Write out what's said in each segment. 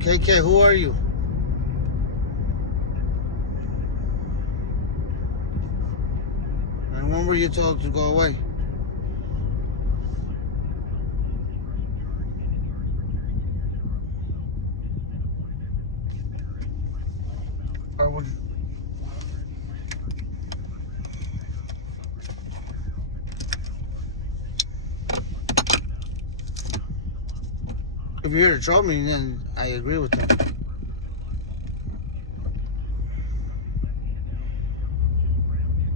KK, who are you? And when were you told to go away? Or would if you're here to troll me, then I agree with them.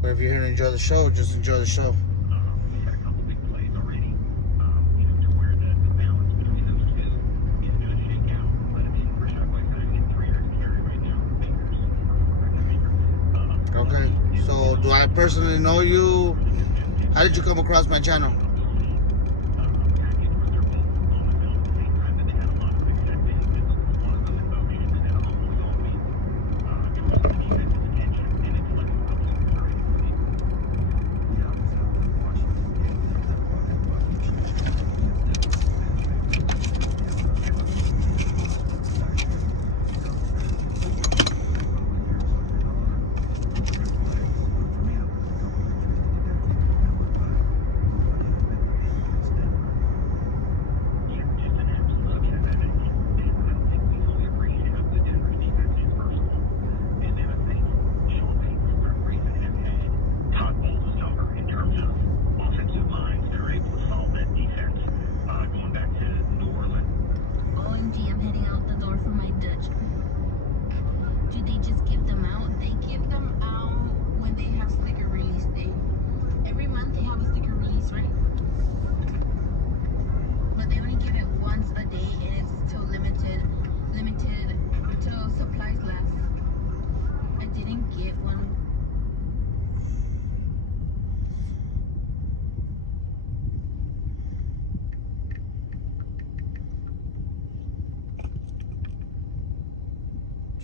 But if you're here to enjoy the show, just enjoy the show. Okay, so do I personally know you? How did you come across my channel?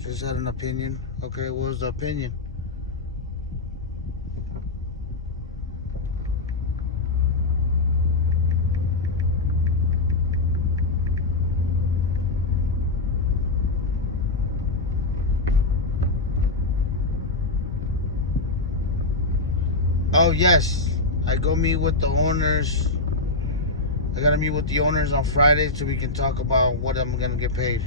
Just had an opinion. Okay, what was the opinion? Oh yes, I go meet with the owners. I gotta meet with the owners on Friday so we can talk about what I'm gonna get paid.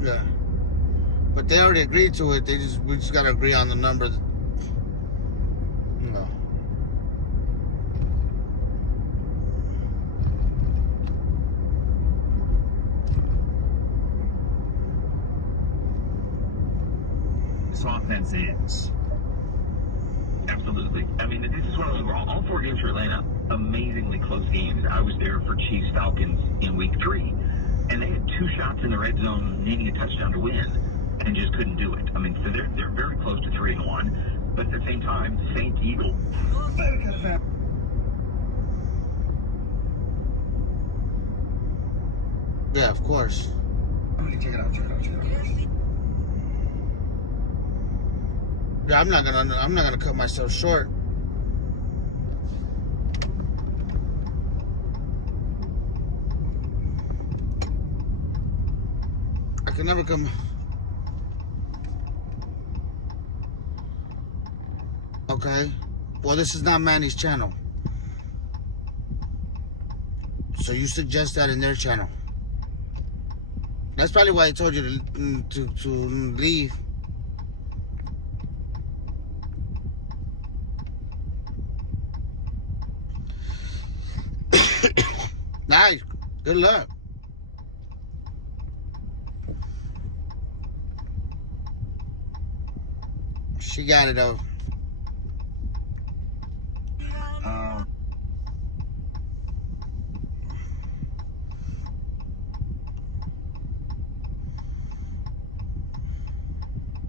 Yeah, but they already agreed to it. We just gotta agree on the number. No. This offense is absolutely. I mean, this is one of those where all four games for Atlanta, amazingly close games. I was there for Chiefs Falcons in week 3. And they had 2 shots in the red zone, needing a touchdown to win, and just couldn't do it. I mean, so they're very close to 3-1, but at the same time, Saints Eagles. Yeah, of course. Check it out. Yeah, I'm not gonna cut myself short. I can never come. Okay. Well, this is not Manny's channel. So you suggest that in their channel. That's probably why I told you to leave. Nice. Good luck. She got it though.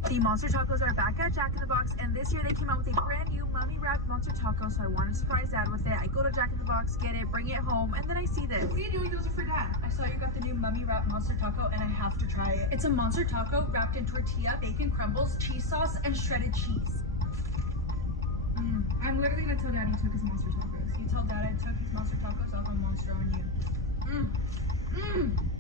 The Monster Tacos are back at Jack in the Box, and this year they came out with a brand new mummy wrapped Monster Taco, so I wanted to surprise Dad with it. I go to Jack in the Box, get it, bring it home, and then I see this. What are you doing? Those are for Dad. I saw you got the new mummy wrapped Monster Taco, and I have to try it. It's a Monster Taco wrapped in tortilla, bacon crumbles, cheese sauce, and shredded cheese. I'm literally gonna tell Dad he took his Monster Tacos. You tell Dad I took his Monster Tacos, I'll go Monster on you.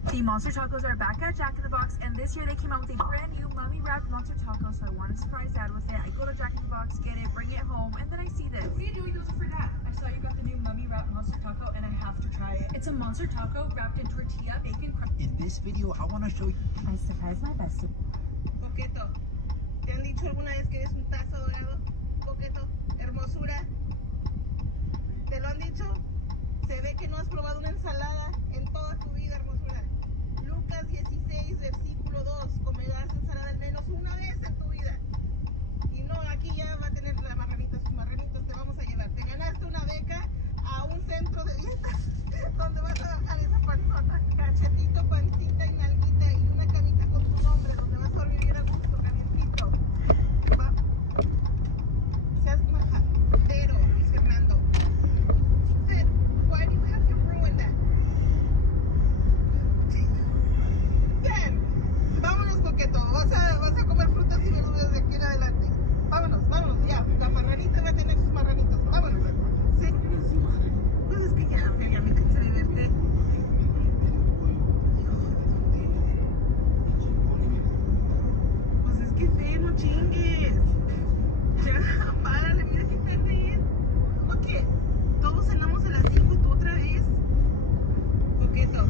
The Monster Tacos are back at Jack in the Box, and this year they came out with a brand new mummy wrapped Monster Taco, so I wanted to surprise Dad with it. I go to Jack in the Box, get it, bring it home, and then I see this. What are you doing? Those are for Dad. I saw you got the new mummy wrapped Monster Taco, and I have to try it. It's a Monster Taco wrapped in tortilla, bacon crumbles. In this video, I want to show you. I surprised my bestie. Coqueto, ¿te han dicho alguna vez que eres un tazo dorado? Coqueto, hermosura. ¿Te lo han dicho? Se ve que no has probado una ensalada en toda tu vida, hermosura. Lucas 16, versículo 2. Comerás ensalada al menos una vez en tu vida. Y no, aquí ya va a tener la marranita, sus marranitos te vamos a llevar. Te ganaste una beca a un centro de dietas donde vas a bajar esa panzona. Cachetito, pancita y nalguita y una camita con tu nombre donde vas a vivir a gusto, calientito. Va. Seas majadero, Luis Fernando. Fer, why do you have to ruin that? Bien, vámonos, Coqueto. Vas a comer frutas y verduras de aquí en adelante. Vámonos, ya. La marranita va a tener sus marranitos. Vámonos. Sí. Pues es que ya me cansé de verte. Pues es que Fe, no chingues. Ya, párale, mira que te ríes. ¿Cómo que todos cenamos a las 5 y tú otra vez? Coqueto,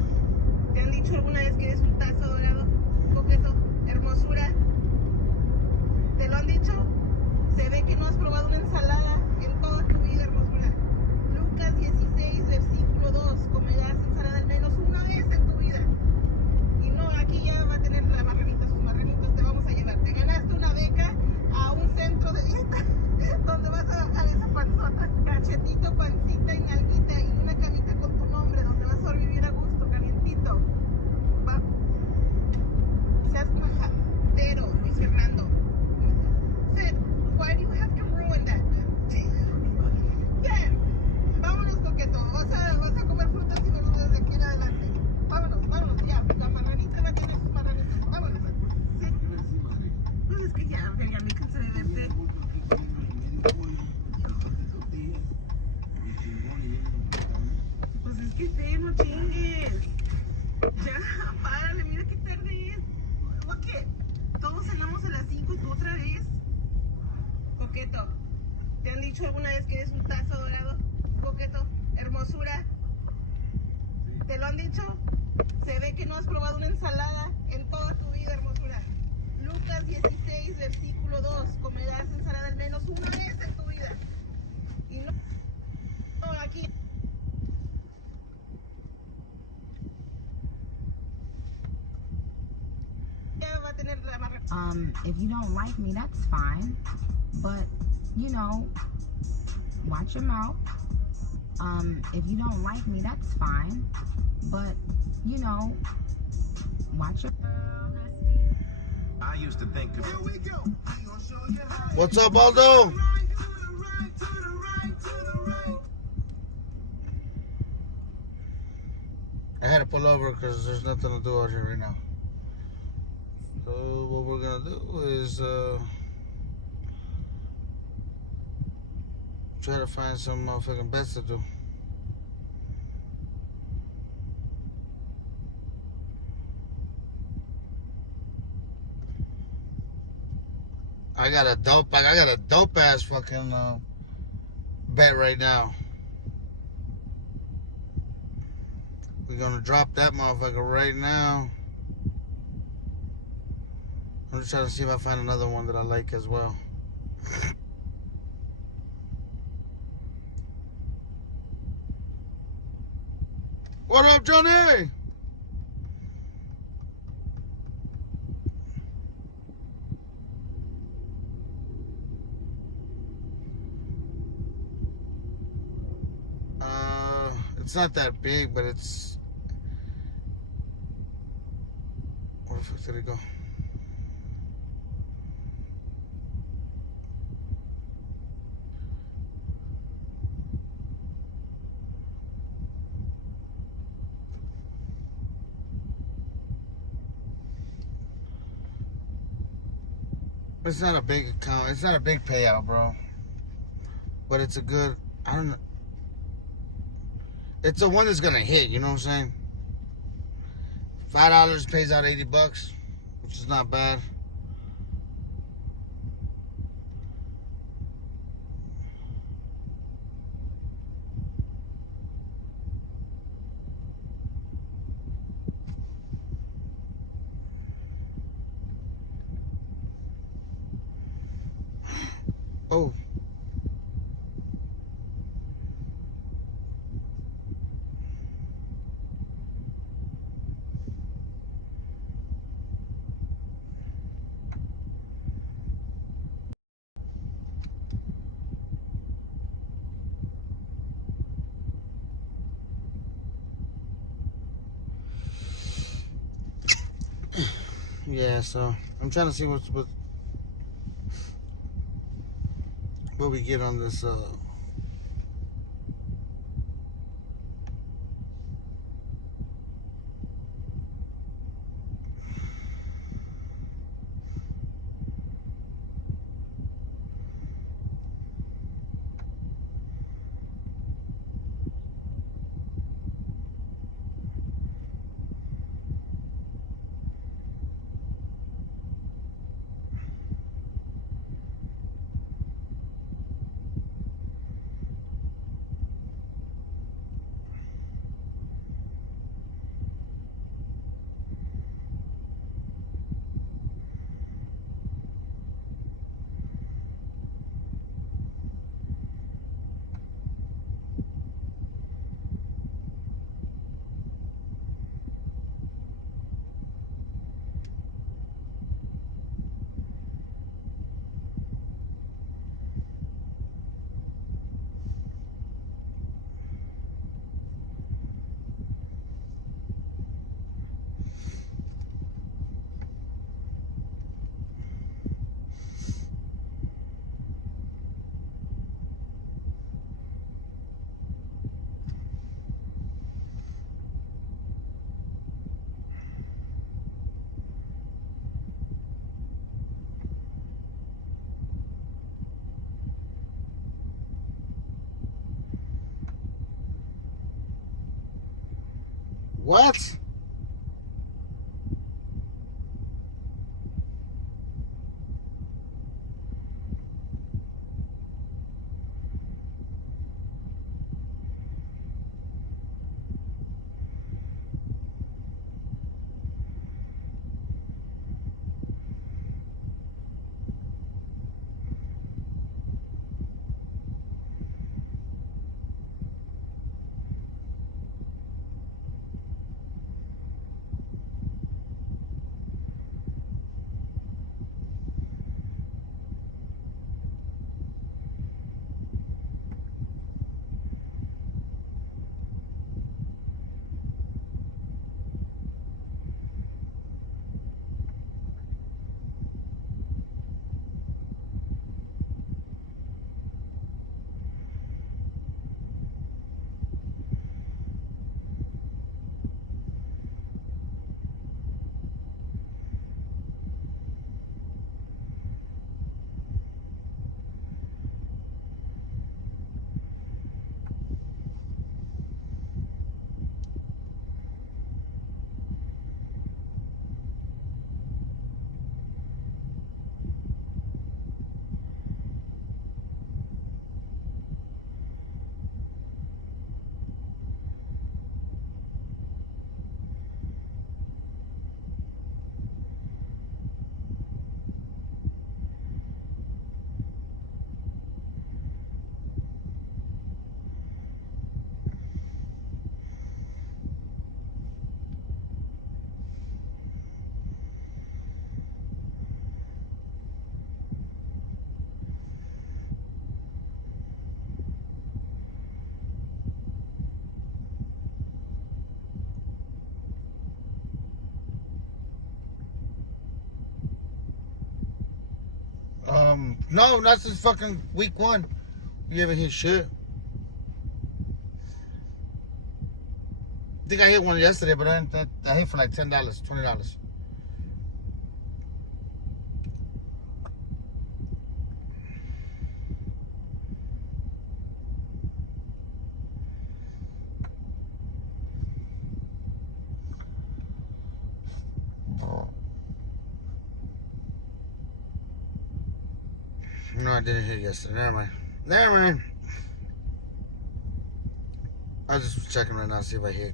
¿te han dicho alguna vez que eres un tazo dorado? Coqueto, hermosura. ¿Te lo han dicho? Se ve que no has probado una ensalada en toda tu vida, hermosura. Lucas 16, versículo 2. Comerás ensalada al menos una vez en tu vida. Y no, aquí ya va a tener la marranita, sus marranitos te vamos a llevar. Te ganaste una beca a un centro de dietas donde vas a bajar esa panzona. Cachetito, pancita y nalguita y una camita con tu nombre donde vas a vivir a gusto, calientito. Va. Seas majadero, Luis Fernando. Fer, why do you have to ruin that? Bien, vámonos, Coqueto. Vas a comer frutas y verduras de aquí en adelante. Vámonos, ya. La marranita va a tener sus marranitos. Vámonos. Sí. Pues es que ya me cansé de verte. Pues es que Fe, no chingues. Ya, párale, mira que te ríes. ¿Cómo que todos cenamos a las 5 y tú otra vez? Coqueto, ¿te han dicho alguna vez que eres un tazo dorado? Coqueto, hermosura. ¿Te lo han dicho? Se ve que no has probado una ensalada en toda tu vida, hermosura. Lucas 16, versículo 2. Comerás ensalada al menos una vez en tu vida. Y no aquí. Ya va a tener la marra. If you don't like me, that's fine. But, you know, watch your mouth. If you don't like me, that's fine. But, you know, watch your... I used to think. Here we go. What's up, Aldo? I had to pull over because there's nothing to do out here right now. So what we're gonna do is try to find some motherfucking bets to do. I got a dope ass fucking bet right now. We're gonna drop that motherfucker right now. I'm just trying to see if I find another one that I like as well. What up, Johnny? It's not that big, but it's... Where the fuck did it go? It's not a big account. It's not a big payout, bro. But it's a good, I don't know. It's the one that's gonna hit, you know what I'm saying? $5 pays out $80, which is not bad. Oh. Yeah, so I'm trying to see what we get on this what? No, not since fucking week 1. You haven't hit shit. I think I hit one yesterday, but I hit for like $10, $20. I didn't hit yesterday. Never mind. Never mind. I was just checking right now, see if I hit.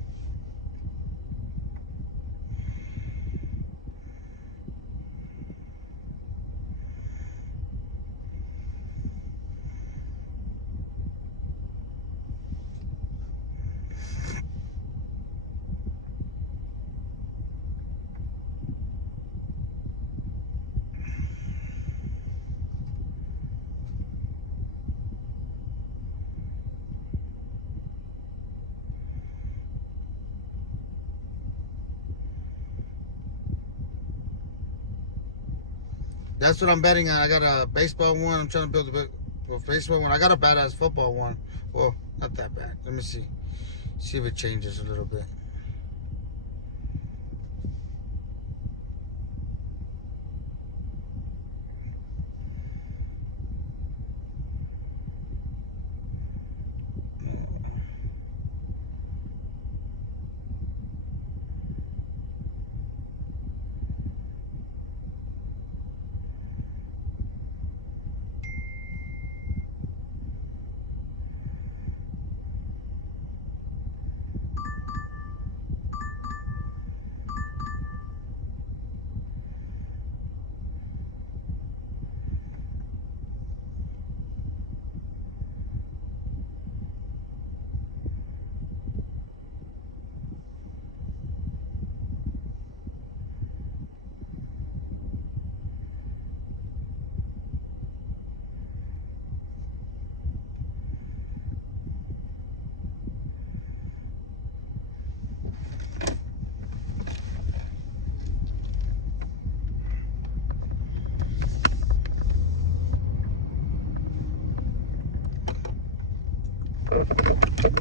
That's what I'm betting on. I got a baseball one. I'm trying to build a baseball one. I got a badass football one. Well, not that bad. Let me see. See if it changes a little bit.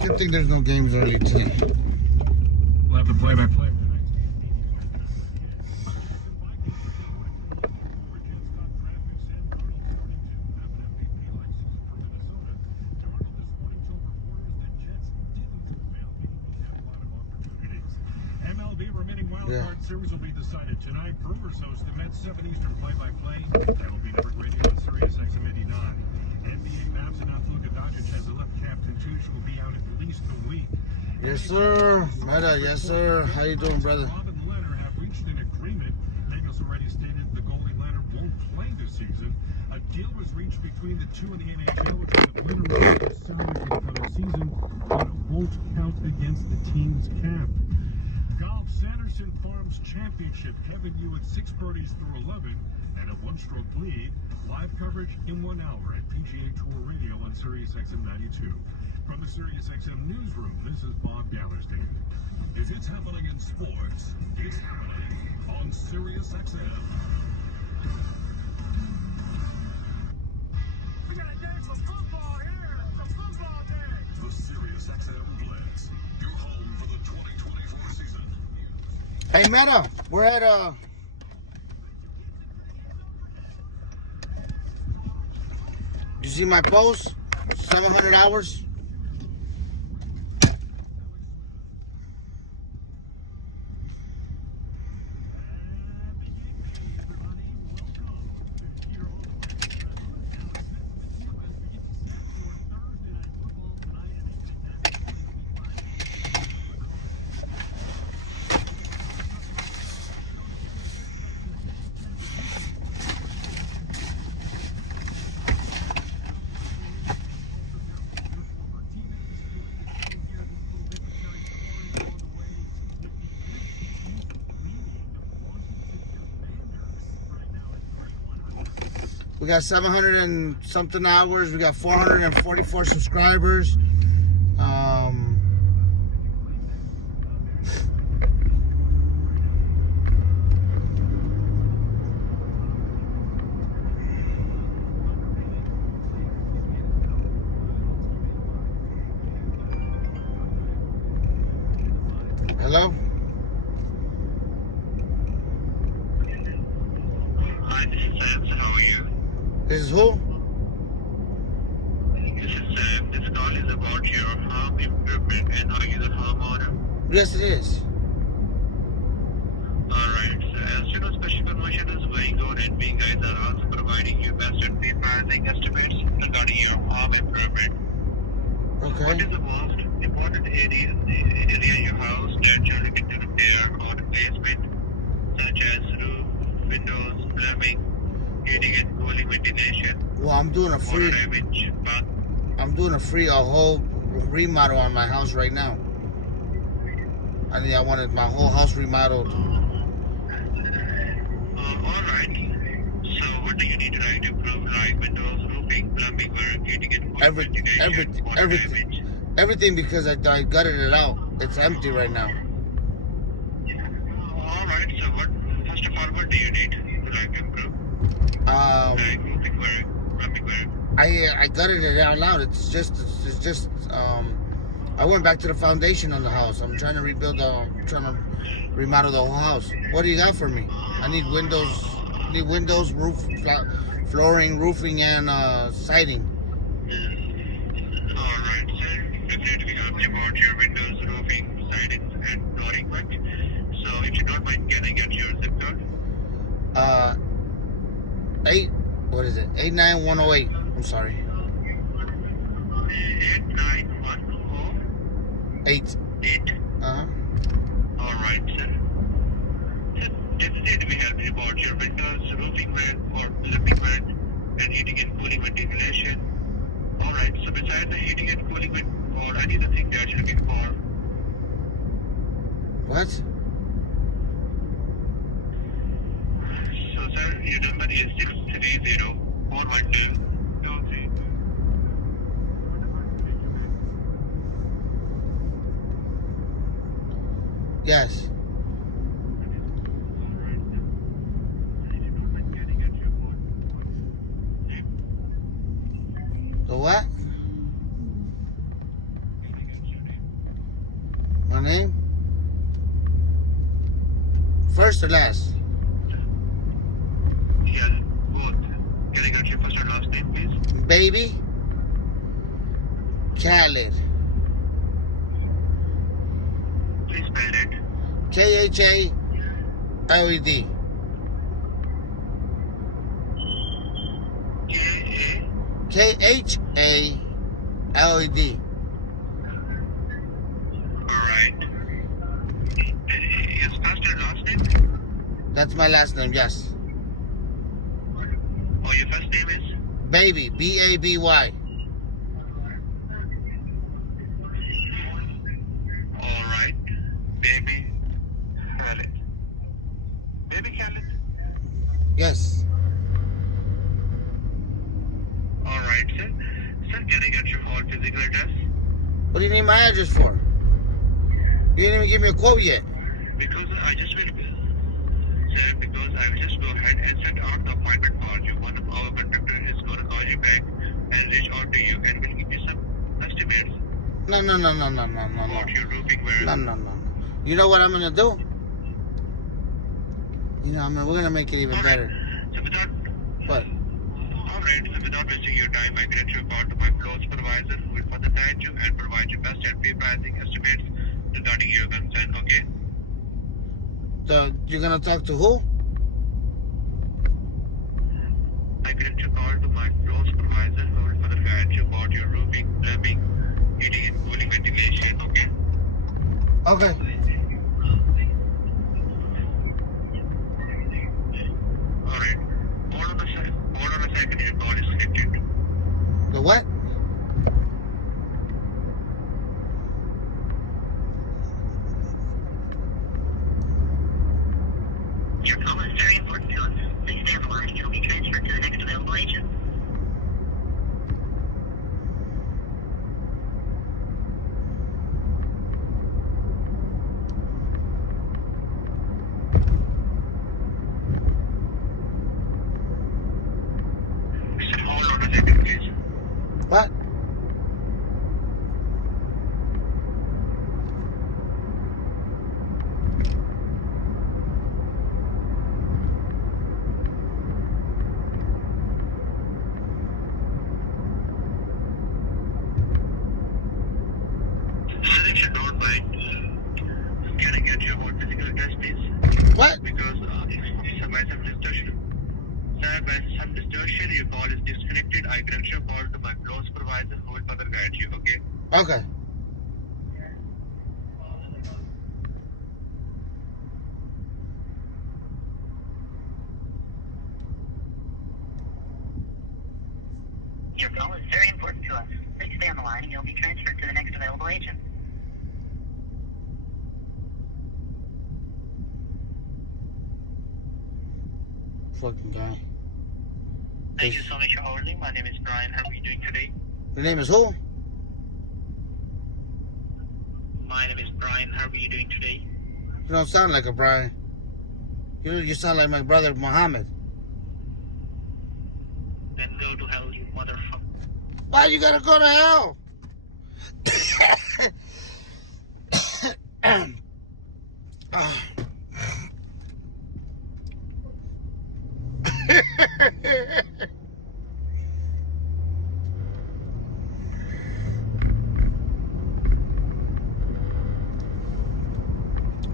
Good thing there's no games early today. We'll have to play-by-play. MLB remaining wildcard series will be decided tonight. Brewers host the Mets 7 Eastern play-by-play. That'll be network radio on Sirius XM 89. NBA maps and outlook at Dodgers has a left Captain Touche will be out at least a week. Yes, sir. Meta, yes, sir. How you doing, brother? Bob and Leonard have reached an agreement. Vegas already stated the goalie Leonard won't play this season. A deal was reached between the two and the NHL, which will Leonard will salary for the coming season, but it won't count against the team's cap. Golf Sanderson Farms Championship. Kevin Hewitt 6 birdies through 11 and a 1-stroke lead. Live coverage in 1 hour at PGA Tour Radio on Sirius XM 92. From the Sirius XM newsroom, this is Bob Gallerstein. If it's happening in sports, it's happening on Sirius XM. We got a day for football here. It's a football day. The Sirius XM Blitz. Your home for the 2024 season. Hey, Meta, we're at you see my post? 700 hours. We got 700 and something hours. We got 444 subscribers. Hello? Hi, this is Sam. How are you? This is who? This is Sam. This call is about your farm equipment, and are you the farm owner? Yes, it is. Alright, so as you know, special promotion is going on, and we guys are also providing you best and free pricing estimate doing a free. water damage, but I'm doing a whole remodel on my house right now. I wanted my whole house remodeled. alright. So what do you need tonight to improve, like windows, roofing, plumbing, work, heating and cooling, ventilation, water damage? Everything because I gutted it out. It's empty right now. Alright, so first of all, what do you need to like improve? Like roofing work, plumbing work. I gutted it out loud. It's just I went back to the foundation on the house. I'm trying to remodel the whole house. What do you got for me? I need windows, roof, flooring, roofing, and siding. Alright, sir. Definitely help you about your windows, roofing, siding, and flooring work. So if you don't mind, can I get your zip code? 89108. I'm sorry. 89108. 8. Alright, sir. Definitely we help you about your windows, roofing work, or plumbing work, and heating and cooling ventilation. Alright, so besides the heating and cooling or any other thing that you're looking for, What? so sir, your number is 630-412-23. Yes. The what? My name? First or last? Yeah, both. Can I get your first or last name, please? Babykhaled. Please spell it. KHALED. K-A. KHALED. Alright. Is first or last name? That's my last name, yes. Oh, your first name is? Baby, B-A-B-Y. Alright. Babykhaled. Babykhaled? Yes. Alright, sir. Sir, can I get your whole physical address? What do you need my address for? You didn't even give me a quote yet. Because I just will, sir, because I will just go ahead and set out the appointment for you. One of our conductor is going to call you back and reach out to you and will give you some estimates No. about your roofing work. No. You know what I'm gonna do? We're gonna make it even better. So without, What? alright, so without wasting your time, I direct your call to my floor supervisor who will further guide you and provide you best and fair pricing estimates regarding your concern, okay? So you're gonna talk to who? I direct your call to my floor supervisor who will further guide you about your roofing, plumbing, heating and cooling ventilation, okay? Okay. Alright. Hold on a second, your call is connected. The what? Your call is very important to us. Please stay on the line. You'll be transferred to the next available agent. Sir, hold on a second, please. What? Sir, if you don't mind, can I get your whole physical address, please? What? Because sir, by some distortion, your call is disconnected. I direct your call to my floor supervisor who will further guide you, okay? Okay. Your call is very important to us. Please stay on the line and you'll be transferred to the next available agent. Fucking guy. Thank you so much for holding. My name is Brian. How are you doing today? Your name is who? My name is Brian. How are you doing today? You don't sound like a Brian. You sound like my brother Muhammad. Then go to hell, you motherfucker. Why you gotta go to hell?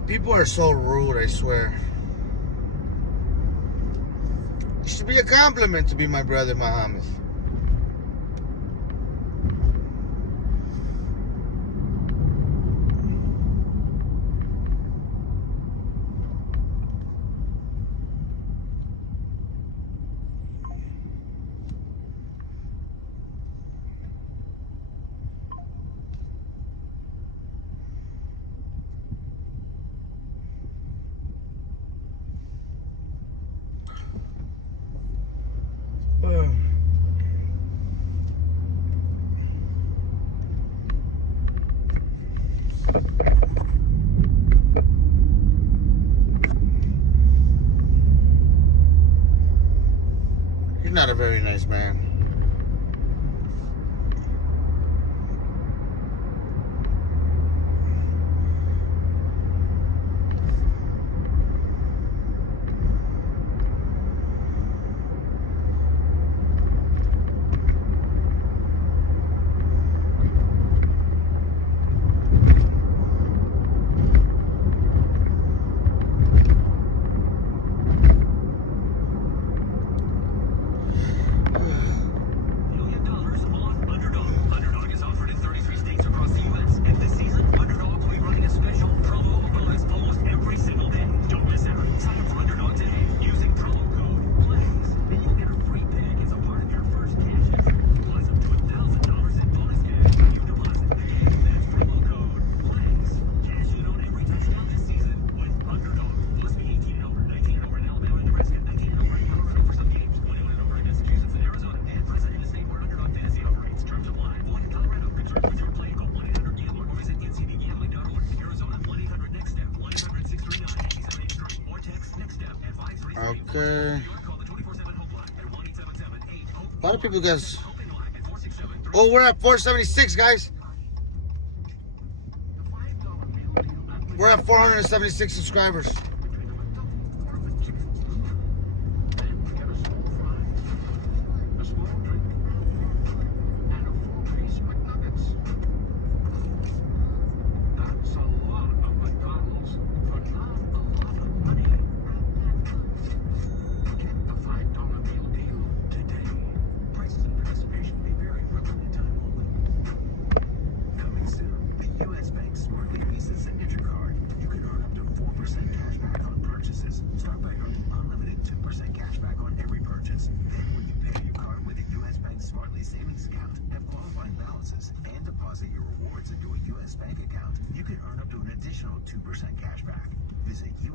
People are so rude, I swear. It should be a compliment to be my brother Muhammad. He's not a very nice man. Okay. A lot of people, guys. Oh, we're at 476, guys. We're at 476 subscribers.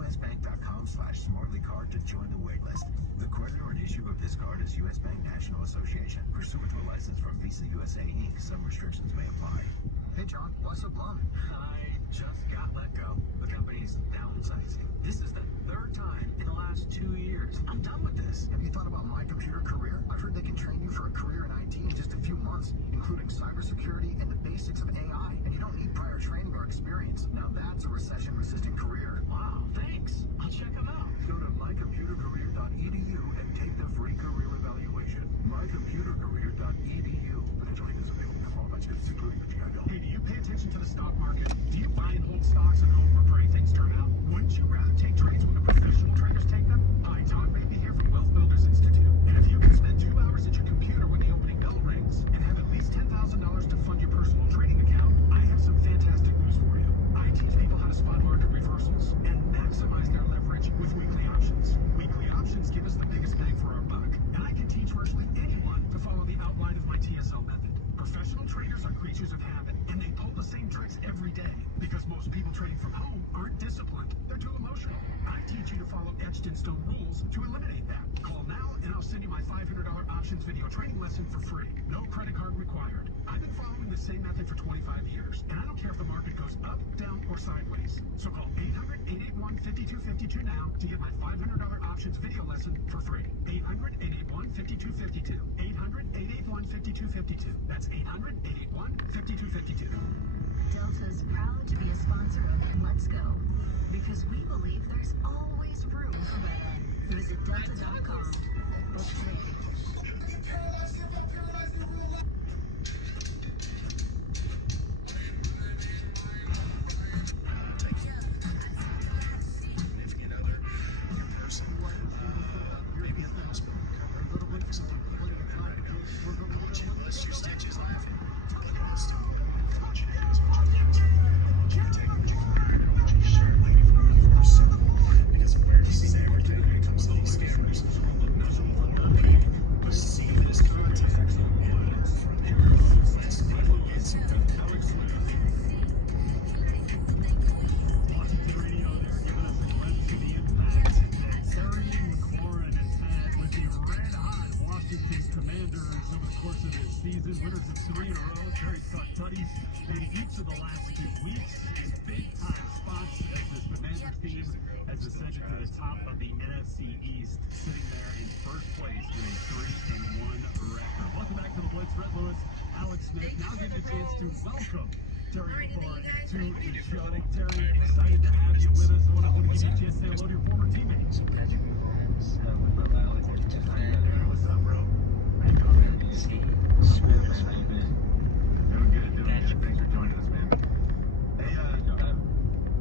usbank.com/smartlycard to join the waitlist. The creditor and issuer of this card is U.S. Bank National Association. Pursuant to a license from Visa USA Inc., some restrictions may apply. Hey, John, what's up, Blum? I just got let go. The company's downsizing. This is the third time in the last 2 years. I'm done with this. Have you thought about My Computer Career? I've heard they can train you for a career in IT in just a few months, including cybersecurity and the basics of AI. And you don't need prior training or experience. Now that's a recession-resistant career. Wow, thanks. I'll check them out. Go to mycomputercareer.edu and take the free career evaluation. mycomputercareer.edu. Potential is available for qualified students, including the GI Bill. Hey, do you pay attention to the stock market? Do you buy and hold stocks and hope or pray things turn out? Wouldn't you rather take trades when the professional traders take them? Hi, Todd Baby here from Wealth Builders Institute. And if you can spend 2 hours at your computer when the opening bell rings and have at least $10,000 to fund your personal trading account, I have some fantastic news for you. I teach people how to spot market reversals and maximize their leverage with weekly options. Weekly options give us the biggest bang for our buck, and I can teach virtually anyone to follow the outline of my because most people trading from home aren't disciplined. They're too emotional. I teach you to follow etched in stone rules to eliminate that. Call now and I'll send you my $500 options video training lesson for free. No credit card required. I've been following the same method for 25 years, and I don't care if the market goes up, down, or sideways. So call 800-881-5252 now to get my $500 options video lesson for free. 800-881-5252. 800-881-5252. That's 800-881-5252. Delta is proud to be a sponsor of Let's Go because we believe there's always room for better. Visit delta.com. Book today. Winners of 3 in a row, Terry Tutties in each of the last 2 weeks. Big time spots as this Commanders team has ascended to the top of the NFC East, sitting there in first place with a 3-1 record. Welcome back to the Blitz. Red Lewis, Alex Smith. Now getting a chance to welcome Terry McLaurin to the show. Terry, excited to have you with us. I want to give you a chance to say hello to your former teammates. What's up, Alex? What's up, bro? How you doing, man? How you been? Doing good. Thanks for joining us, man. Hey,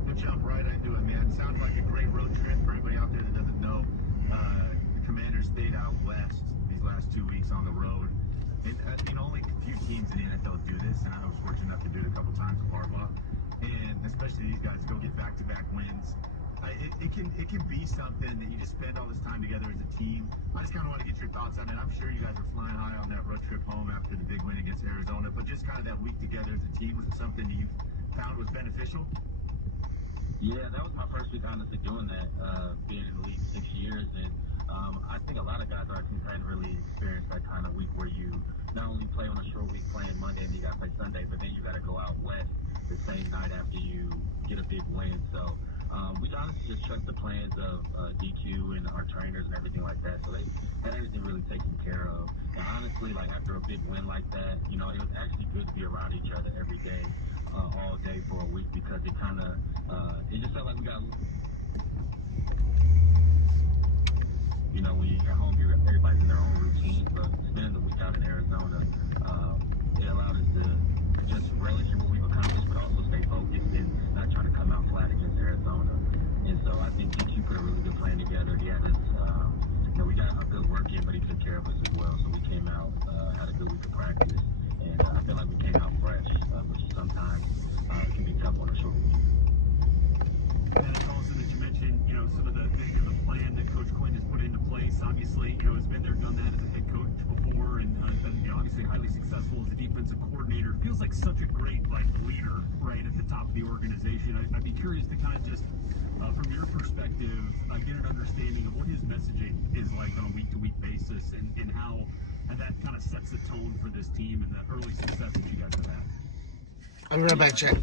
we'll jump right into it, man. Sounds like a great road trip for anybody out there that doesn't know. The Commanders stayed out west these last 2 weeks on the road. And, only a few teams in the NFL do this, and I was fortunate enough to do it a couple times with Harbaugh. And especially these guys go get back-to-back wins. It can be something that you just spend all this time together as a team. I just kind of want to get your thoughts on it. I'm sure you guys are flying high on that road trip home after the big win against Arizona, but just kind of that week together as a team, was it something that you found was beneficial? Yeah, that was my first week, honestly, doing that, being in the league 6 years. And I think a lot of guys on our team hadn't really experienced that kind of week where you not only play on a short week playing Monday and you got to play Sunday, but then you got to go out west the same night after you get a big win. So we honestly just trust the plans of DQ and our trainers and everything like that. So they had everything really taken care of. And honestly, like after a big win like that, it was actually good to be around each other every day, all day for a week, because it kind of, it just felt like we got, when you're home, everybody's in their own routine, but spending the week out in Arizona, it allowed us to just relish in what we've accomplished, but also stay focused and not trying to come out flat against Arizona. And so I think DQ put a really good plan together. He had us, we got a good work in, but he took care of us as well. So we came out, had a good week of practice, and I feel like we came out fresh, which is sometimes can be tough on a short week. And it's also that you mentioned, some of the plan that Coach Quinn has put into place. Obviously, has been there, done that as a head coach before, and obviously highly successful as a defensive coordinator. Feels like such a great leader right at the top of the organization. I'd be curious to kind of just, from your perspective, get an understanding of what his messaging is like on a week-to-week basis, and how that kind of sets the tone for this team and the early success that you guys have had. I'll be right back, Chad.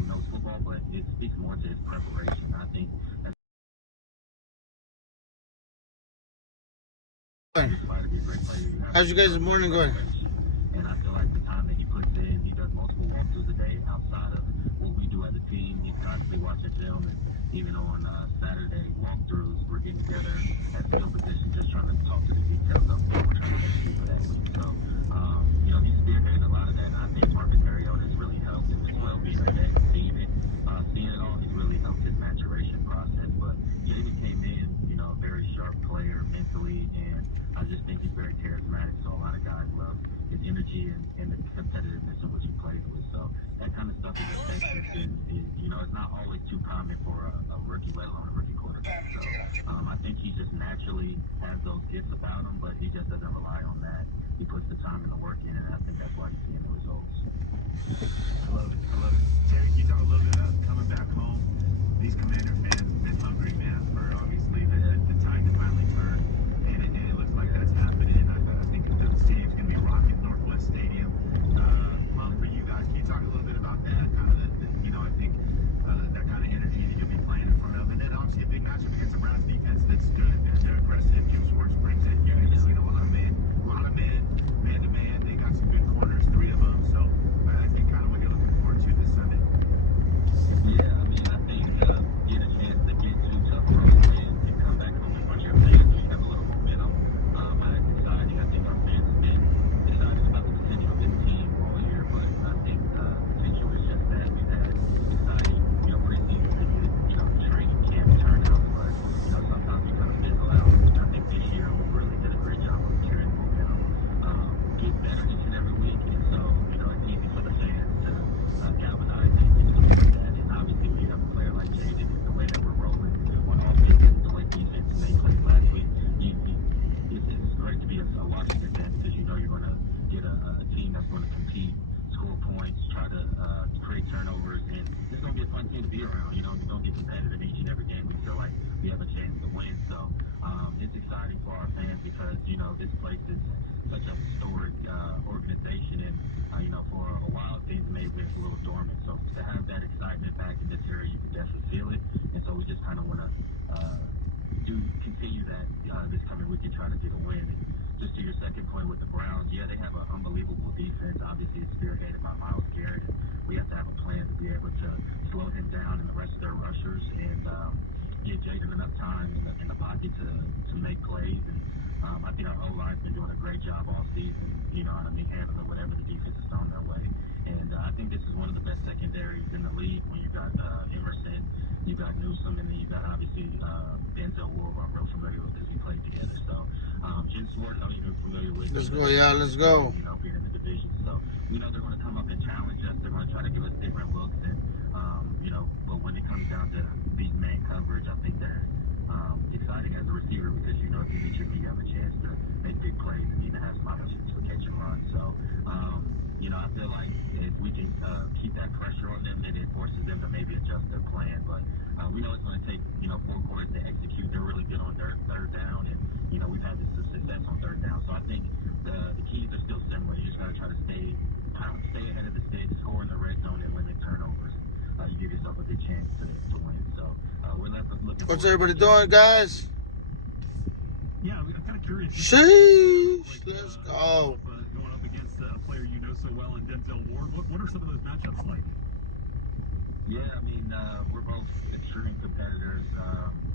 who knows football, but it speaks more to his preparation. I think how's you guys' morning going? And I feel like the time that he puts in, he does multiple walkthroughs a day outside of what we do as a team. He's constantly watching film, and even on Saturday walkthroughs, we're getting together at field position, just trying to talk to the details of what we're trying to execute for that week. So, you know, he's spearheading a lot of that, and I think Marcus Mariota has really helped him as well, being a vet, seeing it all. He's really helped his maturation process. But Jaden came in, you know, a very sharp player mentally, and I just think he's very charismatic. So a lot of guys love his energy and the competitiveness in which he plays with. So that kind of stuff is infectious, and you know, it's not always too common for a rookie, let alone a rookie quarterback. So I think he just naturally has those gifts about him, but he just doesn't rely on that. He puts the time and the work in, and I think that's why he's seeing the results. I love it. I love it. Terry, can you talk a little bit about coming back home? These Commander fans have been hungry, man, for obviously the tide to finally turn, and it looks like that's happening. I think the stadium's going to be rocking, Northwest Stadium. Mom, for you guys, can you talk a little bit about that? Kind of you know, I think that kind of energy that you'll be playing in front of, and then obviously a big matchup against the Browns defense that's good, man. They're aggressive. Jim Schwartz brings it. You guys, you know, a lot of men to man. They got some good corners, 3 of them. So I think kind of what you're looking forward to this Sunday. Yeah, I mean, I think get a chance to get 2 tough road wins and come back home in front of your fans and have a little momentum. It's exciting. I think our fans have been excited about the potential of this team all year, but I think the potential is just that. We've had exciting, you know, preseason visits, you know, training camp turnouts, but, you know, sometimes we kind of fizzle out. I think this year we really did a great job of carrying momentum, get better each and every week, and so, you know, it's easy for the fans to galvanize and support that. And obviously, when you have a player like Jaden, the way that we're rolling on offense and the way defense made plays last week, it's great to be a Washington fan because you know you're going to get a team that's going to compete, score points, try to create turnovers, and it's going to be a fun team to be around. You know, we're going to get competitive each and every game. We feel like we have a chance to win. So it's exciting for our fans because, you know, this place is such a historic organization, and you know, for a while things may have been a little dormant. So to have that excitement back in this area, you can definitely feel it. And so we just kind of want to continue that this coming week and try to get a win. And just to your second point with the Browns, yeah, they have an unbelievable defense. Obviously, it's spearheaded by Myles Garrett, and we have to have a plan to be able to slow him down and the rest of their rushers and give Jaden enough time in the pocket to make plays. And I think our O-line's been doing a great job all season, you know what I mean, handling whatever the defense is thrown their way. And I think this is one of the best secondaries in the league when you got Emerson, you got Newsome, and then you got obviously Denzel Ward, I'm real familiar with because we played together. So Jim Schwartz, I'm even familiar with. Let's go, yeah, let's go. You know, being in the division. So we know they're going to come up and challenge us. They're going to try to give us different looks. And, you know, but when it comes down to beat man coverage, I think they're exciting as a receiver because, you know, if you meet your knee, you have a chance to make big plays and even have some opportunities for catch and run. So, you know, I feel like if we can keep that pressure on them, then it forces them to maybe adjust their plan. But we know it's going to take, you know, 4 quarters to execute. They're really good on their third down, and, you know, we've had this success on third down. So I think the keys are still similar. You just got to try to stay ahead of the sticks, score in the red zone, and limit turnovers. And you give yourself a good chance to win. So we're looking. What's everybody doing, guys? Yeah, I'm kind of curious. Sheesh, let's go. Going up against a player you know so well in Denzel Ward. What are some of those matchups like? Yeah, I mean, we're both extreme competitors.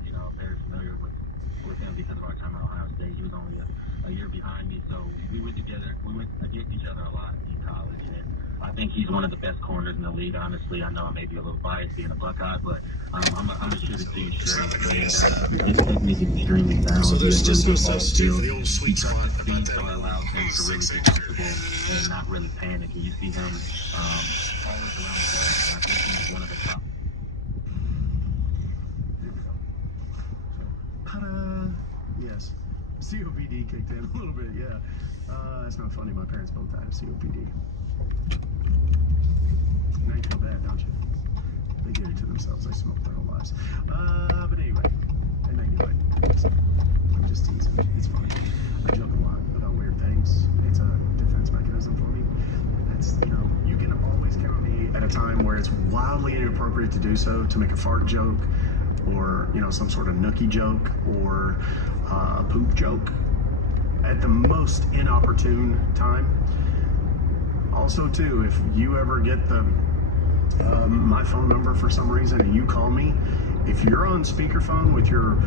You know, very familiar with him because of our time at Ohio State. He was only a year behind me, so we went against each other a lot in college, and I think he's one of the best corners in the league. Honestly, I know I may be a little biased being a Buckeye, but I'm a shooter too straight, and his technique is extremely sound. So there's just no really substitute for the old sweet spot about that. so it allows him to really be comfortable and not really panic. And you see him all around the ball, and I think he's one of the top. Yes. COPD kicked in a little bit, yeah. That's not funny. My parents both died of COPD. Now you feel bad, don't you? They did it to themselves. They smoked their whole lives. But anyway. I'm just teasing. It's funny. I joke a lot about weird things. It's a defense defense mechanism for me. It's, you know, you can always count me at a time where it's wildly inappropriate to do so, to make a fart joke or, you know, some sort of nookie joke or a poop joke at the most inopportune time. Also, too, if you ever get the my phone number for some reason and you call me, if you're on speakerphone with your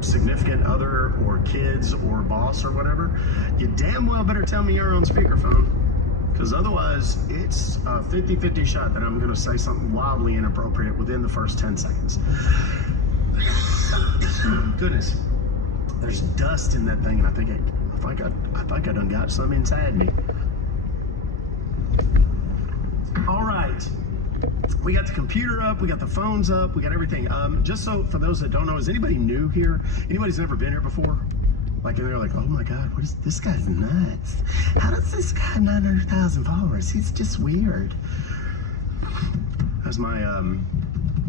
significant other or kids or boss or whatever, you damn well better tell me you're on speakerphone, because otherwise it's a 50-50 shot that I'm going to say something wildly inappropriate within the first 10 seconds. Goodness, there's dust in that thing, and I think I done got some inside me. All right. We got the computer up, we got the phones up, we got everything. Just so for those that don't know, is anybody new here? Anybody's never been here before? Like, and they're like, oh my God, what is this guy's nuts? How does this guy have 900,000 followers? He's just weird. That's my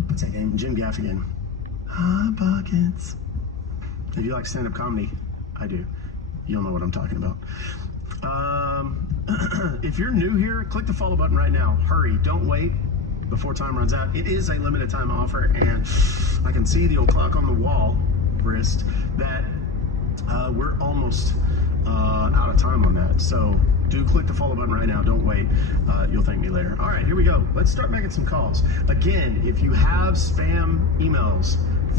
what's that name? Jim Gaffigan. Hot Pockets. If you like stand-up comedy, I do. You'll know what I'm talking about. If you're new here, click the follow button right now. Hurry, don't wait before time runs out. It is a limited time offer, and I can see the old clock on the wall, wrist, that we're almost out of time on that. So do click the follow button right now. Don't wait. You'll thank me later. All right, here we go. Let's start making some calls. Again, if you have spam emails,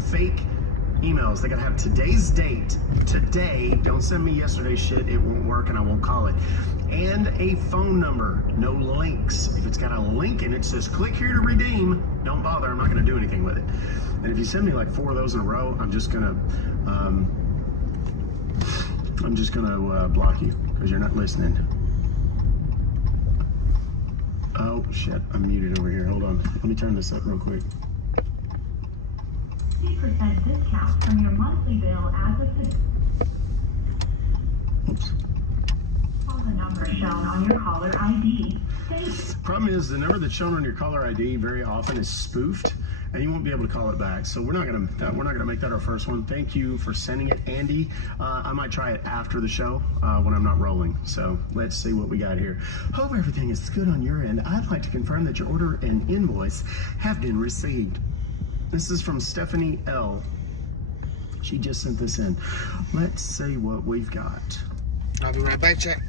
fake emails, they gotta have today's date, today. Don't send me yesterday's shit. It won't work and I won't call it. And a phone number, no links. If it's got a link and it says click here to redeem, don't bother. I'm not gonna do anything with it. And if you send me like 4 of those in a row, I'm just gonna block you because you're not listening. Oh shit, I'm muted over here. Hold on. Let me turn this up real quick. 50% discount from your monthly bill as of today. Oops. Call the number shown on your caller ID. Problem is, the number that's shown on your caller ID very often is spoofed, and you won't be able to call it back. So we're not gonna make that our first one. Thank you for sending it, Andy. I might try it after the show when I'm not rolling. So let's see what we got here. Hope everything is good on your end. I'd like to confirm that your order and invoice have been received. This is from Stephanie L. She just sent this in. Let's see what we've got. I'll be right back, chat.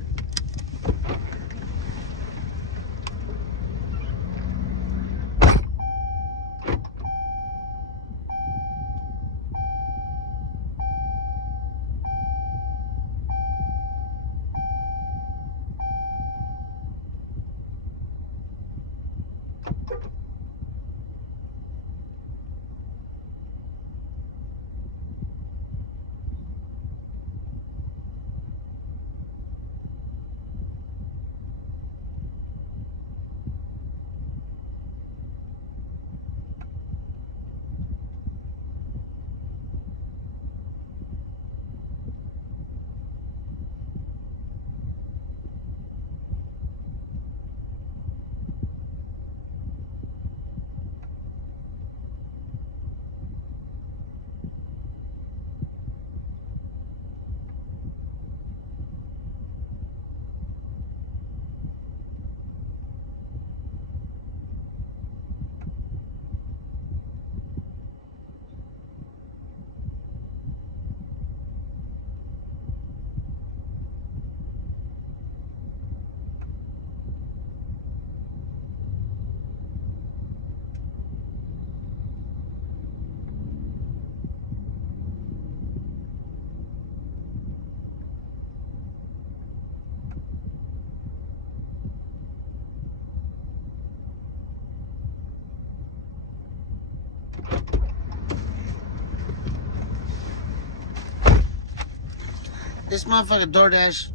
This motherfucking DoorDash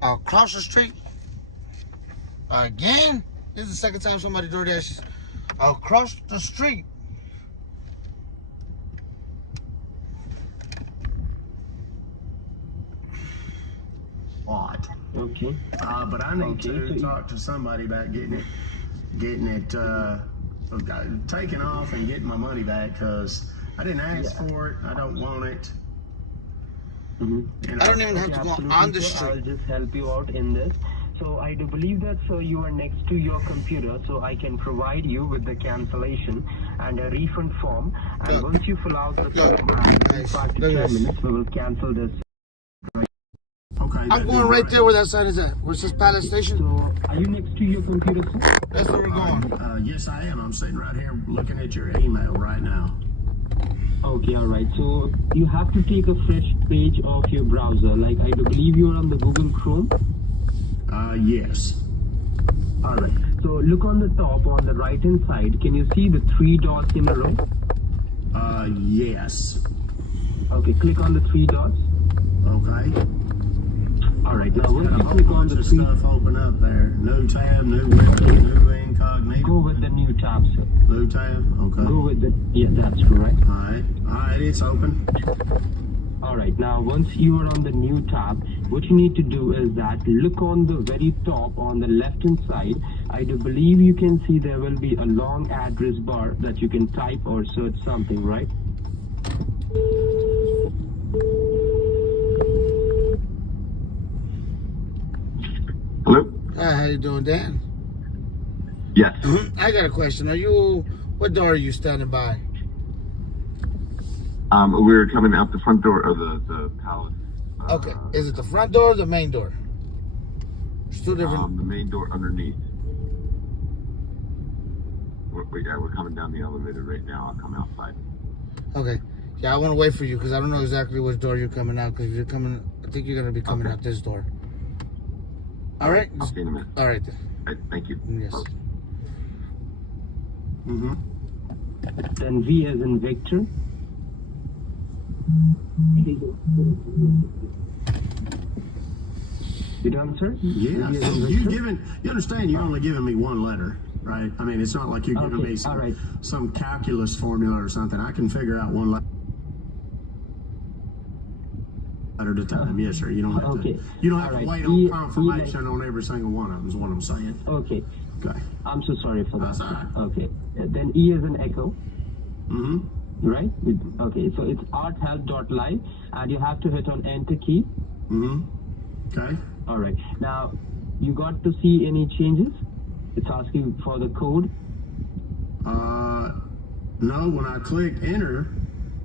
across the street again. This is the second time somebody DoorDash across the street. Odd. Okay. But I need to talk to somebody about getting it taken off and getting my money back, because I didn't ask for it. I don't want it. Mm-hmm. I don't even have to go on the street. I'll just help you out in this. So I do believe that, sir, you are next to your computer, so I can provide you with the cancellation and a refund form. And once you fill out the form, in 5 to 10 minutes, we will cancel this. Okay. I'm going right there where that sign is at. Where it says Palace Station. So are you next to your computer, sir? That's where we're going. Yes, I am. I'm sitting right here looking at your email right now. Okay, all right. So you have to take a fresh page of your browser. Like, I do believe you're on the Google Chrome. Yes. All right. So look on the top on the right hand side. Can you see the 3 dots in a row? Yes. Okay, click on the 3 dots. Okay. All right. Now once you click on the 3 stuff open up there. New tab, new window, new incognito. Go with the new tab, sir. New tab. Okay. Go with the that's correct. All right. All right. It's open. All right. Now once you are on the new tab, what you need to do is that look on the very top on the left hand side. I do believe you can see there will be a long address bar that you can type or search something, right? Hello? Hi, how you doing, Dan? Yes. I got a question. What door are you standing by? We're coming out the front door of the palace. Okay. Is it the front door or the main door? It's two different. The main door underneath. We're coming down the elevator right now. I'll come outside. Okay. Yeah, I want to wait for you because I don't know exactly which door you're coming out because you're coming. I think you're going to be coming out this door. All right. I'll see you in a minute. All right then. All right, thank you. Yes. Mm-hmm. Then V as in Victor. You done, sir? Yeah. You understand? You're only giving me one letter, right? I mean, it's not like you're giving me some calculus formula or something. I can figure out one letter at a time. Yes, sir. You don't have to. You don't have to wait on confirmation on every single one of them. Is what I'm saying. Okay. Okay. I'm so sorry for that. That's all right. Okay. Then E as in Echo. Mm-hmm. Right? Okay. So it's arthelp.live, and you have to hit on Enter key. Mm-hmm. Okay. All right. Now, you got to see any changes? It's asking for the code. No. When I clicked Enter,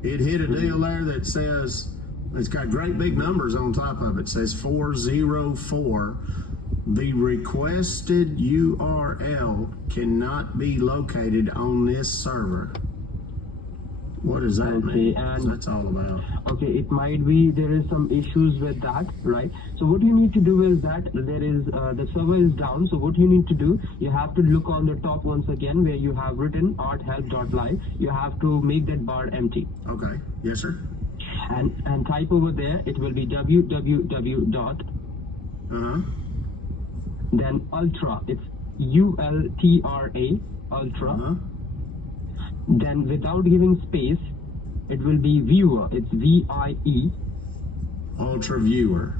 it hit a deal there that says. It's got great big numbers on top of it. It says 404. The requested URL cannot be located on this server. What does that mean? What's that's all about? Okay, it might be there is some issues with that, right? So what you need to do is that there is the server is down. So what you need to do, you have to look on the top once again where you have written arthelp.live. You have to make that bar empty. Okay. Yes, sir. And type over there, it will be www. Then ultra, it's ULTRA, ultra. Then without giving space, it will be viewer, it's VIE. Ultra viewer.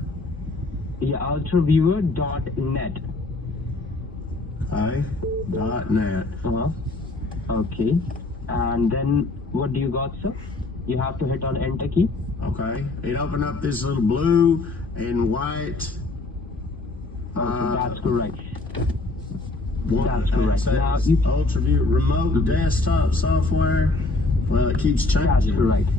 Yeah, ultraviewer.net. Okay, .net. Okay, and then what do you got, sir? You have to hit on Enter key. Okay. It opened up this little blue and white. That's correct. That's correct. Now UltraView remote desktop software. Well, it keeps changing. That's correct.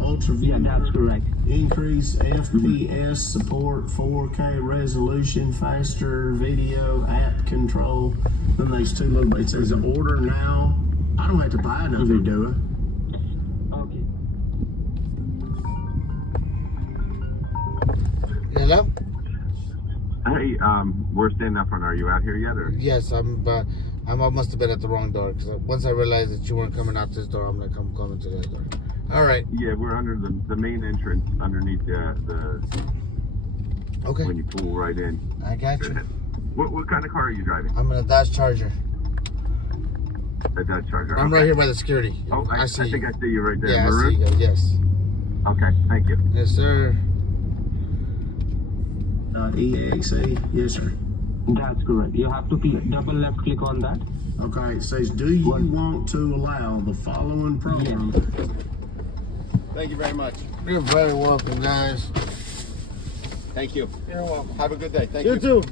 UltraView. Yeah, that's correct. Increase FPS support, 4K resolution, faster video, app control. Then these two little. It says order now. I don't have to buy nothing, do I? Hello? Hey, we're standing up front. Are you out here yet? Or? Yes, I must have been at the wrong door because once I realized that you weren't coming out this door, I'm like, I'm coming to that door. All right. Yeah, we're under the main entrance underneath the. Okay. When you pull right in. I got you. What kind of car are you driving? I'm in a Dodge Charger. A Dodge Charger. I'm right here by the security. Oh, I think I see you right there. Yeah, I see you. Yes. Okay, thank you. Yes, sir. .exe. Yes, sir. That's correct. You have to double left click on that. Okay, it says, do you want to allow the following program? Yes. Thank you very much. You're very welcome, guys. Thank you. You're welcome. Have a good day. Thank you. You too.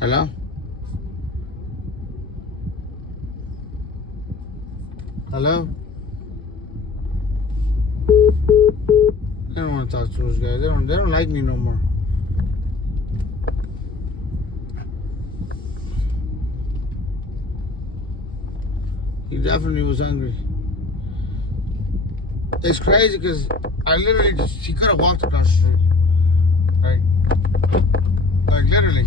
Hello? Hello? I don't want to talk to those guys. They don't like me no more. He definitely was hungry. It's crazy because I literally he could have walked across the street. Right? Like literally.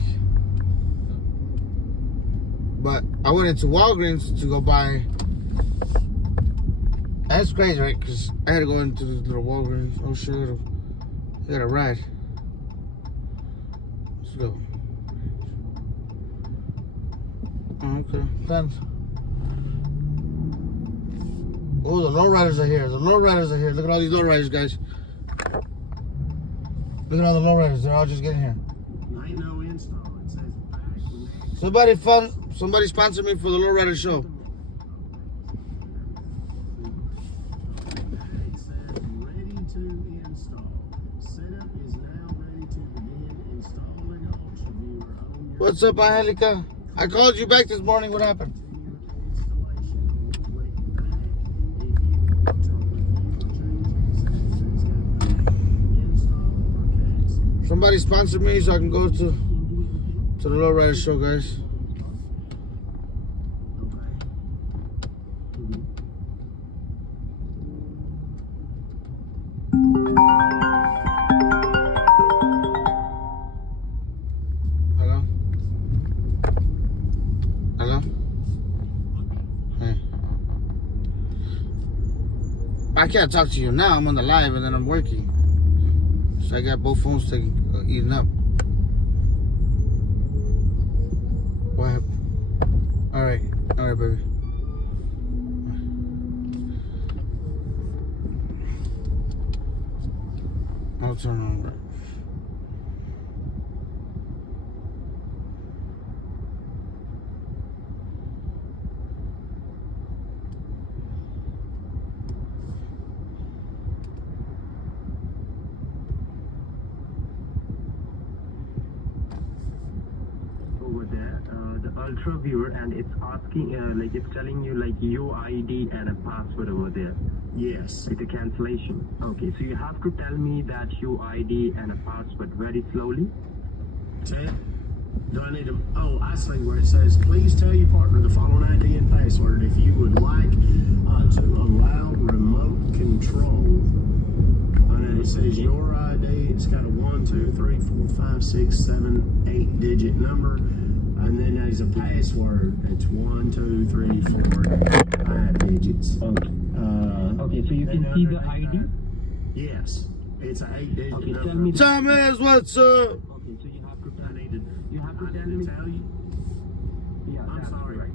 But I went into Walgreens to go buy. That's crazy, right? Because I had to go into this little Walgreens. Oh shit. I got a ride. Let's go. Oh, okay. Thanks. Oh, the lowriders are here. The lowriders are here. Look at all these lowriders, guys. Look at all the lowriders. They're all just getting here. Ain't no install. It says back. Somebody sponsor me for the lowrider show. It says ready to install. Setup is now ready to begin installing Ultra Viewer on your What's up, Angelica? I called you back this morning. What happened? installation. Click back. If you want to review or change any settings, it's got back, install, or cancel. Somebody sponsor me so I can go to the lowrider show, guys. Hello? Hello? Hey. I can't talk to you now. I'm on the live and then I'm working. So I got both phones eating up. What happened? All right, baby. I'll turn on right. Over there, the Ultra Viewer, and it's asking, like it's telling you like UID and a password over there. Yes. With the cancellation. Okay, so you have to tell me that UID and a password very slowly. Ted, do I need to? Oh, I see where it says, please tell your partner the following ID and password if you would like to allow remote control. And it says your ID. It's got a 1, 2, 3, 4, 5, 6, 7, 8 digit number. And then there's a password. It's 1, 2, 3, 4, 5 digits. Okay. Okay, so you can see the ID? Yes. It's an 8-digit Okay, number. tell me. Thomas, what's up? Okay, so you have to tell me. You have to tell me. Tell you? Yeah, I'm that's sorry. right.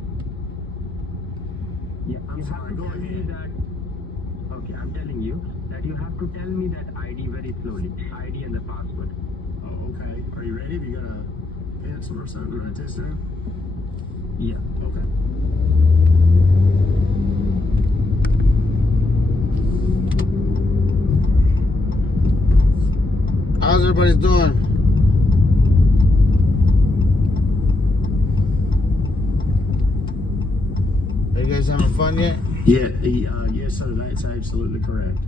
Yeah, I'm you have sorry, to go tell me ahead. that. Okay, I'm telling you that you have to tell me that ID very slowly. ID and the password. Oh, okay. Are you ready? Have you got a pencil or something to write this down? Yeah. Okay. How's everybody doing? Are you guys having fun yet? Yeah, yes, sir. That's absolutely correct.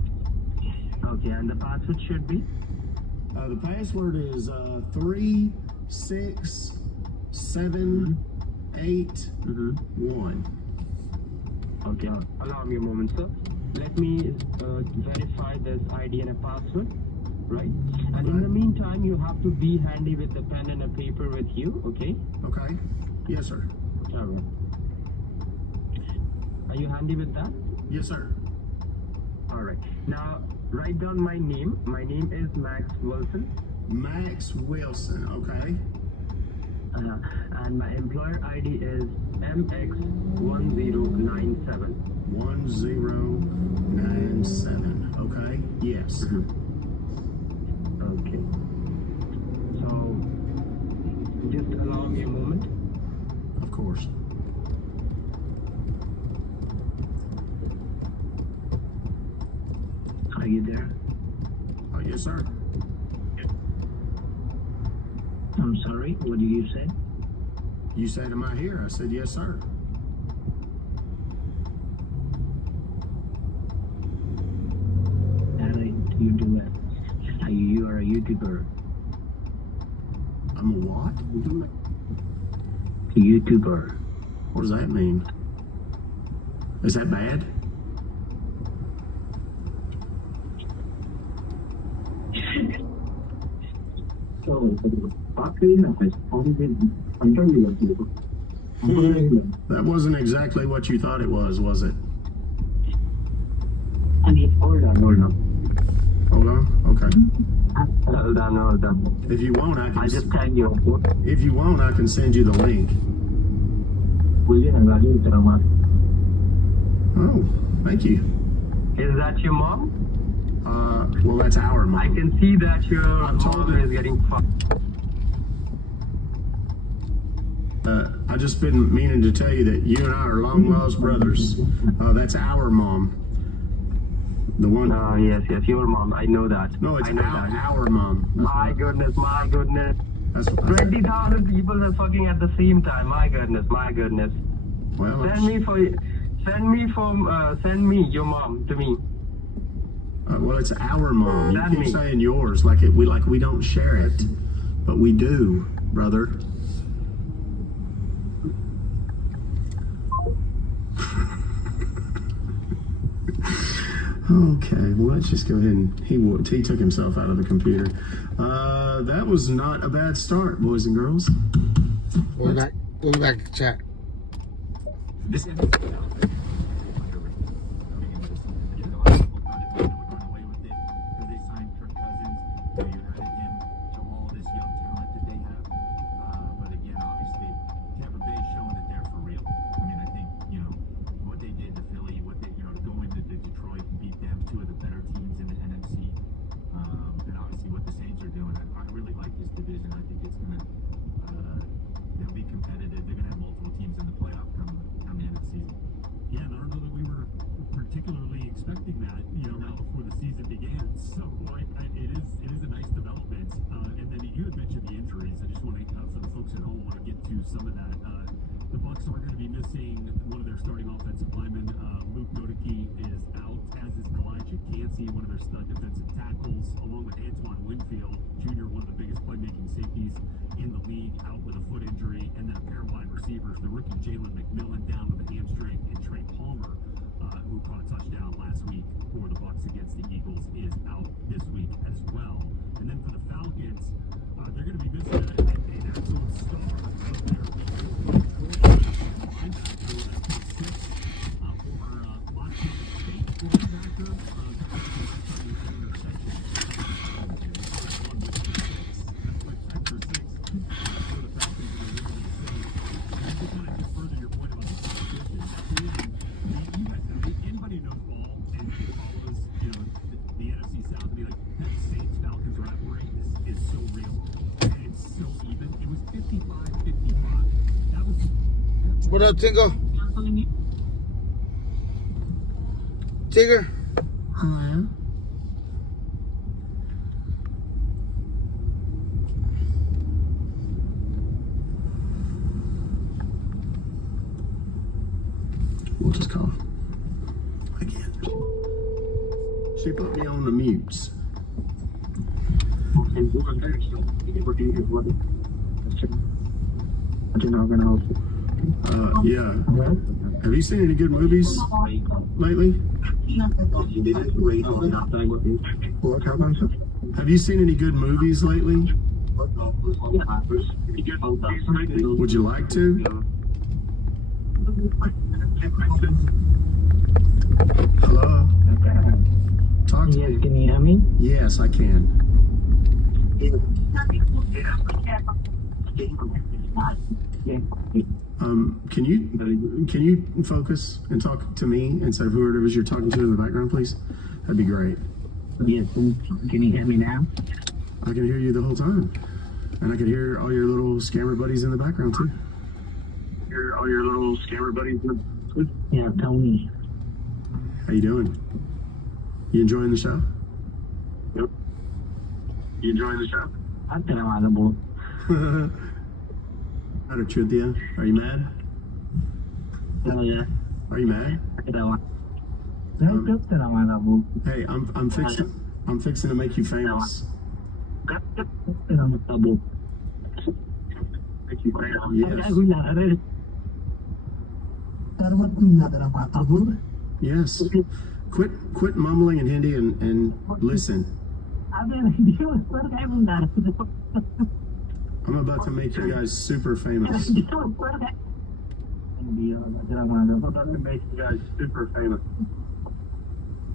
Okay, and the password should be? The password is 367881. Okay, allow me a moment, sir. Let me verify this ID and a password, right? And in the meantime, you have to be handy with a pen and a paper with you, okay? Okay. Yes, sir. All right. Are you handy with that? Yes, sir. All right. Now, write down my name. My name is Max Wilson. Max Wilson, okay. And my employer ID is MX1097. 1097, okay. Yes. Okay. So, just allow me a moment. Of course. Are you there? Oh, yes, sir. I'm sorry, what did you say? You said, am I here? I said, yes, sir. How do you do that? You are a YouTuber. I'm a what? A YouTuber. What does that mean? Is that bad? That wasn't exactly what you thought it was it? Hold on. Hold on? Okay. Hold on. If you want, I can. I just tag you. If you want, I can send you the link. Oh, thank you. Is that your mom? Well, that's our mom. I can see that your mom is getting fucked. I just been meaning to tell you that you and I are long lost brothers. That's our mom. The one. Yes, your mom. I know that. No, it's I know our mom. My goodness. That's what 20,000 people are fucking at the same time. My goodness. Well, Send me your mom to me. Well, it's our mom. Send You keep me. saying yours like we don't share it, but we do, brother. Okay, well, let's just go ahead and he took himself out of the computer. That was not a bad start, boys and girls. We'll be back to chat. This particularly expecting that, right before the season began. So it is a nice development. And then you had mentioned the injuries. I just want to, for the folks at home, want to get to some of that. The Bucks are going to be missing one of their starting offensive linemen. Luke Nodeke is out, as is Elijah Cansey, one of their stud defensive tackles, along with Antoine Winfield Jr., one of the biggest playmaking safeties in the league, out with a foot injury. And then a pair of wide receivers, the rookie Jalen McMillan down with a hamstring, and Trey Palmer, who caught a touchdown last week for the Bucks against the Eagles, is out this week as well. And then for the Falcons, they're going to be missing an absolute star of their What up, Tingo? Tigger? Hello? We'll just call again. She put me on the mutes. Yeah. Have you seen any good movies lately? Have you seen any good movies lately? Would you like to? Hello? Talk to me. Can you hear me? Yes, I can. Can you focus and talk to me instead of whoever it is you're talking to in the background, please? That'd be great. Yes. Can you hear me now? I can hear you the whole time, and I can hear all your little scammer buddies in the background too. Yeah, tell me. How you doing? You enjoying the show? Yep. You enjoying the show? I'm available. Or Truthia? Are you mad? Oh, yeah. Are you mad? Hey, I'm fixing to make you famous. Yes. Yes. Quit mumbling in Hindi and listen. I'm about to make you guys super famous.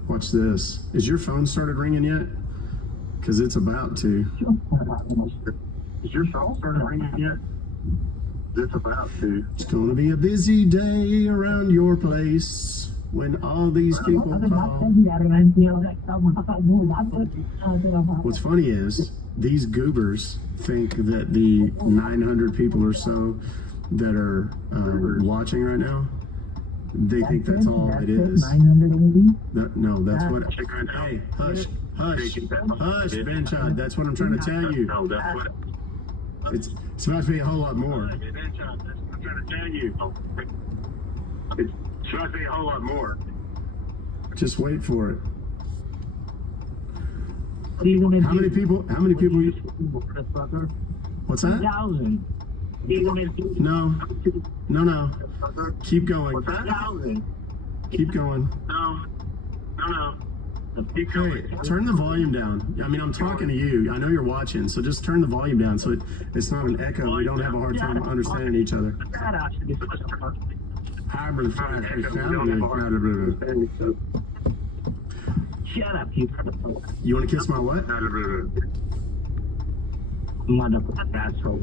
Watch this. Is your phone started ringing yet? Because it's about to. Is your phone started ringing yet? It's about to. It's going to be a busy day around your place when all these people call. What's funny is these goobers think that the 900 people or so that are watching right now, they think that's all it is. No, that's what. Hey, hush, Benchad. That's what I'm trying to tell you. It's about to be a whole lot more. It's about to be a whole lot more. Just wait for it. How many people? What's that? No. Keep going. Keep going. No. Hey, turn the volume down. I mean, I'm talking to you. I know you're watching, so just turn the volume down so it's not an echo. We don't have a hard time understanding each other. Shut up, you. You want to kiss my what? Motherfucker, asshole.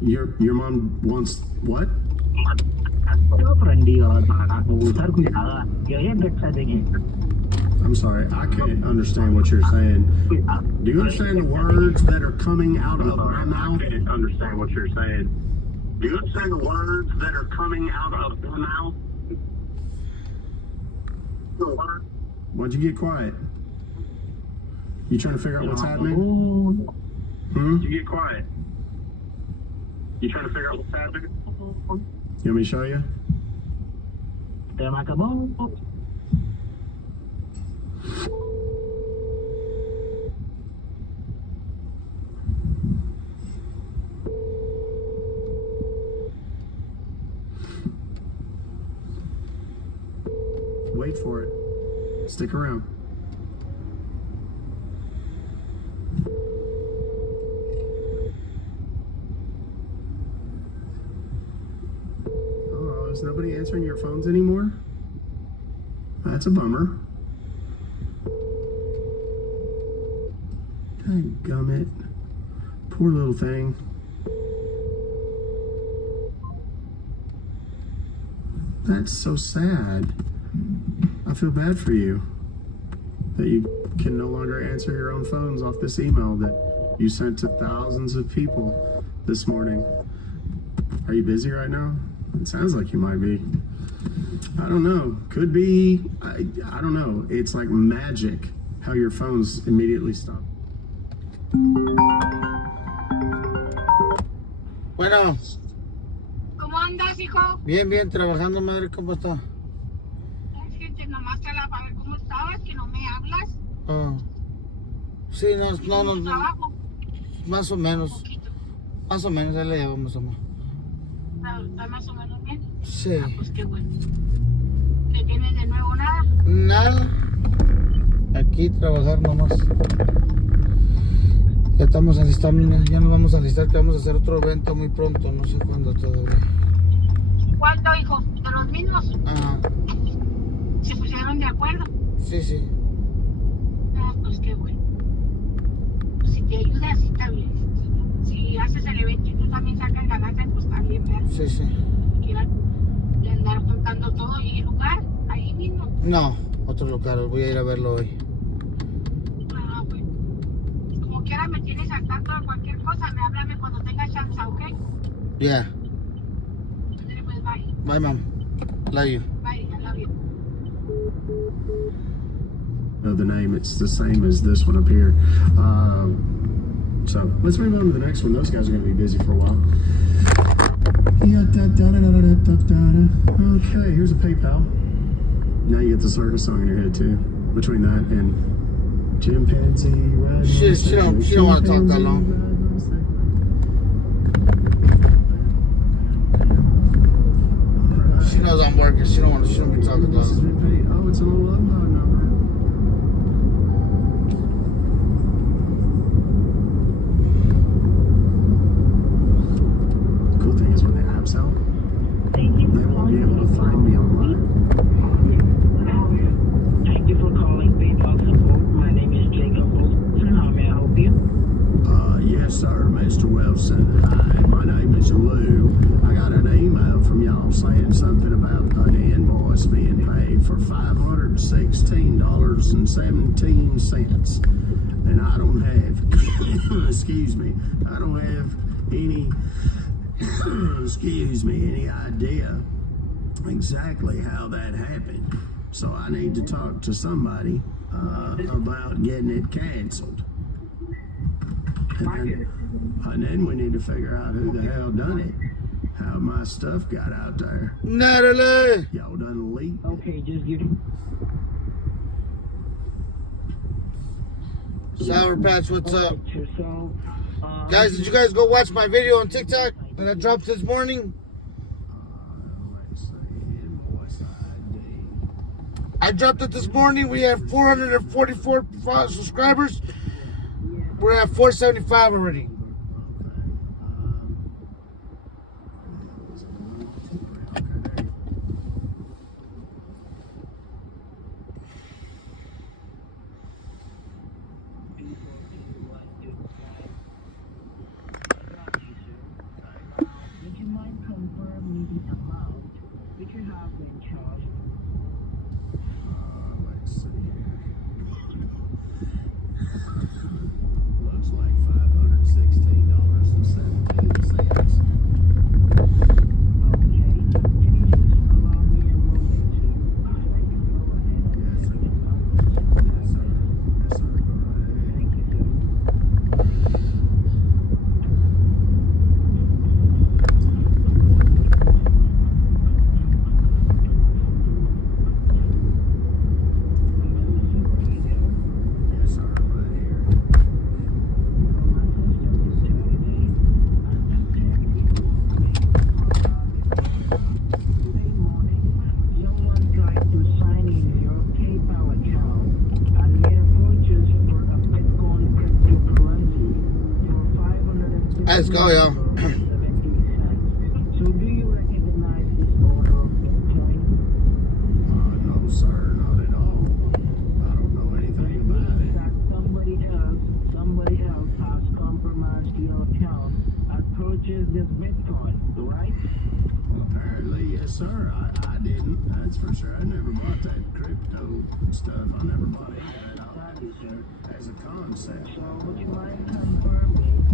Your mom wants what? I'm sorry, I can't understand what you're saying. Do you understand the words that are coming out of my mouth? I can't understand what you're saying. Do you understand the words that are coming out of my mouth? Why'd you get quiet? You trying to figure out what's happening? You get quiet. You trying to figure out what's happening? You want me to show you? Wait for it. Stick around. Oh, is nobody answering your phones anymore? That's a bummer. Dadgummit. Poor little thing. That's so sad. I feel bad for you that you can no longer answer your own phones off this email that you sent to thousands of people this morning. Are you busy right now? It sounds like you might be. I don't know. Could be. I don't know. It's like magic how your phones immediately stop. Bueno. ¿Cómo andas, hijo? Bien, trabajando, madre, ¿cómo está? Es que nomás te la para ver cómo estabas, que no me hablas. Sí, no, Trabajo. más o menos. Más o menos, ahí le llevamos, amor. ¿Está más o menos bien? Sí. Pues qué bueno. ¿Qué tienes de nuevo? ¿Nada? Nada. Aquí trabajar nomás. Ya estamos alistando, ya nos vamos a alistar, que vamos a hacer otro evento muy pronto, no sé cuándo todavía. ¿Cuánto, hijo? ¿De los mismos? Ajá. ¿Se pusieron de acuerdo? Sí. No, pues qué bueno. Si te ayudas, sí está bien. Si haces el evento y tú también sacas ganancias, pues está bien, ¿verdad? Sí. Quieran de andar juntando todo y el lugar, ahí mismo. No, otro lugar, voy a ir a verlo hoy. Ah, bueno. Como quiera me tienes al tanto de cualquier cosa, háblame cuando tengas chance, ¿ok? Yeah. Pues bye. Bye, mom. Love you. Bye, I love you. Know the name, it's the same as this one up here. So let's move on to the next one. Those guys are going to be busy for a while. Okay, here's a PayPal. Now you get the circus song in your head too. Between that and chimpanzee ride. She don't want to talk that long. She knows I'm working. She don't want to shoot me talking that long. Oh, it's an old number. Cool thing is when the app's out, they won't be able to find me online. Thank you for calling PayPal support. My name is Jacob Wilson. How may I help you? Yes, sir, Mr. Wilson. Hi, my name is Lou. I got an email from y'all saying something about an invoice being paid for $516.17. And I don't have, excuse me, I don't have any, any idea exactly how that happened. So I need to talk to somebody about getting it canceled. And then we need to figure out who the hell done it. How my stuff got out there. Natalie! Y'all done leaked. Okay, just give me. Sour Patch, what's up? Guys, did you guys go watch my video on TikTok that I dropped this morning? I dropped it this morning. We have 444 subscribers. We're at 475 already. Would you mind confirming the amount which you have been charged? Let's see here. Looks like $516.17. Let's go, y'all. So do you recognize this order of Bitcoin? No, sir, not at all. I don't know anything about it. That somebody else has compromised your account and purchased this Bitcoin, right? Well, apparently, yes, sir. I didn't. That's for sure. I never bought that crypto stuff. I never bought any of that as a concept. So would you mind confirming?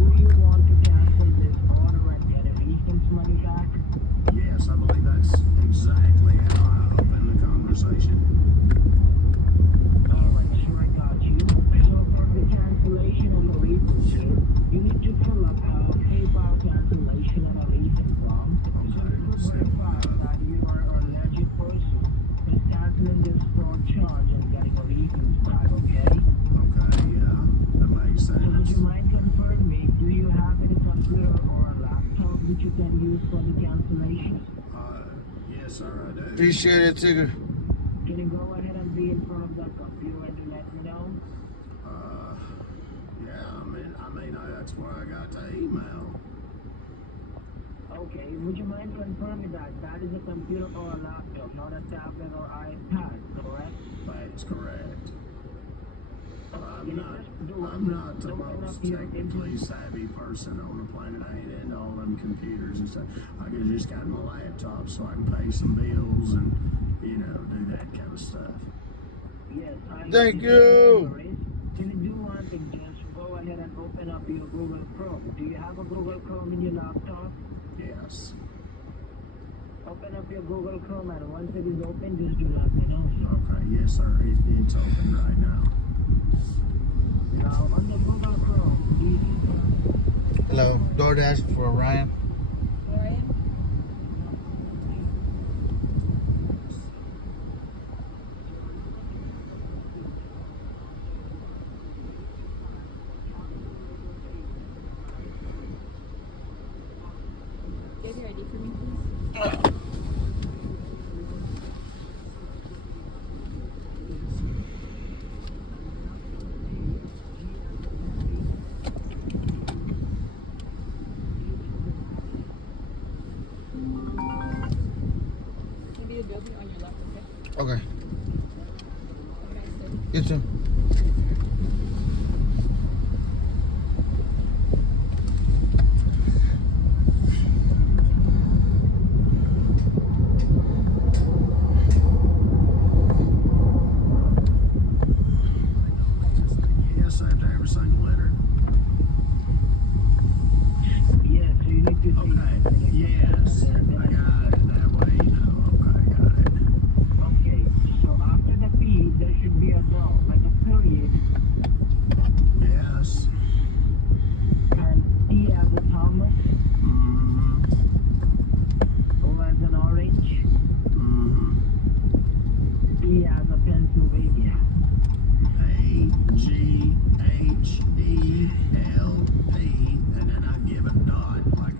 Do you want to cancel this order and get a refund money back? Yes, I believe that's exactly how I opened the conversation. Alright, so I got you. So for the cancellation and the refund, you need to fill up a PayPal cancellation and a refund form. So you could verify that you are a legit person who's canceling this fraud charge and getting a refund back, okay? Okay, yeah, that makes sense. So would you mind confirming me? Do you have any computer or a laptop which you can use for the cancellation? Yes, sir, I do. Appreciate it, Tigger. Can you go ahead and be in front of that computer and let me know? Yeah, I mean, that's where I got the email. Okay, would you mind confirming that that is a computer or a laptop, not a tablet or iPad, correct? That's correct. I'm not the most technically savvy person on the planet. I ain't into all them computers and stuff. I could just got my laptop so I can pay some bills and, do that kind of stuff. Yes, Thank you. Can you do one thing? Just go ahead and open up your Google Chrome. Do you have a Google Chrome in your laptop? Yes. Open up your Google Chrome and once it is open, just do let me know. Okay, yes, sir. It's open right now. Now, on the Google Chrome, do you see Hello, DoorDash for Ryan. Get your ID for me, please. Maybe the building on your left, okay? Okay. Have a nice day. You too. Yes, after every single letter. Yes, so you need to see. Okay. Yes. I got it. That way, you know. Okay, got it. Okay, so after the P, there should be a dot, like a period, Yes. and T as a Thomas, Mm-hmm. O as an orange, Mm-hmm. P as a Pennsylvania. A-G-H-E-L-P, and then I give a dot, like,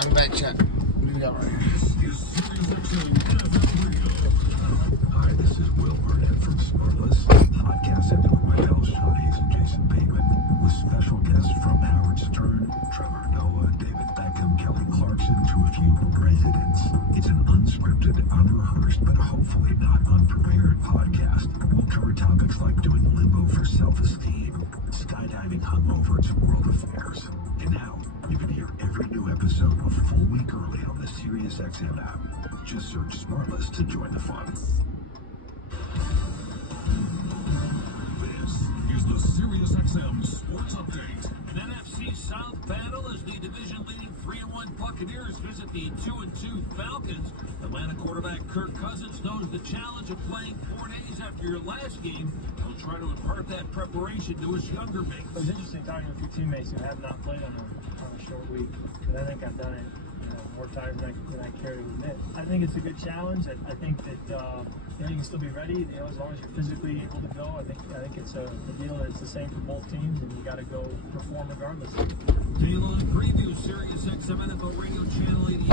I'm back, chat. What do we got right here? Hi, this is Will Burnett from Smartless, podcast I do with my pals Sean Hayes and Jason Bateman, with special guests from Howard Stern, Trevor Noah, David Beckham, Kelly Clarkson, to a few residents. It's an unscripted, unrehearsed, but hopefully not unprepared podcast. We'll cover topics like doing limbo for self-esteem, skydiving hungover to world affairs. And now, you can hear every new episode a full week early on the SiriusXM app. Just search Smartless to join the fun. This is the SiriusXM Sports Update. An NFC South battle as the division-leading 3-1 Buccaneers visit the 2-2 Falcons. Atlanta quarterback Kirk Cousins knows the challenge of playing 4 days after your last game. He'll try to impart that preparation to his younger mates. It was interesting talking to a few teammates who have not played on a short week, because I think I've done it more times than I care to admit. I think it's a good challenge. I think that you can still be ready, as long as you're physically able to go. I think it's a deal that's the same for both teams, and you got to go perform regardless. Day-long preview, SiriusXM NFL Radio Channel 88.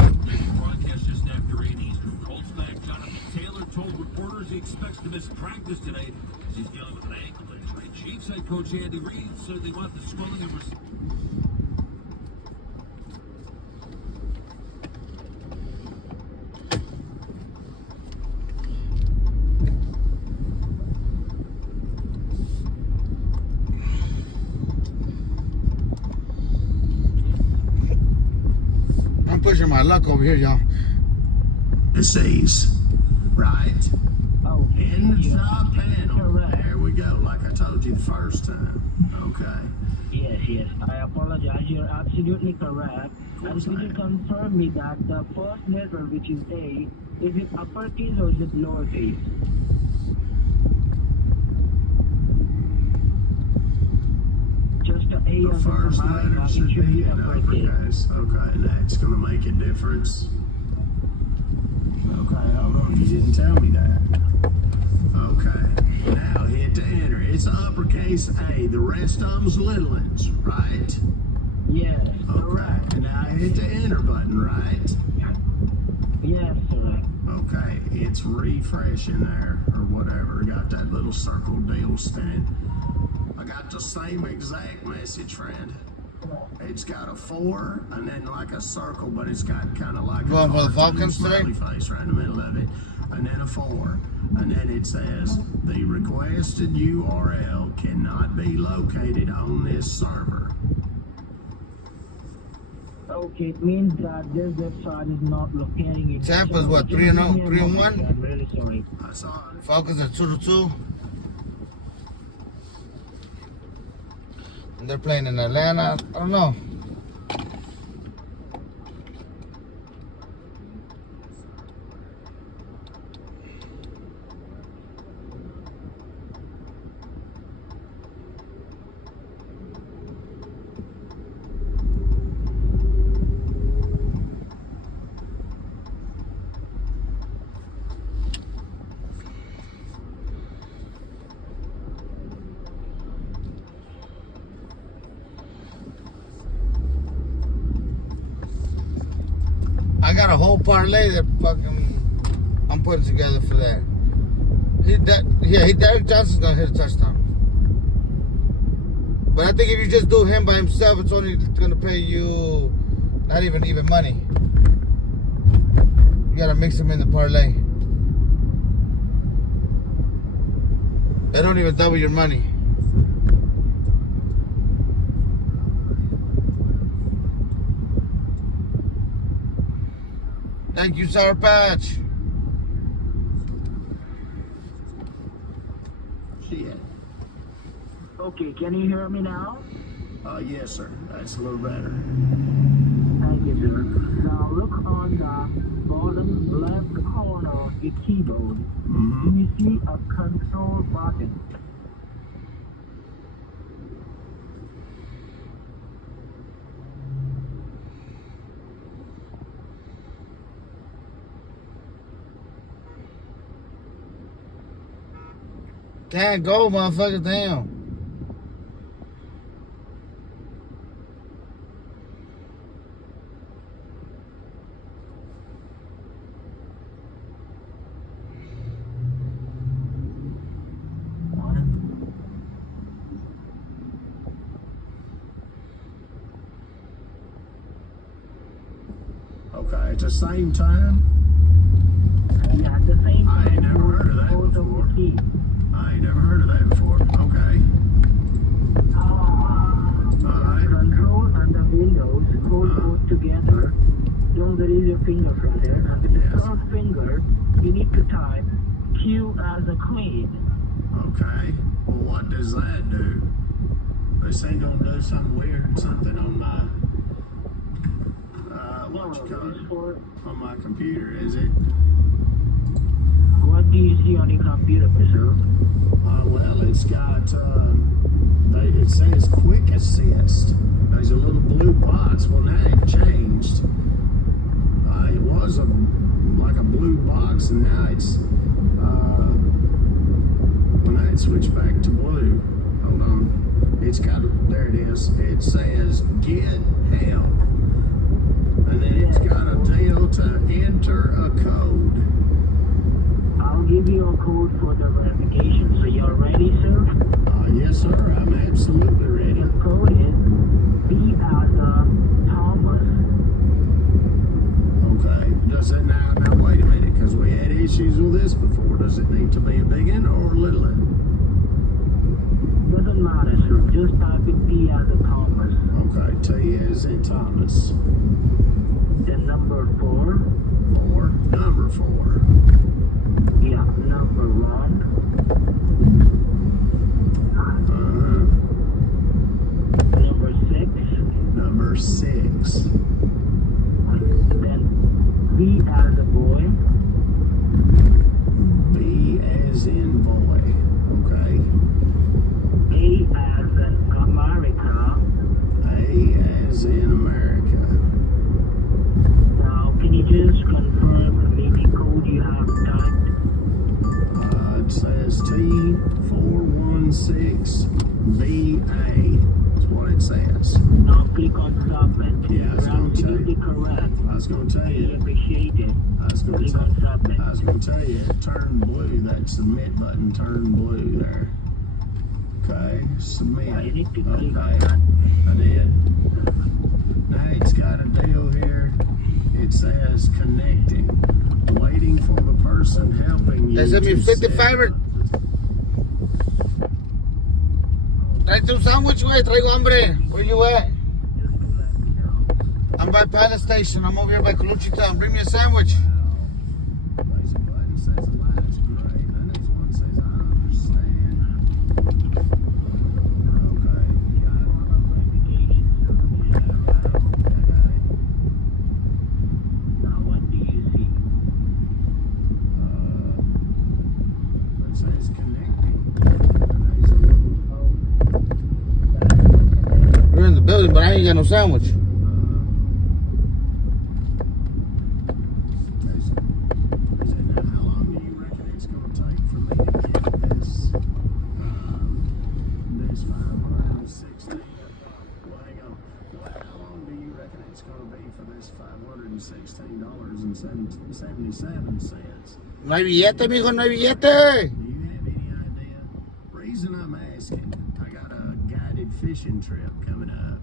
Broadcast just after 8 Eastern. Colts back Jonathan Taylor told reporters he expects to miss practice today as he's dealing with an ankle injury. Chiefs head coach Andy Reid said they want the swelling of I'm pushing my luck over here, y'all. disease, right? Oh, In the yes, top panel. correct. There we go, like I told you the first time. Okay. Yes, I apologize. You're absolutely correct. And could you confirm me that the first letter, which is A, is it uppercase or is it lowercase? Just the A The of the first combined, letter it should be in uppercase. uppercase. Okay, that's going to make a difference. Okay, hold on. You didn't tell me that. Okay, now hit to enter. It's uppercase A. The rest of them's little ones, right? Yes, Okay, now hit the enter button, right? yes, sir. Okay, it's refreshing there, or whatever. Got that little circle deal spinning. I got the same exact message, friend. It's got a 4 and then like a circle, but it's got kind of like Going a for the cartoon Falcons today? smiley face right in the middle of it, and then a 4, and then it says the requested URL cannot be located on this server. Okay, it means that this website is not locating it. Tampa's what, 3-0, 3-1? I'm really sorry. I saw it. Falcons are 2-2. And they're playing in Atlanta. I don't know. I got a whole parlay that fucking I'm putting together for that. Derek Johnson's gonna hit a touchdown. But I think if you just do him by himself, it's only gonna pay you not even money. You gotta mix him in the parlay. They don't even double your money. Thank you, Sour Patch. Shit. Okay, can you hear me now? Yes, sir. That's a little better. Thank you, sir. Now look on the bottom left corner of the keyboard. Mm-hmm. You see a control button. Can't go, motherfucker, damn. Okay, at the same time? Yeah, at the same time. I ain't never heard of that both of before. the keys. I ain't never heard of that before. Okay. Alright. Control and the Windows hold both together. Don't release your finger from there. And with the third finger, you need to type Q as a queen. Okay. Well, what does that do? This ain't gonna do something weird, something on my on my computer, is it? What do you see on your computer, sir? Well, it's got, it says quick assist. There's a little blue box. Well, now it changed. It was like a blue box, and now it's, well, now it switched back to blue. Hold on. It's got, there it is. It says get help. And then it's got a deal to enter a code. I'll give you a code for the verification. So you're ready, sir? Yes, sir. I'm absolutely ready. The code is B as Thomas. Okay. Does it now wait a minute, because we had issues with this before. Does it need to be a big one or a little one? Doesn't matter, sir. Just type in B as Thomas. Okay. T as in Thomas. Then number 4. Number 4. Yeah, number 1. Number 6. Then B as a boy. B as in boy. Okay. A as in America. A as in America. Now, can you just confirm maybe code you have typed? It says T416BA. That's what it says. Now click on submit. Yeah, I was going to tell you. Correct. I was going to tell you. Appreciate it. I was going to tell you. It turned blue. That submit button turned blue there. Okay, submit. Yeah, you need to click okay, on that. I did. Now it's got a deal here. It says connecting. Waiting for the person helping you. They sent me 55 or... Tráete un sandwich, güey. Traigo hambre. Where you at? I'm by Pilot Station. I'm over here by Colucci Town. Bring me a sandwich. There's a button that says Alliance Gray. Then there's one that says I understand. Okay. Now, what do you see? It says connecting. There's a little... We're in the building, but I ain't got no sandwich. $16.77. No hay billete, mijo, no hay billete. Do you have any idea? Reason I'm asking, I got a guided fishing trip coming up,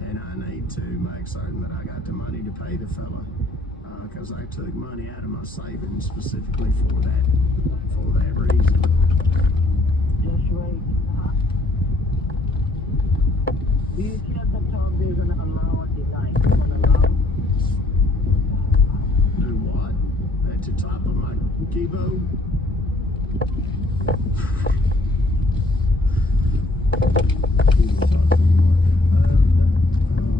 and I need to make certain that I got the money to pay the fella, because I took money out of my savings specifically for that reason. Just right. Do you see at the top there's an allow or deny? You can allow? Do what? At the top of my keyboard?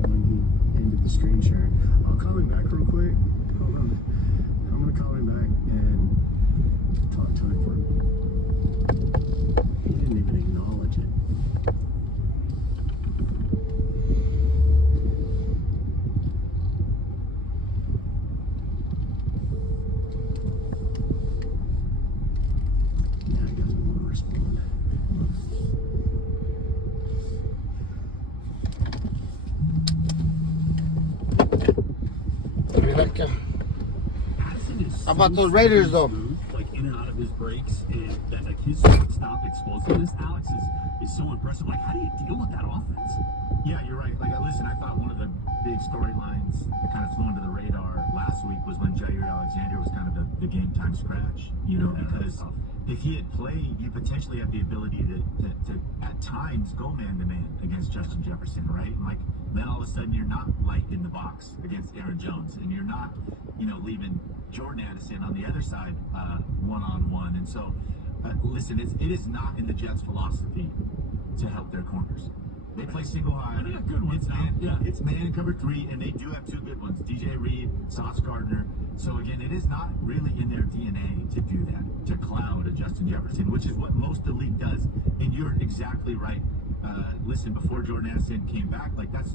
When he ended the screen sharing. I'll call him back real quick. Hold on. I'm going to call him back and talk to him for a minute. He didn't even acknowledge it. Yeah, he doesn't want to respond. How about those Raiders, though? Like in and out of his breaks, and that like his stop explosiveness, Alex, is so impressive. Like, how do you deal with that offense? Yeah, you're right. Like, listen, I thought one of the big storylines that kind of flew under the radar last week was when Jair Alexander was kind of the game time scratch, you know, because if he had played, you potentially have the ability to at times go man-to-man against Justin Jefferson, right? And like, then all of a sudden you're not light in the box against Aaron Jones, and you're not, you know, leaving Jordan Addison on the other side one-on-one. And so, listen, it is not in the Jets' philosophy to help their corners. They play single high. They got good ones now. It's man cover 3, and they do have 2 good ones, DJ Reed, Sauce Gardner. So again, it is not really in their DNA to do that, to cloud a Justin Jefferson, which is what most of the league does. And you're exactly right. Listen, before Jordan Addison came back, like that's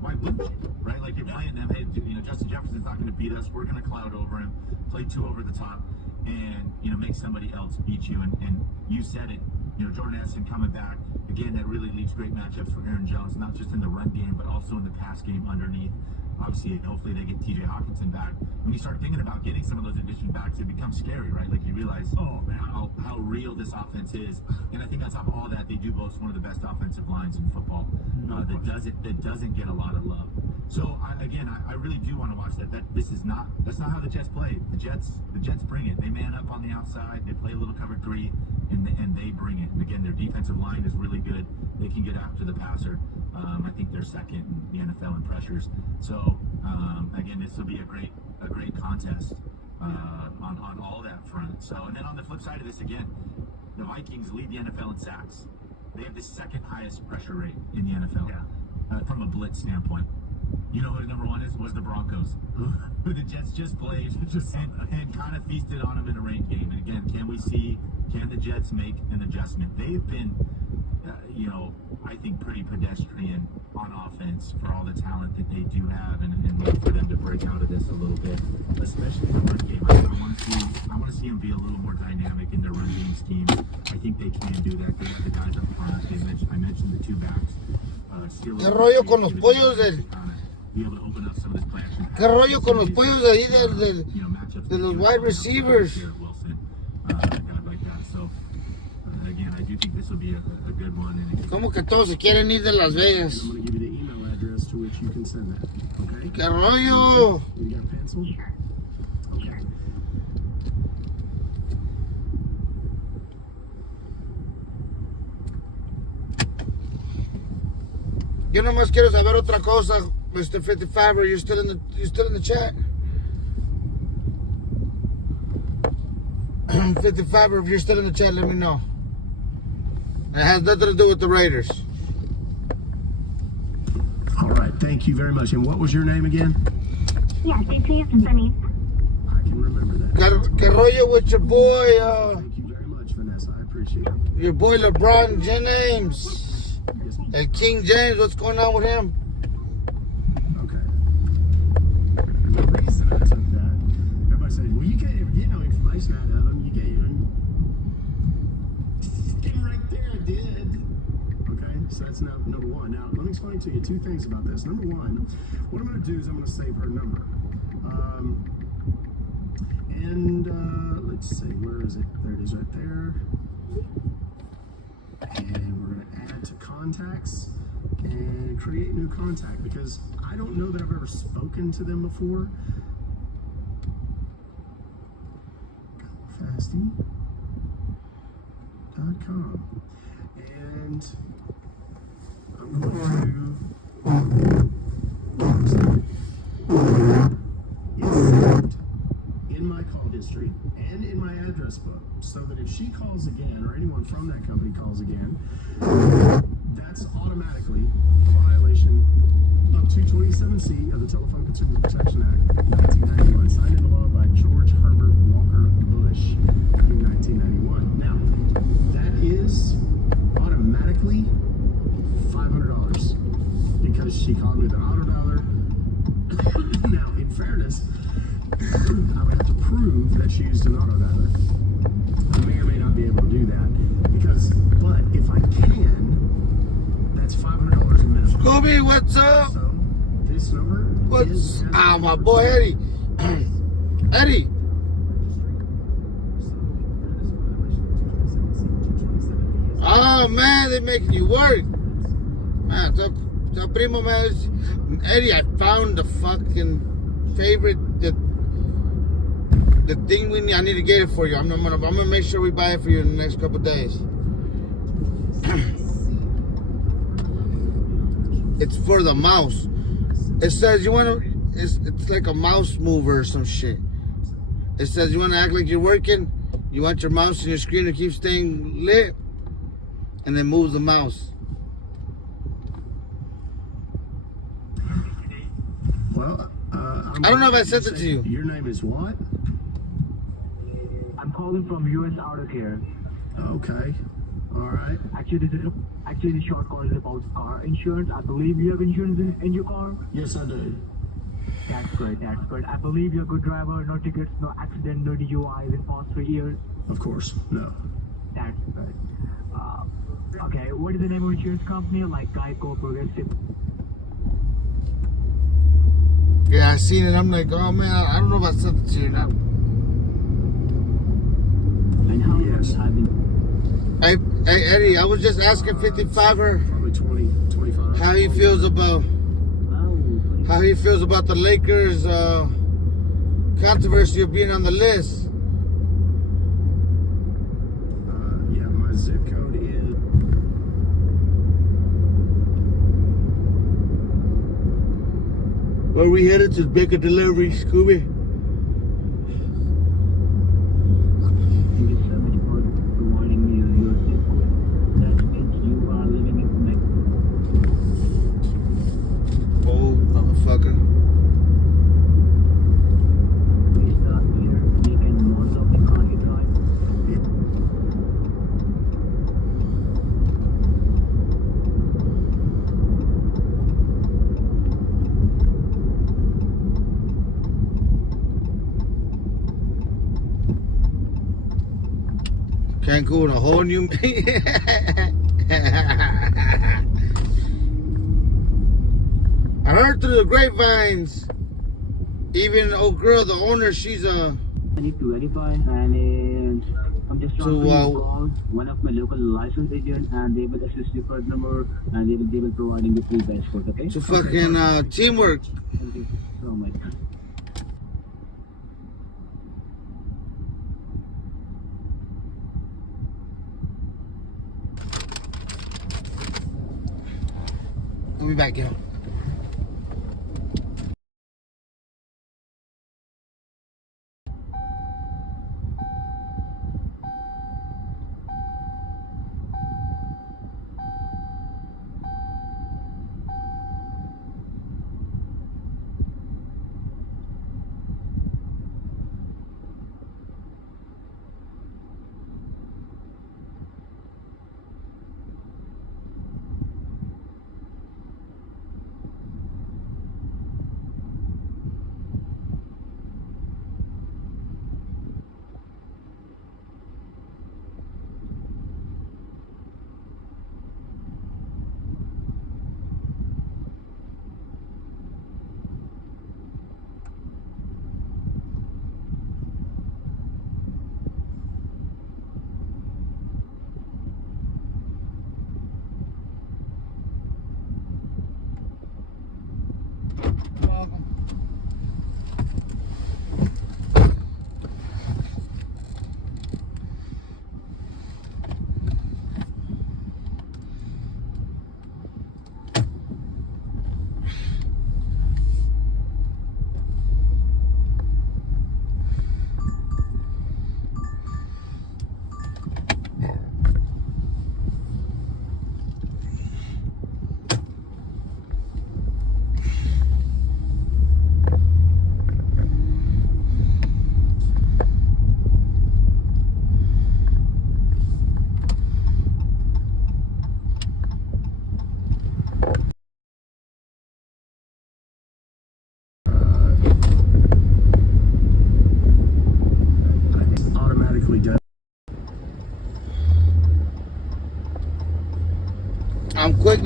why wouldn't you, right? Like you're playing them, hey, you know, Justin Jefferson's not going to beat us. We're going to cloud over him, play 2 over the top, and you know, make somebody else beat you. And you said it. You know, Jordan Addison coming back, again, that really leaves great matchups for Aaron Jones, not just in the run game, but also in the pass game underneath. Obviously, hopefully they get TJ Hawkinson back. When you start thinking about getting some of those additions back, it becomes scary, right? Like you realize, oh man, how real this offense is. And I think on top of all that, they do boast one of the best offensive lines in football that doesn't get a lot of love. So I really do want to watch that. That's not how the Jets play. The Jets bring it. They man up on the outside. They play a little cover 3, and they bring it. And again, their defensive line is really good. They can get after the passer. I think they're second in the NFL in pressures. So again, this will be a great contest on all that front. So, and then on the flip side of this, again, the Vikings lead the NFL in sacks. They have the 2nd highest pressure rate in the NFL from a blitz standpoint. You know who number 1 was the Broncos, who the Jets just played and kind of feasted on them in a rain game. And again, can the Jets make an adjustment? They've been, you know, I think pretty pedestrian on offense for all the talent that they do have, and look for them to break out of this a little bit, especially the run game. I want to see them be a little more dynamic in their run game scheme. I think they can do that. They have the guys up front. I mentioned the 2 backs. ¿Qué rollo con los pollos del... ¿Qué rollo con los pollos de ahí de los wide receivers? ¿Cómo que todos se quieren ir de Las Vegas? ¿Qué rollo? Yo nomás quiero saber otra cosa, Mr. 55. You're still in the chat. 55, if you're still in the chat, let me know. It has nothing to do with the Raiders. All right, thank you very much. And what was your name again? Yes, it's Sunny. I can remember that. ¿Qué rollo with your boy? Thank you very much, Vanessa. I appreciate it. Your boy LeBron James. And King James, what's going on with him? Okay. The reason I took that, everybody said, well, you can't even get no information out of him. You can't even. Right there, I did. Okay, so that's number 1. Now, let me explain to you 2 things about this. Number 1, what I'm going to do is I'm going to save her number. Let's see, where is it? There it is right there. And we're going to add to contacts and create new contact because I don't know that I've ever spoken to them before. Fasty.com. And I'm going to it's saved in my call history and in my address book so that if she calls again or anyone from that company calls again, that's automatically a violation of 227C of the Telephone Consumer Protection Act 1991, signed into law by George Herbert Walker Bush in 1991. Now, that is automatically $500 because she called me with an auto dialer. Now, in fairness, I would have to prove that she used an auto dialer. I may or may not be able to do that but if I can, that's $500 a minute. Scooby, what's up? So, this number What's my boy Eddie? Eddie. Oh man, they're making you work. Man, the primo man, Eddie, I found the fucking favorite the thing I need to get it for you. I'm gonna make sure we buy it for you in the next couple of days. It's for the mouse. It says you want to. It's like a mouse mover or some shit. It says you want to act like you're working. You want your mouse and your screen to keep staying lit, and then moves the mouse. Well, I don't know if I sent it to you. Your name is what? I'm calling from US Auto Care. Okay. All right. Actually, the short call is about car insurance. I believe you have insurance in your car. Yes, I do. That's great. That's great. I believe you're a good driver. No tickets, no accident, no DUIs in past 3 years. Of course, no. That's good. Okay, what is the name of insurance company? Like Geico, Progressive? Yeah, I seen it. I'm like, oh man, I don't know if I sent it to you now. And how yes. Have been? Hey, Eddie, I was just asking 55er Probably 20, 25. how he feels about the Lakers controversy of being on the list. Yeah, my zip code is. Where we headed to make a delivery, Scooby? Thank you so much for providing me your zip code. That means you are living in Mexico. Oh, motherfucker. Is that your make and model of the car you drive? Cancun, a whole new. I heard through the grapevines, even old girl, the owner, she's a. I need to verify, and I'm just trying to call one of my local license agents, and they will assist you for the number, and they will provide you free best code. Okay? It's a fucking teamwork. Thank you so much. I'll be back, yo.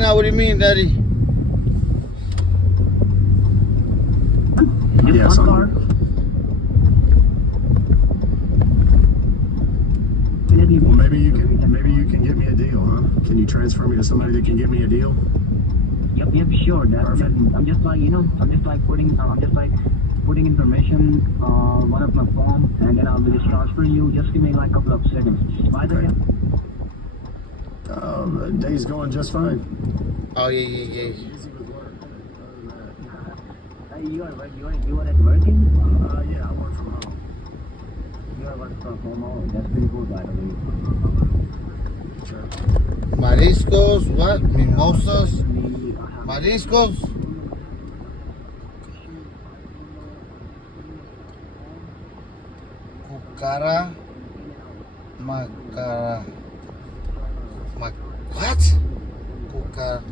now? What do you mean, Daddy? Yeah, one son. car. Well, maybe you can get me a deal, huh? Can you transfer me to somebody that can get me a deal? Yep, sure. I'm just like putting information on one of my form, and then I'll just transfer you. Just give me like a couple of seconds. By the way. The day's going just fine. Oh yeah. You are at working? Yeah, I work from home. You are working from home. Oh, that's pretty good, by the way. Sure. Mariscos, what? Mimosas? Mariscos? Cucara? Macara? What? Cucara?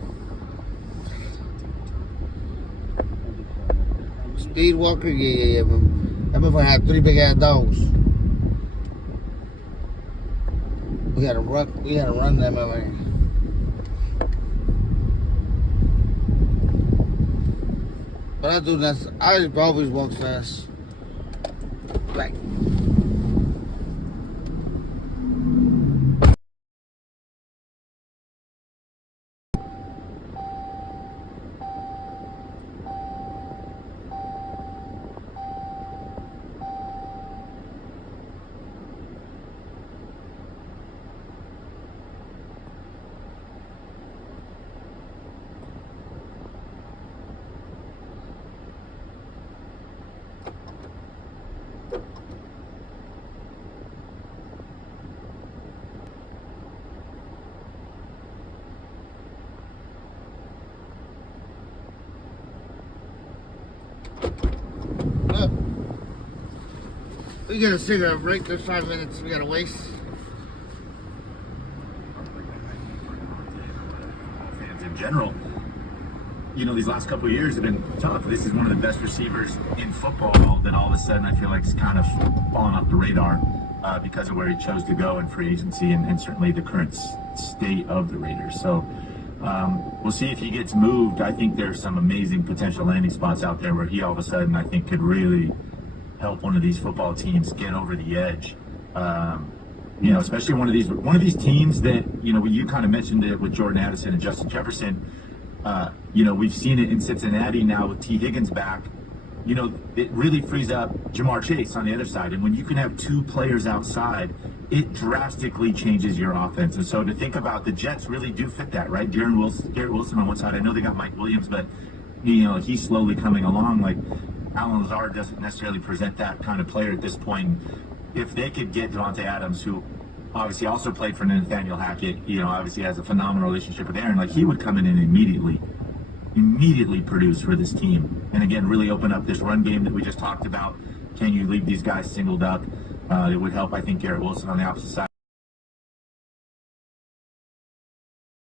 Speed walker? Yeah. That motherfucker had 3 big ass dogs. We had to run that motherfucker. But I always walk fast. Like. Look. We get a cigarette break. There's 5 minutes we gotta waste. Fans in general, you know, these last couple of years have been tough. This is one of the best receivers in football that all of a sudden I feel like is kind of fallen off the radar because of where he chose to go in free agency and certainly the current state of the Raiders. So we'll see if he gets moved. I think there's some amazing potential landing spots out there where he all of a sudden I think could really help one of these football teams get over the edge. You know, especially one of these teams that, you know, you kind of mentioned it with Jordan Addison and Justin Jefferson. You know, we've seen it in Cincinnati now with T. Higgins back. You know, it really frees up Jamar Chase on the other side. And when you can have 2 players outside, it drastically changes your offense. And so to think about the Jets really do fit that, right? Garrett Wilson on one side. I know they got Mike Williams, but, you know, he's slowly coming along. Like, Alan Lazard doesn't necessarily present that kind of player at this point. If they could get Devontae Adams, who obviously also played for Nathaniel Hackett, you know, obviously has a phenomenal relationship with Aaron, like he would come in and immediately produce for this team. And again, really open up this run game that we just talked about. Can you leave these guys singled up? It would help, I think, Garrett Wilson on the opposite side.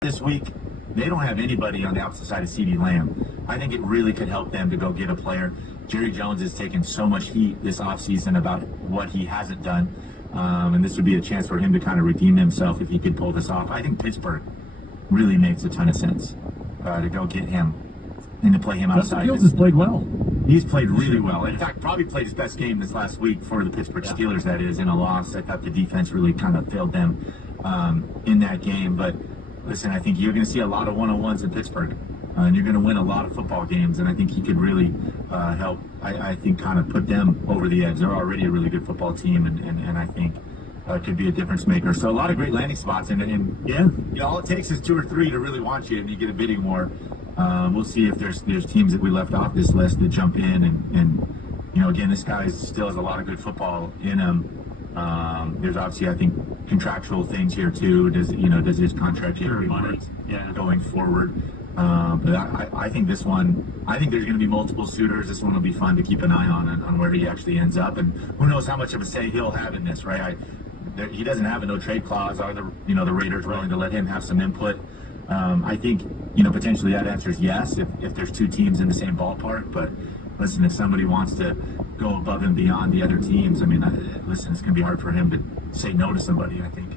This week, they don't have anybody on the opposite side of CeeDee Lamb. I think it really could help them to go get a player. Jerry Jones has taken so much heat this offseason about what he hasn't done. And this would be a chance for him to kind of redeem himself if he could pull this off. I think Pittsburgh really makes a ton of sense to go get him and to play him outside. Justin Fields has played well. He's played really well. In fact, probably played his best game this last week for the Pittsburgh Steelers, that is, in a loss. I thought the defense really kind of failed them in that game. But listen, I think you're going to see a lot of one-on-ones in Pittsburgh. And you're going to win a lot of football games. And I think he could really help, I think, kind of put them over the edge. They're already a really good football team, and I think could be a difference maker. So a lot of great landing spots. And yeah, you know, all it takes is 2 or 3 to really want you, and you get a bidding war. We'll see if there's teams that we left off this list that jump in. And you know, again, this guy still has a lot of good football in him. There's obviously, I think, contractual things here too. Does his contract here money going forward? But I think this one, I think there's going to be multiple suitors. This one will be fun to keep an eye on where he actually ends up, and who knows how much of a say he'll have in this, right? He doesn't have a no trade clause. Are the Raiders willing to let him have some input? I think, you know, potentially that answer is yes if there's 2 teams in the same ballpark. But listen, if somebody wants to go above and beyond the other teams, I mean, listen, it's going to be hard for him to say no to somebody, I think.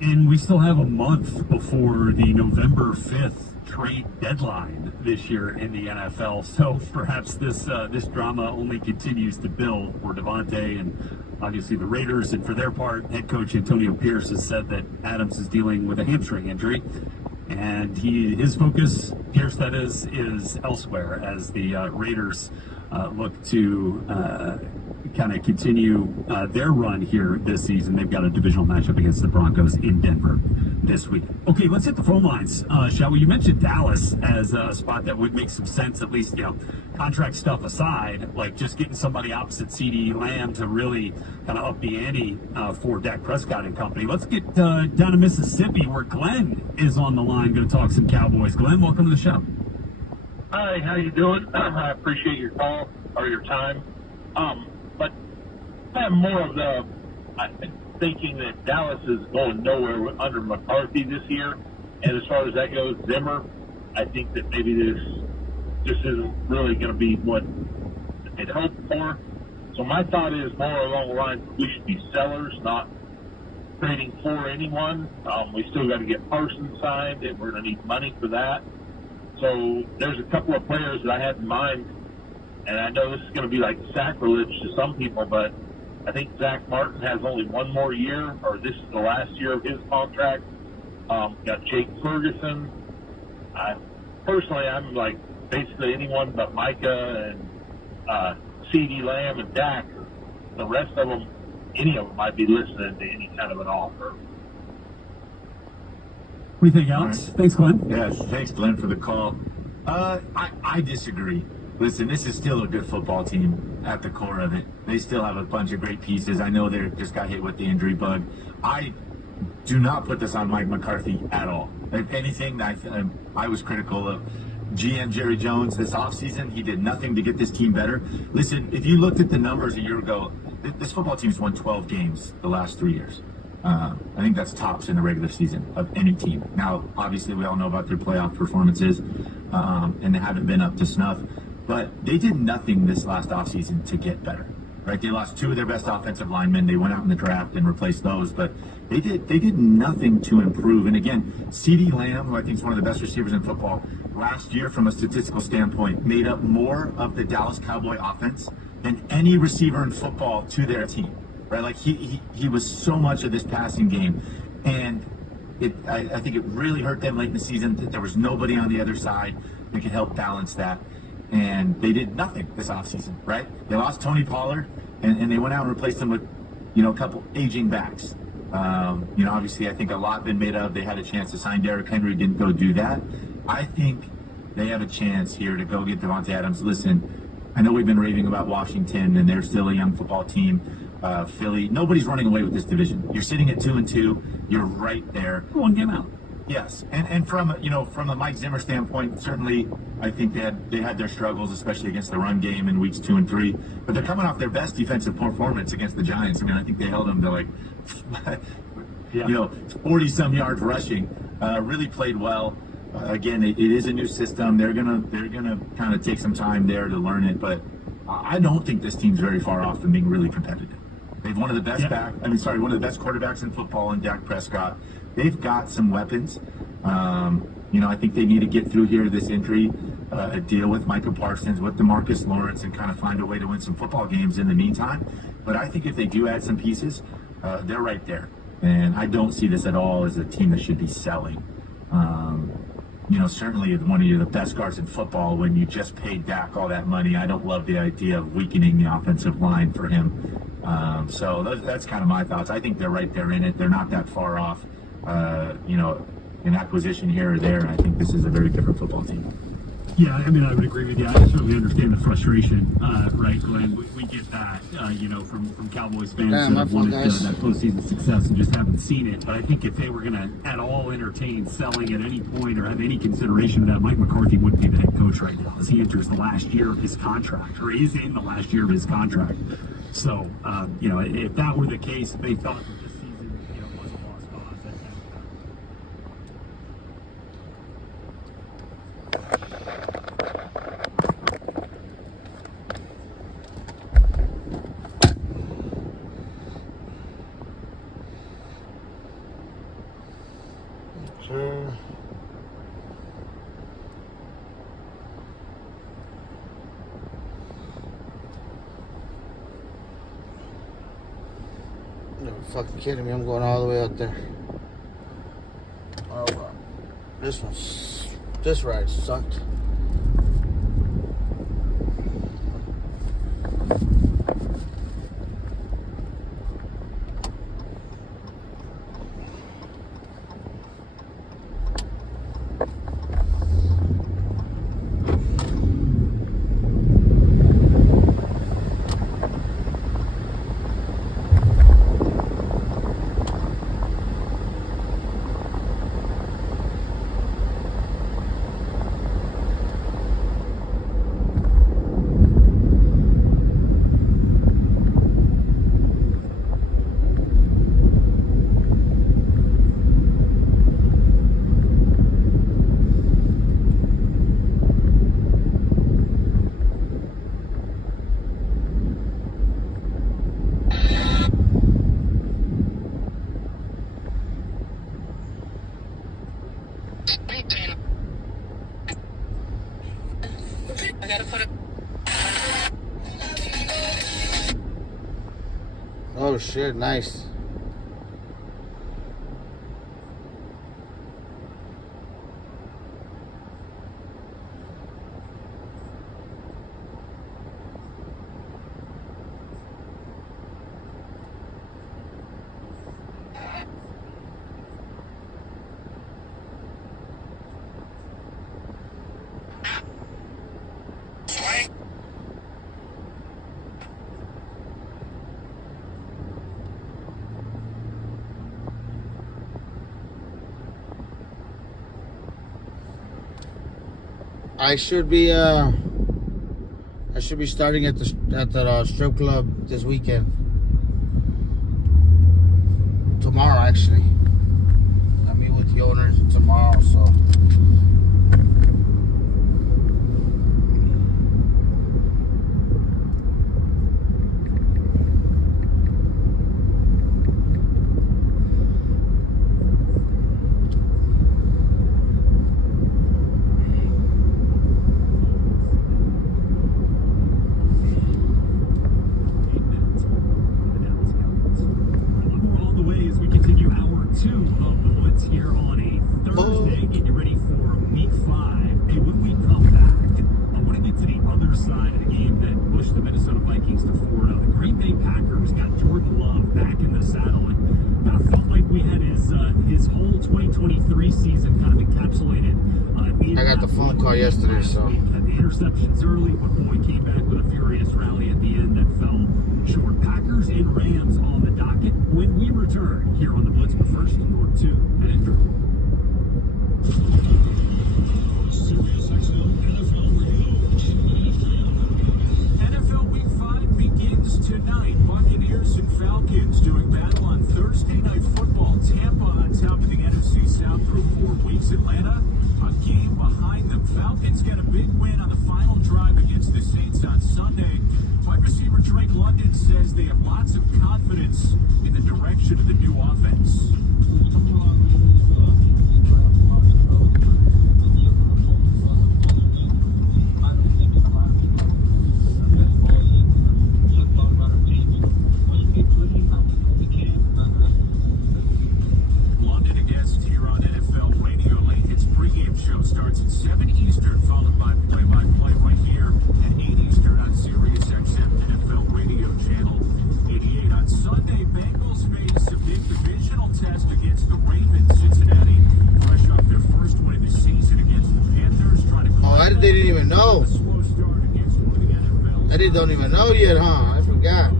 And we still have a month before the November 5th trade deadline this year in the NFL. So perhaps this drama only continues to build for Devontae and obviously the Raiders. And for their part, head coach Antonio Pierce has said that Adams is dealing with a hamstring injury. And his focus, Pierce that is elsewhere as the Raiders look to kind of continue their run here this season. They've got a divisional matchup against the Broncos in Denver this week. Okay, let's hit the phone lines, shall we? You mentioned Dallas as a spot that would make some sense, at least, contract stuff aside, like just getting somebody opposite CeeDee Lamb to really kind of up the ante for Dak Prescott and company. Let's get down to Mississippi where Glenn is on the line, going to talk some Cowboys. Glenn, welcome to the show. Hi, how you doing? I appreciate your call or your time. But I'm more of the thinking that Dallas is going nowhere under McCarthy this year. And as far as that goes, Zimmer, I think that maybe this isn't really going to be what they'd hoped for. So my thought is more along the lines we should be sellers, not trading for anyone. We still got to get Parsons signed, and we're going to need money for that. So there's a couple of players that I had in mind, and I know this is going to be like sacrilege to some people, but I think Zach Martin has only one more year, or this is the last year of his contract. Got Jake Ferguson. Personally, I'm like basically anyone but Micah and CeeDee Lamb and Dak. The rest of them, any of them might be listening to any kind of an offer. What do you think, Alex? Right. Thanks, Glenn. Yes, thanks, Glenn, for the call. I disagree. Listen, this is still a good football team at the core of it. They still have a bunch of great pieces. I know they just got hit with the injury bug. I do not put this on Mike McCarthy at all. If anything, I was critical of GM Jerry Jones this offseason. He did nothing to get this team better. Listen, if you looked at the numbers a year ago, this football team's won 12 games the last 3 years. I think that's tops in the regular season of any team. Now, obviously, we all know about their playoff performances, and they haven't been up to snuff. But they did nothing this last offseason to get better, right? They lost two of their best offensive linemen. They went out in the draft and replaced those, but they did nothing to improve. And again, CeeDee Lamb, who I think is one of the best receivers in football, last year, from a statistical standpoint, made up more of the Dallas Cowboy offense than any receiver in football to their team, right? Like he was so much of this passing game, and I think it really hurt them late in the season that there was nobody on the other side that could help balance that. And they did nothing this offseason, right? They lost Tony Pollard, and they went out and replaced him with, a couple aging backs. Obviously, I think a lot been made of. They had a chance to sign Derrick Henry, didn't go do that. I think they have a chance here to go get Devontae Adams. Listen, I know we've been raving about Washington, and they're still a young football team. Philly, nobody's running away with this division. You're sitting at 2-2. You're right there. One game out. Yes, and from a Mike Zimmer standpoint, certainly I think they had their struggles, especially against the run game in weeks 2 and 3. But they're coming off their best defensive performance against the Giants. I mean, I think they held them to 40-some yards rushing. Really played well. Again, it is a new system. They're gonna kind of take some time there to learn it. But I don't think this team's very far off from being really competitive. They've one of the best one of the best quarterbacks in football in Dak Prescott. They've got some weapons. I think they need to get through here this injury, deal with Micah Parsons, with DeMarcus Lawrence, and kind of find a way to win some football games in the meantime. But I think if they do add some pieces, they're right there. And I don't see this at all as a team that should be selling. Certainly one of the best guards in football, when you just paid Dak all that money, I don't love the idea of weakening the offensive line for him. So that's kind of my thoughts. I think they're right there in it. They're not that far off. An acquisition here or there, and I think this is a very different football team. Yeah, I mean, I would agree with you. I certainly understand the frustration, right, Glenn? We get that, from Cowboys fans that have wanted that postseason success and just haven't seen it. But I think if they were going to at all entertain selling at any point or have any consideration of that, Mike McCarthy wouldn't be the head coach right now, as he enters the last year of his contract, or is in the last year of his contract. So, if that were the case, if they thought that this season, was a lost cause, that's You're fucking kidding me. I'm going all the way out there. Oh, wow. This ride sucked. I gotta put it. Oh shit, nice. I should be starting at the strip club this weekend. Tomorrow, actually. I meet with the owners tomorrow, so. I got the phone call yesterday, so. The interceptions early, but boy came back with a furious rally at the end that fell short. Packers and Rams on the docket when we return here on the Blitz. But first, your 2 Andrew. NFL Week 5 begins tonight. Buccaneers and Falcons doing battle on Thursday Night Football. Tampa on top of the NFC South through 4 weeks. Atlanta, a game behind them. Falcons get a big win on the final drive against the Saints on Sunday. Wide receiver Drake London says they have lots of confidence in the direction of the new offense. London a guest here on NFL Radio Late. Its pregame show starts at 7 Eastern, followed by play-by-play right here at 8 Eastern on Sirius XM NFL Radio Channel 88. On Sunday, Bengals face a big divisional test against the Ravens. Cincinnati, fresh off their first win of the season against the Panthers, trying to They didn't even know. They don't even know yet, huh? I forgot.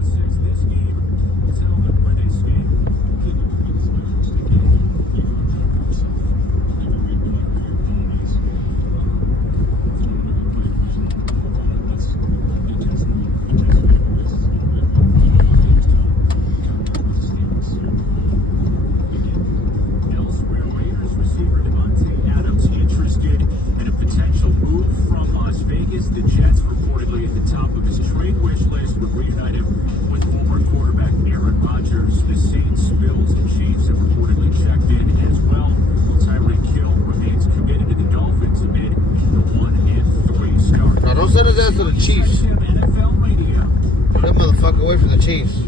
The Jets reportedly at the top of his trade wish list would reunite him with former quarterback Aaron Rodgers. The Saints, Bills, and Chiefs have reportedly checked in as well. Tyreek Hill remains committed to the Dolphins amid the 1-3 start. Now don't send his ass to the Chiefs. NFL Radio. Put that motherfucker away from the Chiefs.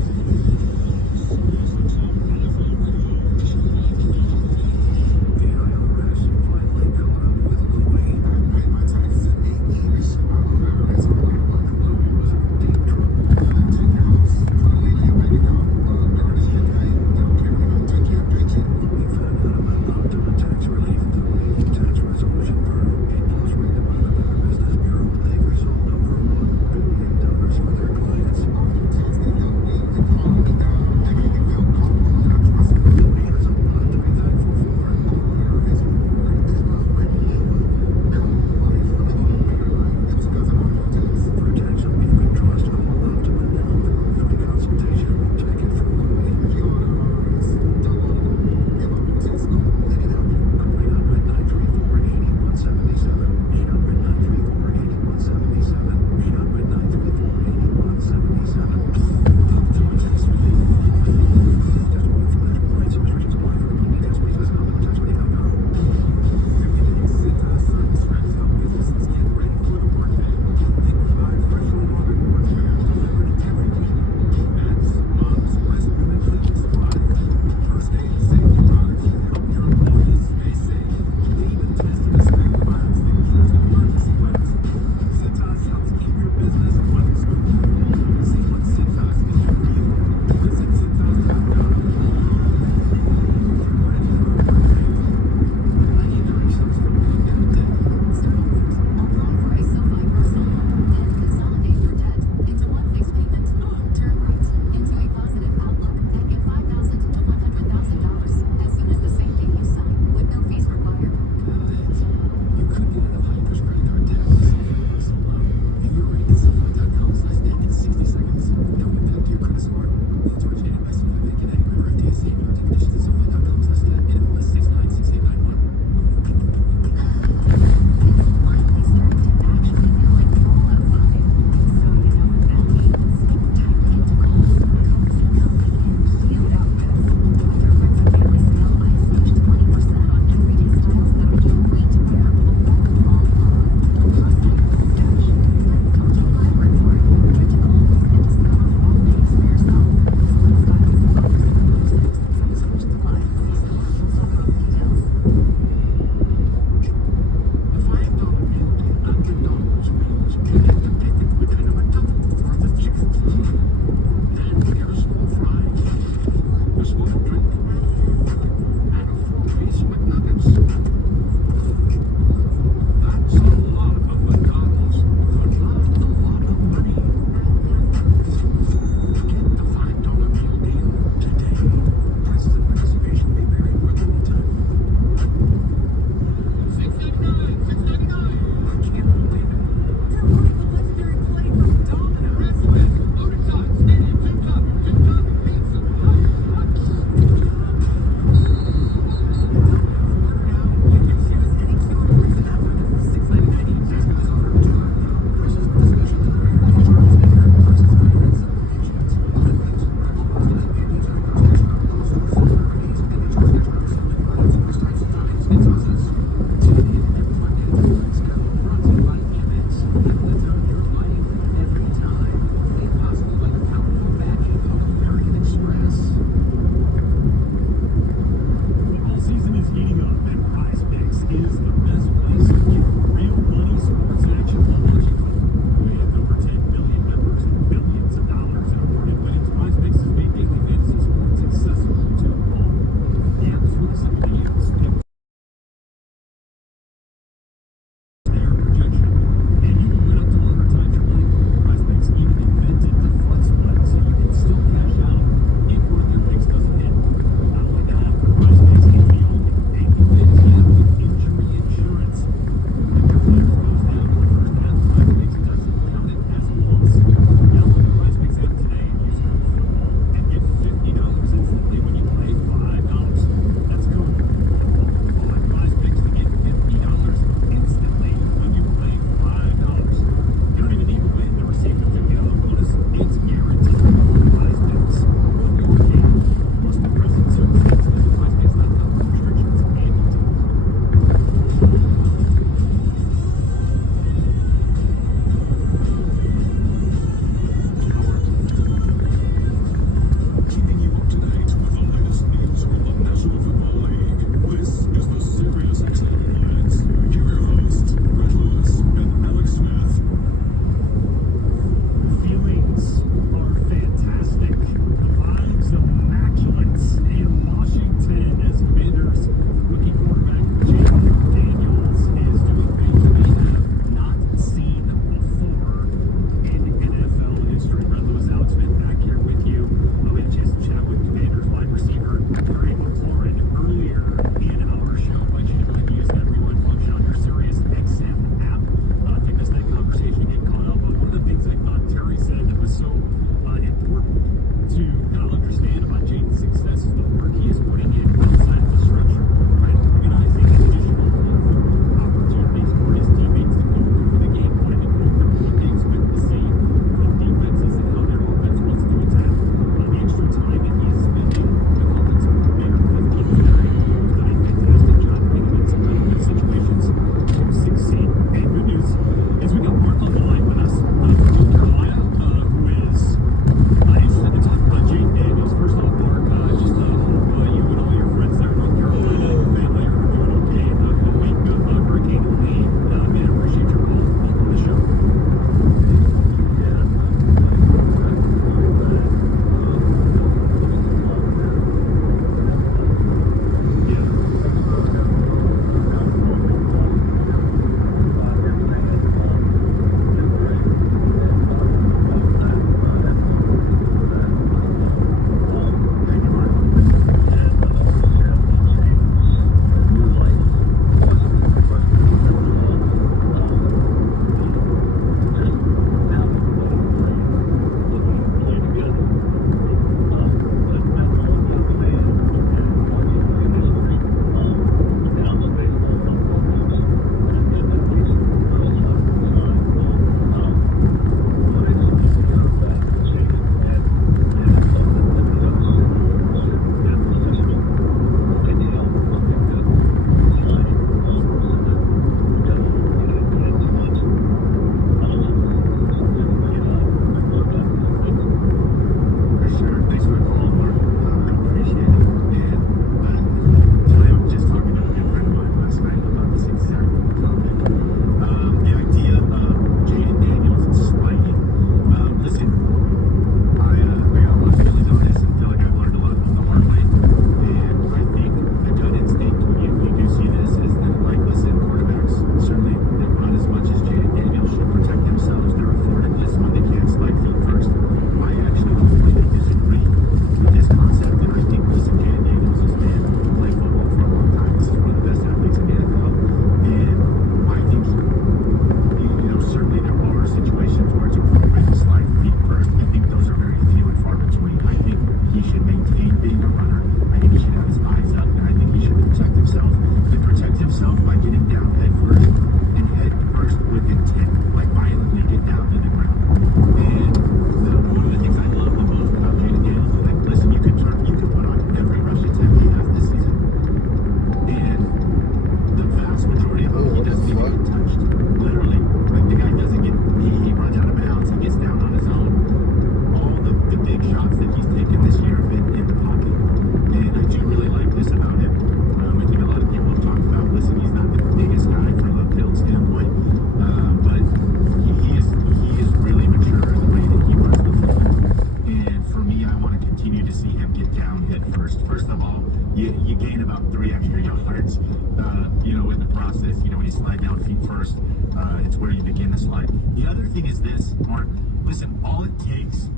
other thing is this, Mark. Listen, all it takes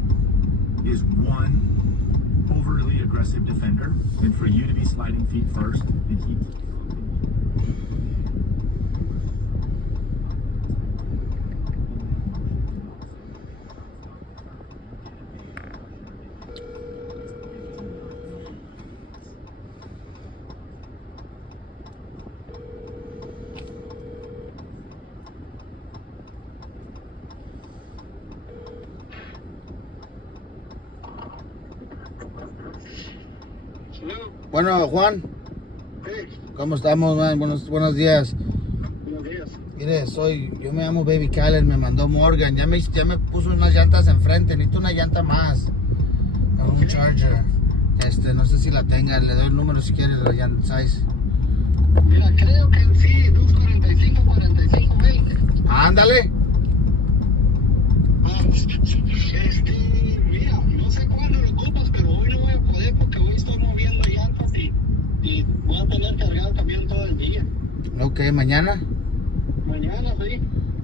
is one overly aggressive defender, and for you to be sliding feet first, and he. Bueno, Juan, ¿cómo estamos, man? Buenos días. Buenos días. Mire, yo me llamo Babykhaled, me mandó Morgan, ya me puso unas llantas enfrente, necesito una llanta más, un Charger, no sé si la tenga, le doy el número si quiere de la llanta size. Mira, creo que sí, 245-45-20. Ándale. Mira, no sé cuándo lo ocupas, pero hoy no voy a poder porque hoy estoy moviendo llantas y voy a tener cargado el camión todo el día. Ok, ¿mañana? Mañana, sí.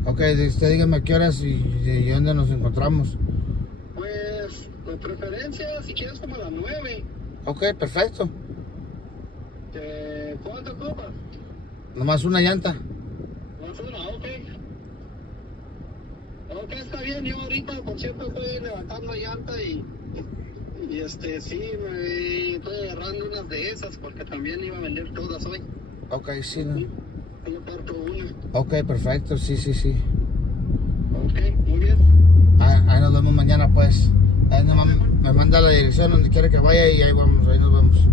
Ok, usted dígame a qué horas y dónde nos encontramos. Pues, de preferencia, si quieres como a las 9. Ok, perfecto. ¿Cuánto ocupas? Nomás una llanta. Nomás una, ok. Ok, está bien, yo ahorita, por cierto, estoy levantando llanta y sí, me estoy agarrando unas de esas porque también iba a vender todas hoy. Ok, sí, ¿no? Yo parto una. Ok, perfecto, sí. Ok, muy bien. Ahí nos vemos mañana, pues. Ahí nomás me manda la dirección donde quiere que vaya y ahí vamos, ahí nos vemos.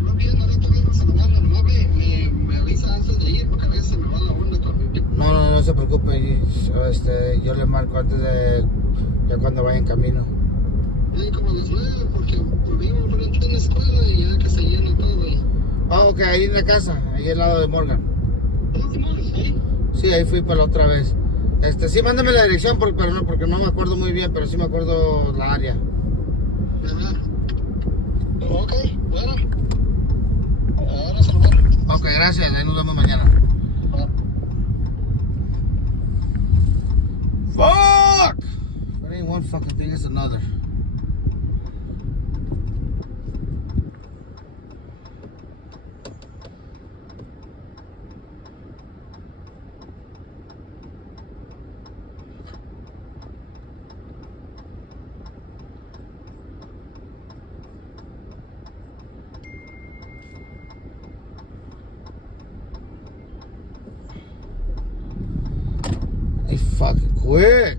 Muy bien, ahorita mismo se lo mando, nomás me avisa antes de ir porque a veces se me va la onda también. No se preocupe, yo le marco antes de ya cuando vaya en camino. Como a las 9 porque vivo frente a una escuela y ya que se llena todo. Ok, ahí en la casa, ahí al lado de Morgan. ¿Sí? Sí, ahí fui para la otra vez. Sí, mándame la dirección porque no me acuerdo muy bien, pero sí me acuerdo la área. Ajá. Ok, bueno. Ahora se lo mando. Ok, gracias, ahí nos vemos mañana. Fuck! That ain't one fucking thing, it's another. Hey, fucking quit.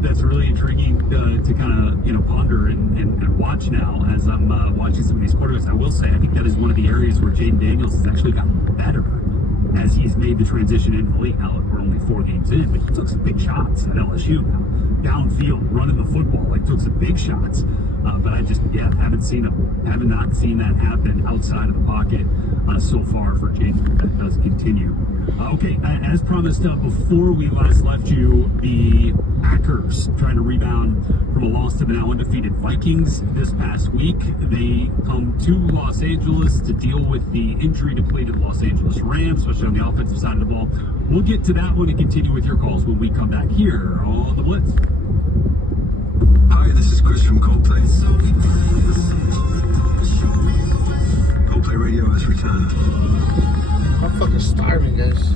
That's really intriguing to kind of ponder and watch now as I'm watching some of these quarterbacks. I will say I think that is one of the areas where Jaden Daniels has actually gotten better as he's made the transition into the league. Now we're only 4 games in, but he took some big shots at LSU. Downfield, running the football, took some big shots. But I just have not seen that happen outside of the pocket so far for Jaden. That does continue. Okay, as promised, before we last left you, the Packers trying to rebound from a loss to the now undefeated Vikings this past week. They come to Los Angeles to deal with the injury-depleted Los Angeles Rams, especially on the offensive side of the ball. We'll get to that one and continue with your calls when we come back here on The Blitz. Hi, this is Chris from Coldplay. Coldplay Radio has returned. I'm fucking starving, guys.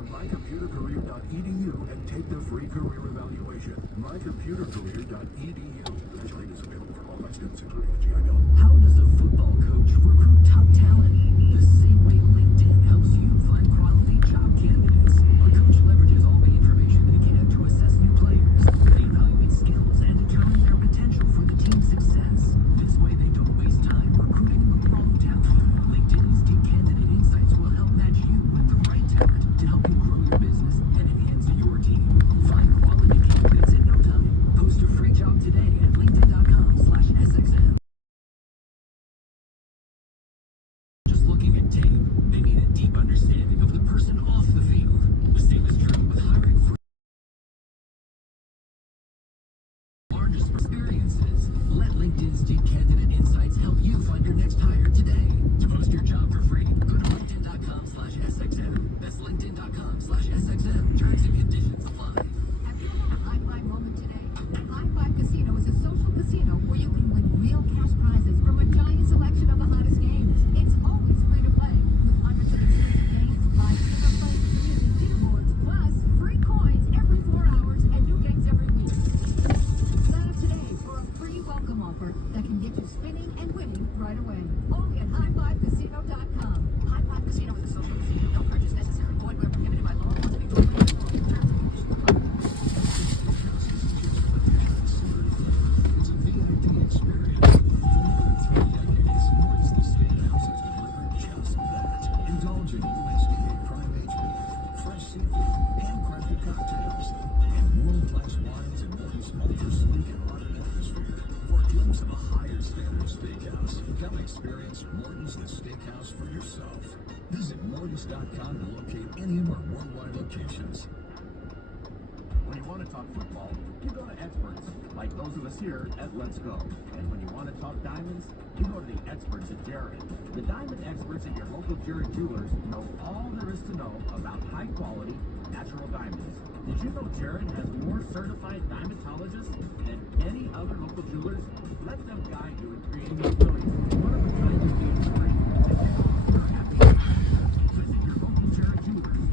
to mycomputercareer.edu and take the free career evaluation. mycomputercareer.edu. Training is available for qualified students, including a GI Bill. How does a football coach recruit top talent? The same way LinkedIn helps you find quality job candidates. A coach leverages all the information they can to assess new players. They evaluate skills and determine their potential for the team's success. This way they don't waste time recruiting the wrong talent. LinkedIn's deep candidate insights will help match you with the right talent to help you grow your business and enhance your team. Find quality candidates in no time. Post your free job today at linkedin.com/SXM. Just looking at tape, they need a deep understanding of the person off the field. The same is true with hiring for largest experiences. Let LinkedIn's deep candidate insights help you find your next hire today. To post your job for free, go to linkedin.com/SXM. That's linkedin.com/SXM. Terms and conditions apply. Have you had a high five moment today? High Five Casino is a social casino where you can win real cash prizes from a giant selection of the hottest games. It's always free to play with hundreds of exclusive games, live super play, music leaderboards, plus free coins every 4 hours and new games every week. Sign up today for a free welcome offer that can get you spinning and winning right away. Only at highfivecasino.com. High Five Casino is a social casino. No purchase necessary. Void where prohibited by law. Must be 21 years old. Terms and conditions apply. It's a VIP experience. For more than 3 decades, Morton's The Steakhouse has delivered just that. Indulge in USDA prime-aged beef, fresh seafood, handcrafted cocktails, and world-class wines in Morton's ultra-sleek and modern atmosphere. For a glimpse of a higher standard steakhouse, come experience Morton's The Steakhouse for yourself. Visit Mortons.com to locate any of our worldwide locations. When you want to talk football, you go to experts, like those of us here at Let's Go. And when you want to talk diamonds, you go to the experts at Jared. The diamond experts at your local Jared Jewelers know all there is to know about high-quality, natural diamonds. Did you know Jared has more certified diamondologists than any other local jewelers? Let them guide you in creating a brilliant, one-of-a-kind unique ring. Visit your local Jared Jewelers.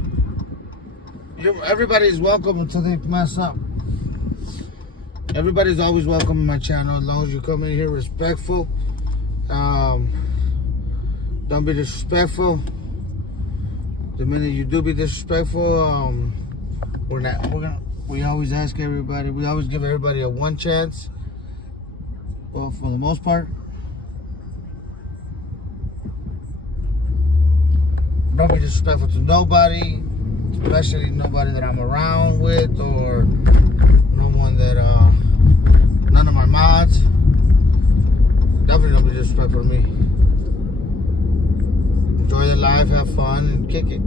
Everybody's welcome until they mess up. Everybody's always welcome in my channel as long as you come in here respectful. Don't be disrespectful. The minute you do be disrespectful, we always ask everybody, we always give everybody a one chance. Well, for the most part. Don't be disrespectful to nobody, especially nobody that I'm around with or no one that, none of my mods. Definitely don't be disrespectful to me. Enjoy the life, have fun, and kick it.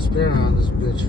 Spare on this bitch.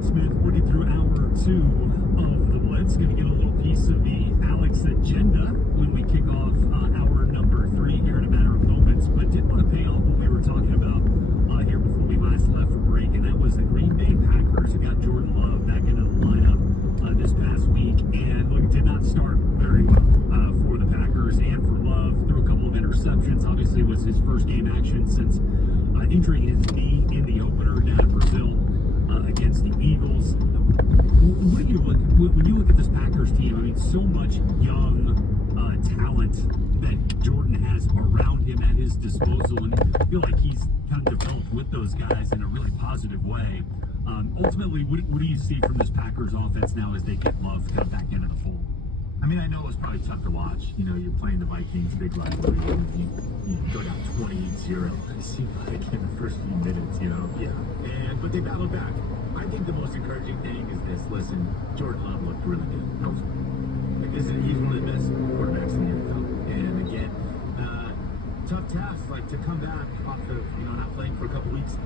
Smith working through hour 2 of the Blitz. Going to get a little piece of the Alex week's agenda when we kick off hour number 3 here in a matter of moments, but did want to pay off what we were talking about here before we last left for break, and that was the Green Bay Packers who got Jordan Love back into the lineup this past week, and look, it did not start very well for the Packers and for Love. Threw a couple of interceptions. Obviously, it was his first game action since injuring his knee in the opener down in Brazil against the Eagles. What do you look when you look at this Packers team? I mean, so much young talent that Jordan has around him at his disposal, and I feel like he's kind of developed with those guys in a really positive way. Ultimately, what do you see from this Packers offense now as they get Love kind of back into the fold? I mean, I know it was probably tough to watch. You know, you're playing the Vikings, big rivalry, and you go down 28-0. It seemed like in the first few minutes, you know. Yeah. But they battled back. I think the most encouraging thing is this. Listen, Jordan Love looked really good. He's one of the best quarterbacks in the NFL. And again, tough task, like to come back off of, not playing for a couple weeks.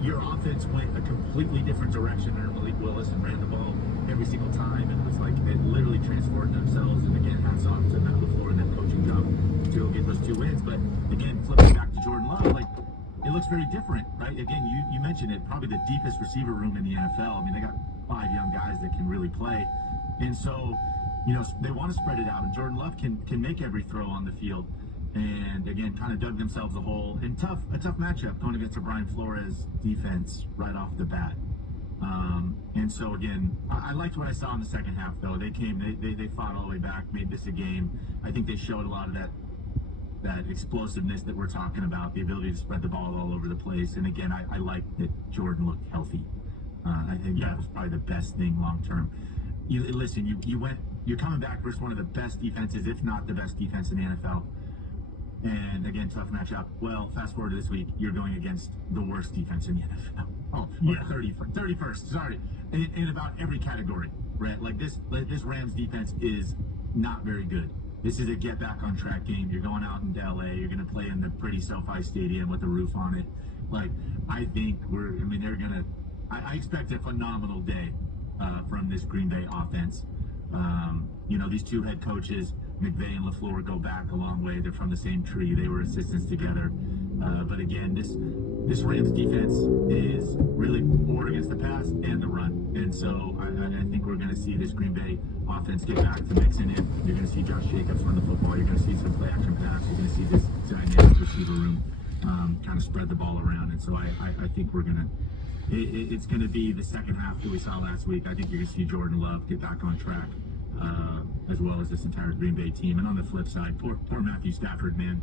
Your offense went a completely different direction under Malik Willis and ran the ball every single time, and it was like it literally transformed themselves. And again, hats off to Matt LaFleur and that coaching job to go get those 2 wins. But again, flipping back to Jordan Love, like it looks very different, right? Again, you mentioned it, probably the deepest receiver room in the NFL. I mean, they got 5 young guys that can really play, and so they want to spread it out, and Jordan Love can make every throw on the field. And again, kind of dug themselves a hole, and a tough matchup going against a Brian Flores defense right off the bat. And so again, I liked what I saw in the second half, though. They fought all the way back, made this a game. I think they showed a lot of that explosiveness that we're talking about, the ability to spread the ball all over the place. And again, I like that Jordan looked healthy. I think that was probably the best thing long term. You're coming back versus one of the best defenses, if not the best defense in the NFL. And again, tough matchup. Well, fast forward to this week, you're going against the worst defense in the NFL. Oh, yeah. 31st, sorry. In about every category, right? Like this Rams defense is not very good. This is a get back on track game. You're going out into LA. You're going to play in the pretty SoFi Stadium with a roof on it. Like, I think I expect a phenomenal day from this Green Bay offense. These 2 head coaches, McVay and LaFleur, go back a long way. They're from the same tree. They were assistants together. But again, this Rams defense is really more against the pass and the run. And so I think we're going to see this Green Bay offense get back to mixing in. You're going to see Josh Jacobs run the football. You're going to see some play action pass. You're going to see this dynamic receiver room kind of spread the ball around. And so I think it's going to be the second half that we saw last week. I think you're going to see Jordan Love get back on track, as well as this entire Green Bay team. And on the flip side, poor Matthew Stafford, man.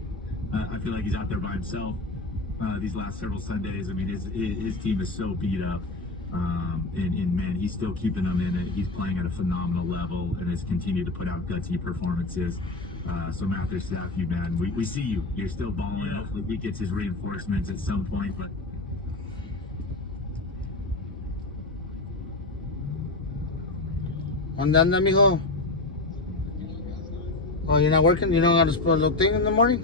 I feel like he's out there by himself these last several Sundays. I mean, his team is so beat up. And man, he's still keeping them in it. He's playing at a phenomenal level and has continued to put out gutsy performances. So Matthew Stafford, man, we see you. You're still balling. Yeah. Hopefully he gets his reinforcements at some point, but ¿Dónde anda, mijo? Oh, you're not working? You don't got to put a little thing in the morning?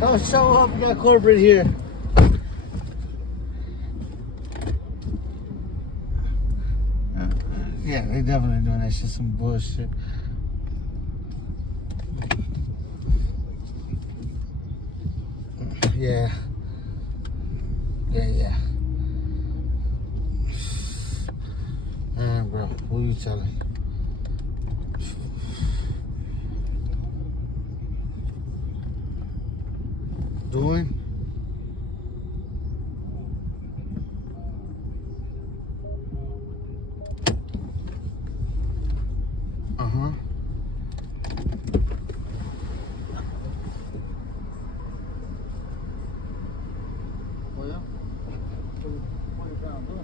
Don't show up, you got corporate here. Yeah, they definitely doing that shit, some bullshit. Yeah. Man, bro, who you telling? Doing? Uh-huh. Oh, yeah? What are you trying to do?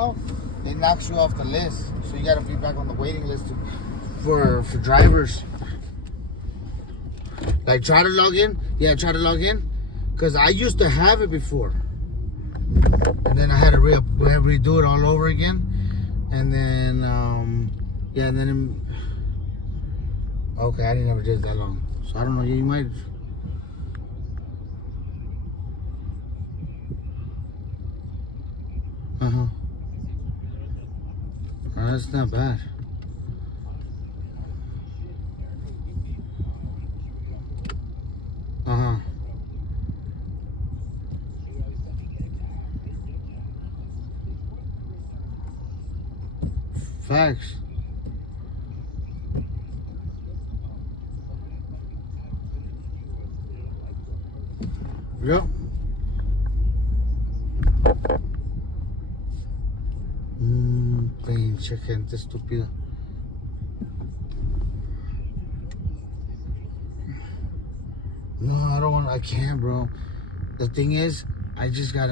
alcohol, it knocks you off the list. So you gotta be back on the waiting list for drivers. Like try to log in. Yeah, try to log in. Cause I used to have it before. And then I had to redo it all over again. And then, yeah, and then, okay, I didn't ever did it that long. So I don't know, you might. Uh-huh. Oh, that's not bad. Uh-huh. Facts. Yep. Pinche gente estúpida. No, I don't want. I can't, bro. The thing is, I just got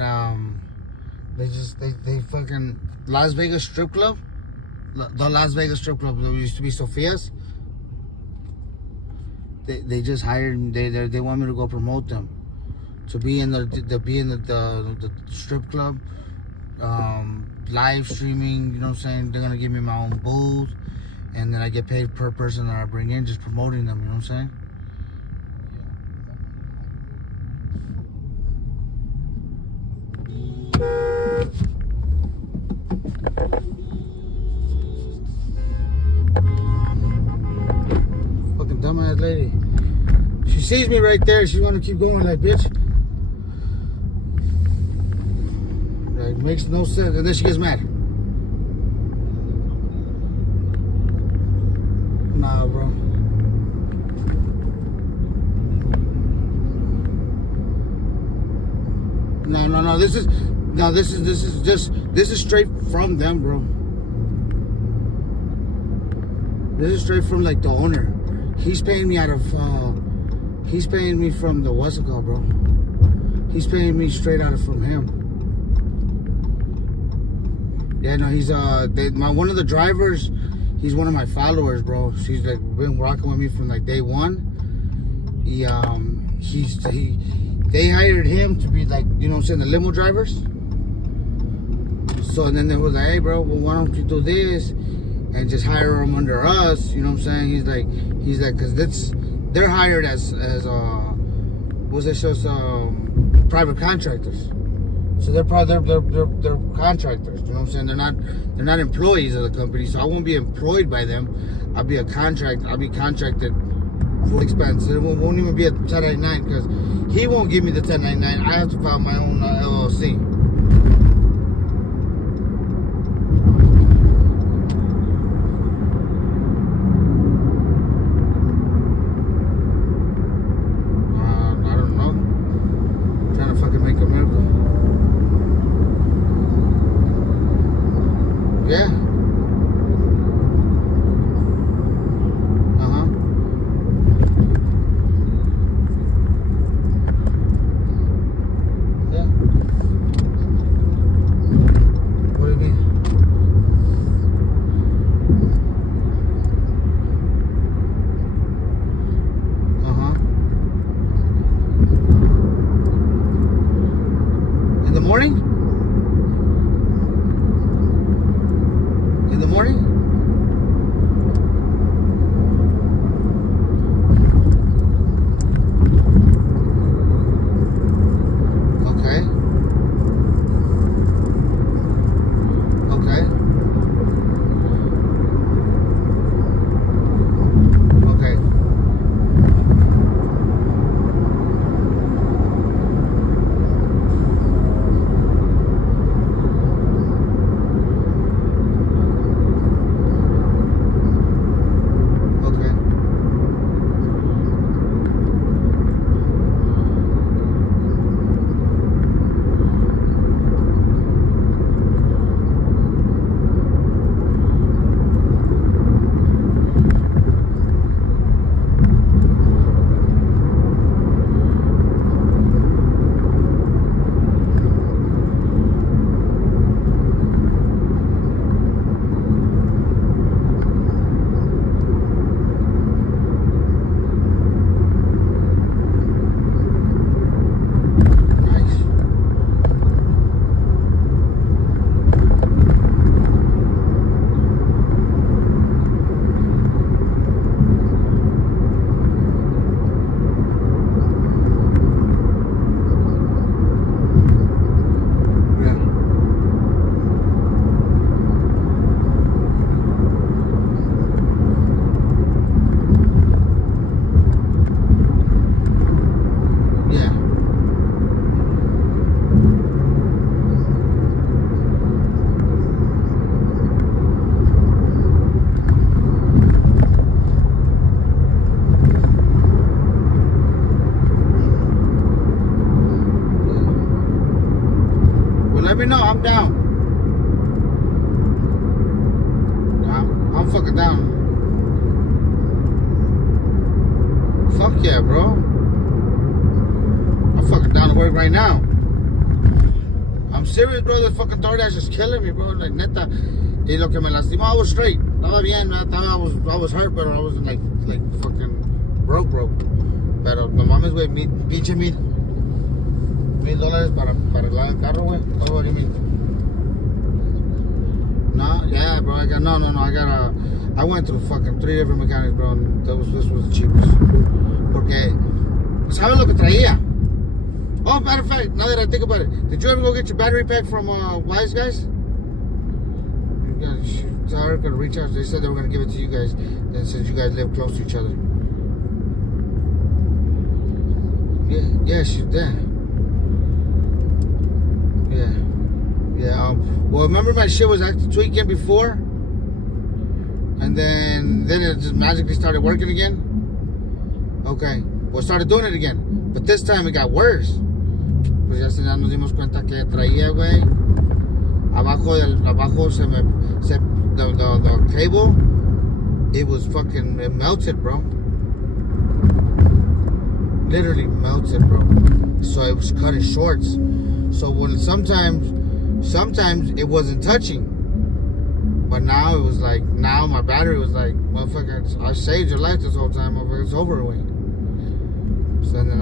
they fucking Las Vegas strip club. The Las Vegas strip club that used to be Sophia's. They just hired. They want me to go promote them, to be in the strip club, live streaming. You know what I'm saying? They're gonna give me my own booth, and then I get paid per person that I bring in, just promoting them. You know what I'm saying? Fucking dumbass lady. She sees me right there. She want to keep going, like, bitch. Like, makes no sense. And then she gets mad. Nah, bro. No. This is straight from them, bro. This is straight from like the owner. He's paying me out of. He's paying me from the what's it called, bro? He's paying me straight out of from him. Yeah, no, he's one of the drivers. He's one of my followers, bro. She's like been rocking with me from like day one. They hired him to be like, you know what I'm saying, the limo drivers. So then they was like, hey, bro, well, why don't you do this and just hire them under us? You know what I'm saying? He's like, cause they're hired as private contractors. So they're contractors. You know what I'm saying? They're not employees of the company. So I won't be employed by them. I'll be contracted full expense. It won't even be a 1099 because he won't give me the 1099. I have to file my own LLC. I don't know. I'm trying to fucking make a miracle. Yeah. me know. I'm down. I'm fucking down. Fuck yeah, bro. I'm fucking down to work right now. I'm serious, bro. The fucking DoorDash is killing me, bro. Like, neta. Y lo que me lastimó, I was straight. Estaba bien, man. I was hurt, but I wasn't like fucking broke. Pero no mames, güey. Pinche $1,000 para arreglar el carro, güey. What do you mean? No, yeah, bro. I went through fucking 3 different mechanics, bro. And this was the cheapest. Porque, ¿sabes lo que traía? Oh, matter of fact, now that I think about it, did you ever go get your battery pack from Wise Guys? Yeah, tell her to reach out. They said they were going to give it to you guys. Then since you guys live close to each other. Yeah, she's there. Yeah. Well, remember my shit was actually tweaking before? And then it just magically started working again? Okay. Well, started doing it again. But this time it got worse. Pues ya nos dimos cuenta que traía, güey. Abajo the cable, it was fucking, it melted, bro. Literally melted, bro. So it was cutting shorts. So when sometimes it wasn't touching. But now it was like, now my battery was like, motherfucker, I saved your life this whole time, motherfucker, it's over with. So then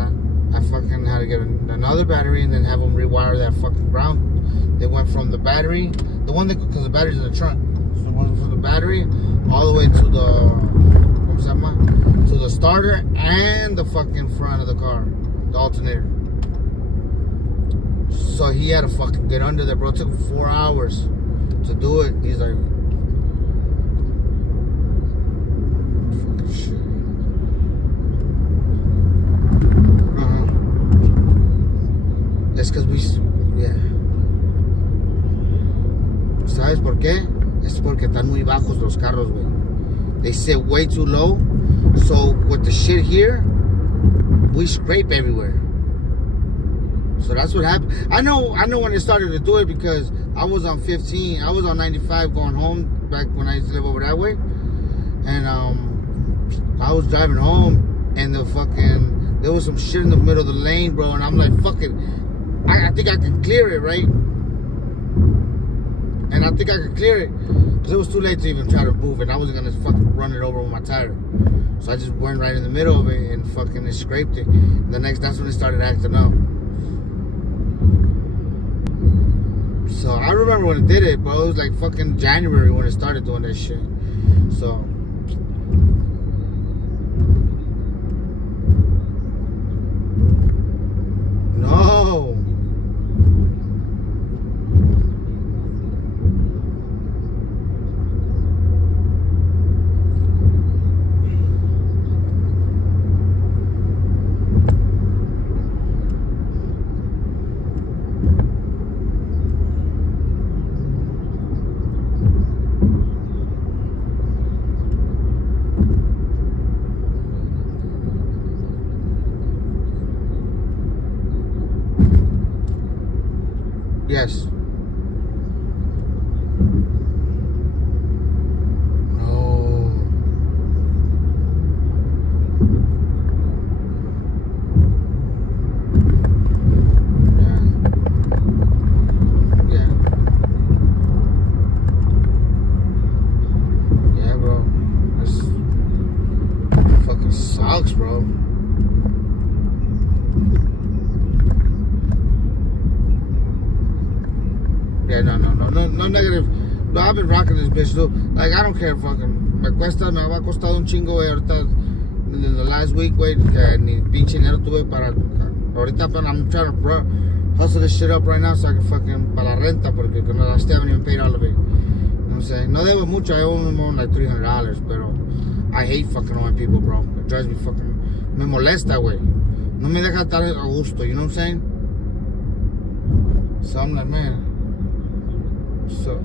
I fucking had to get another battery and then have them rewire that fucking ground. They went from the battery, because the battery's in the trunk. So it went from the battery all the way to the starter and the fucking front of the car, the alternator. So he had to fucking get under there, bro. It took him 4 hours to do it. He's like, fucking shit. Es que ¿sabes por qué? Es porque están muy bajos los carros, güey. They sit way too low. So with the shit here, we scrape everywhere. So that's what happened. I know when they started to do it because I was on 15. I was on 95 going home back when I used to live over that way. And I was driving home and there was some shit in the middle of the lane, bro. And I'm like, fuck it. I think I can clear it, right? And I think I could clear it because it was too late to even try to move it. I wasn't going to fucking run it over with my tire. So I just went right in the middle of it and fucking scraped it. And that's when it started acting up. So I remember when it did it, bro. It was like fucking January when it started doing that shit. So... No! Yes. No. Yeah, bro. That's fucking sucks, bro. Yeah, no negative. No, I've been rocking this bitch too. Like, I don't care, fucking. Me va a costar un chingo, güey. Ahorita, the last week, güey, que ni pinche dinero tuve para. Ahorita, but I'm trying to hustle this shit up right now so I can fucking. Para la renta, porque I still haven't even paid all of it. You know what I'm saying? No debo mucho, I owe more like $300, pero I hate fucking owing people, bro. It drives me fucking. Me molesta, güey. No me deja estar a gusto, you know what I'm saying? So I'm like, man. So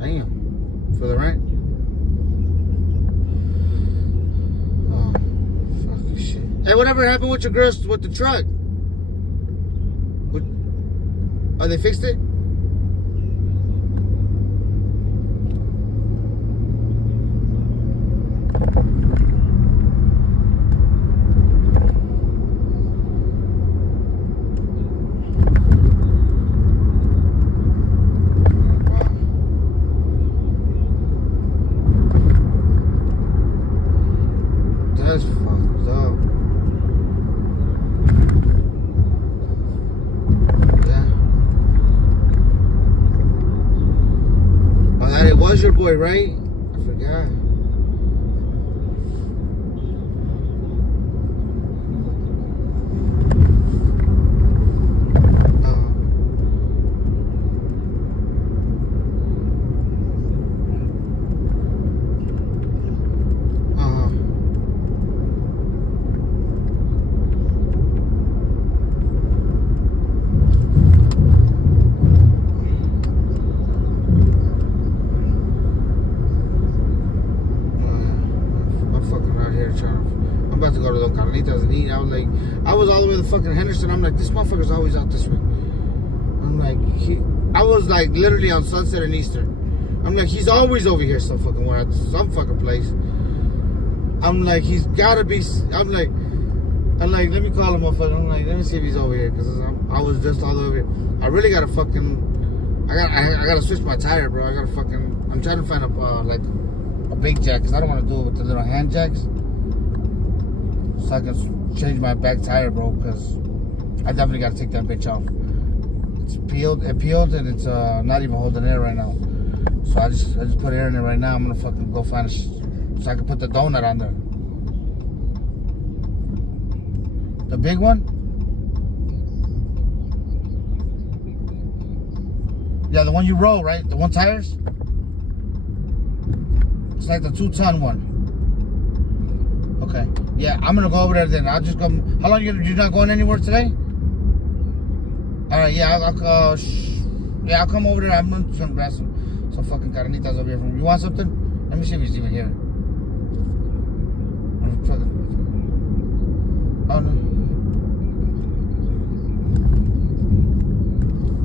damn, for the rent. Oh, fucking shit. Hey, whatever happened with your girls with the truck? What? Oh, they fixed it? That's fucked up. Yeah. Oh, that it was your boy, right? I forgot. I'm about to go to Los Carnitas and eat. I was all the way to fucking Henderson. I'm like, this motherfucker's always out this way. I'm like, I was like literally on Sunset and Eastern. I'm like, he's always over here some fucking where at some fucking place. I'm like, he's gotta be. I'm like, let me call him, motherfucker. I'm like, let me see if he's over here because I was just all over here. I really gotta fucking. I gotta switch my tire, bro. I gotta fucking. I'm trying to find like a big jack because I don't want to do it with the little hand jacks. So I can change my back tire, bro, because I definitely got to take that bitch off. It's peeled, and it's not even holding air right now. So I just put air in it right now. I'm gonna fucking go find so I can put the donut on there. The big one? Yeah, the one you roll, right? The 1 tires? It's like the 2-ton one. Okay. Yeah, I'm gonna go over there then. I'll just come. How long you're not going anywhere today? All right. Yeah, I'll come over there. I'm gonna grab some fucking carnitas over here. You want something? Let me see if he's even here. Oh no.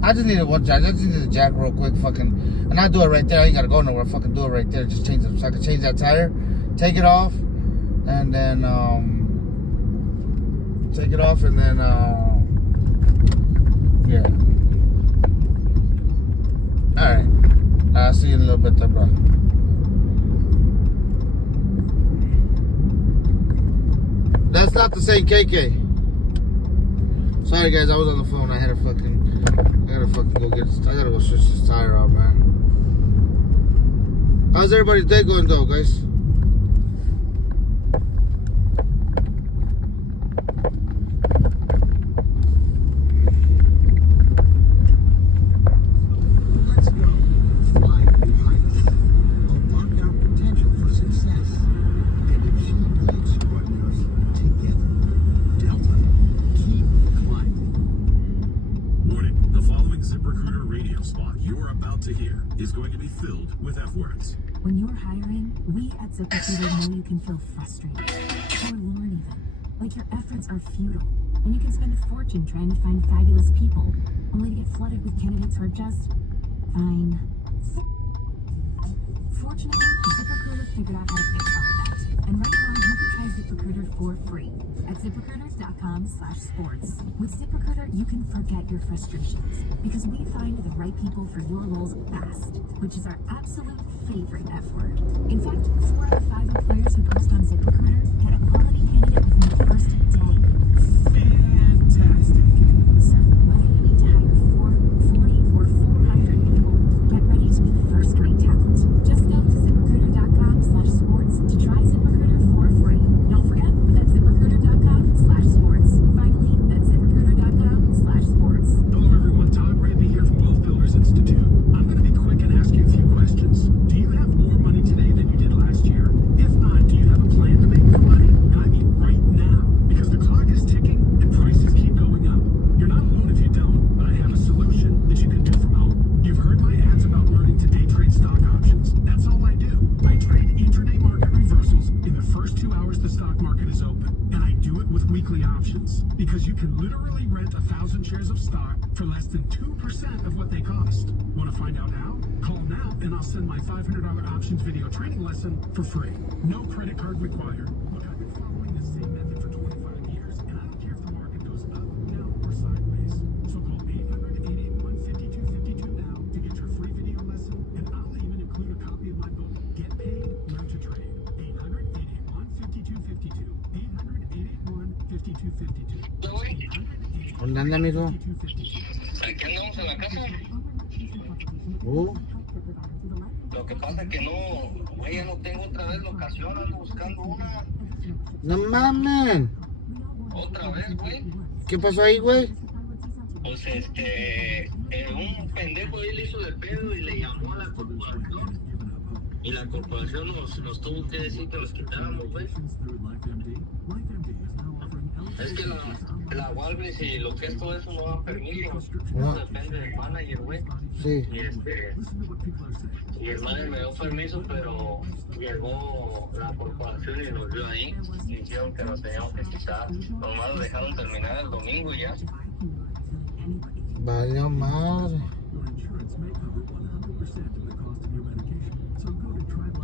I just needed one jack. I just needed a jack real quick, fucking, and I'll do it right there. I ain't gotta go nowhere. Fucking do it right there. Just change it so I can change that tire, take it off, and then take it off, and then yeah. All right. I'll see you in a little bit, there, bro. That's not the same KK. Sorry guys, I was on the phone. I gotta fucking go get I gotta go switch this tire out, man. How's everybody's day going though, guys? Let's go. Fly with heights. Unlock our potential for success and achieve the extraordinary together. Delta. Keep climbing. Warning, the following ZipRecruiter radio spot you're about to hear is going to be filled with F words. When you're hiring, we at ZipRecruiter know you can feel frustrated, forlorn even, like your efforts are futile, and you can spend a fortune trying to find fabulous people, only to get flooded with candidates who are just fine. Fortunately, ZipRecruiter figured out how to fix all of that, and right now you can try ZipRecruiter for free at ZipRecruiter.com/sports. With ZipRecruiter, you can forget your frustrations because we find the right people for your roles fast, which is our absolute favorite F word. In fact, 4 out of 5 employers who post on ZipRecruiter get a quality candidate within the first day. Fantastic. So, whether you need to hire 4, 40, or 400 people, get ready to meet first-rate talent. Just go to ZipRecruiter.com/sports to try ZipRecruiter for free. Don't forget, that's ZipRecruiter.com/sports. Finally, that's ZipRecruiter.com/sports. Hello everyone, Todd Raby here from Wealth Builders Institute. I'm going to be quick and ask you a few questions. Do you have more money today than you did last year? If not, do you have a plan to make more money? options because you can literally rent 1,000 shares of stock for less than 2% of what they cost. Want to find out how? Call now and I'll send my $500 options video training lesson for free. No credit card required. Look, I've been following this same method for 25 years and I don't care if the market goes up, down, or sideways. So call 800-881-5252 now to get your free video lesson and I'll even include a copy of my book, Get Paid, Learn to Trade. 800-881-5252. 800-881-5252. ¿Dónde anda, amigo? Aquí andamos en la casa. Lo que pasa es que no, güey, ya no tengo otra vez locación, ando buscando una. No mames. Otra vez, güey. ¿Qué pasó ahí, güey? Pues un pendejo ahí le hizo de pedo y le llamó a la corporación. Y la corporación nos tuvo que decir que los quitáramos, güey. Es que la Walgreens y lo que es todo eso no da permiso. No. Eso depende del manager, güey. Sí. Y el manager me dio permiso, pero llegó la corporación y nos vio ahí. Y dijeron que nos teníamos que quitar. Nomás lo dejaron terminar el domingo y ya. Vaya madre.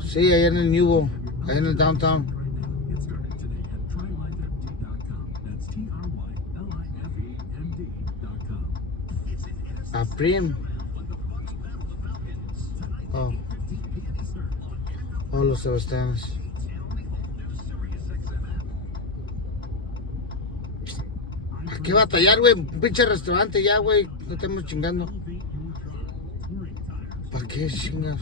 Sí, ahí en el Newbo, ahí en el downtown. A Prim. Oh, los Sebastianes. ¿A qué batallar, güey? Un pinche restaurante ya, güey. No estamos chingando. ¿Para qué chingas?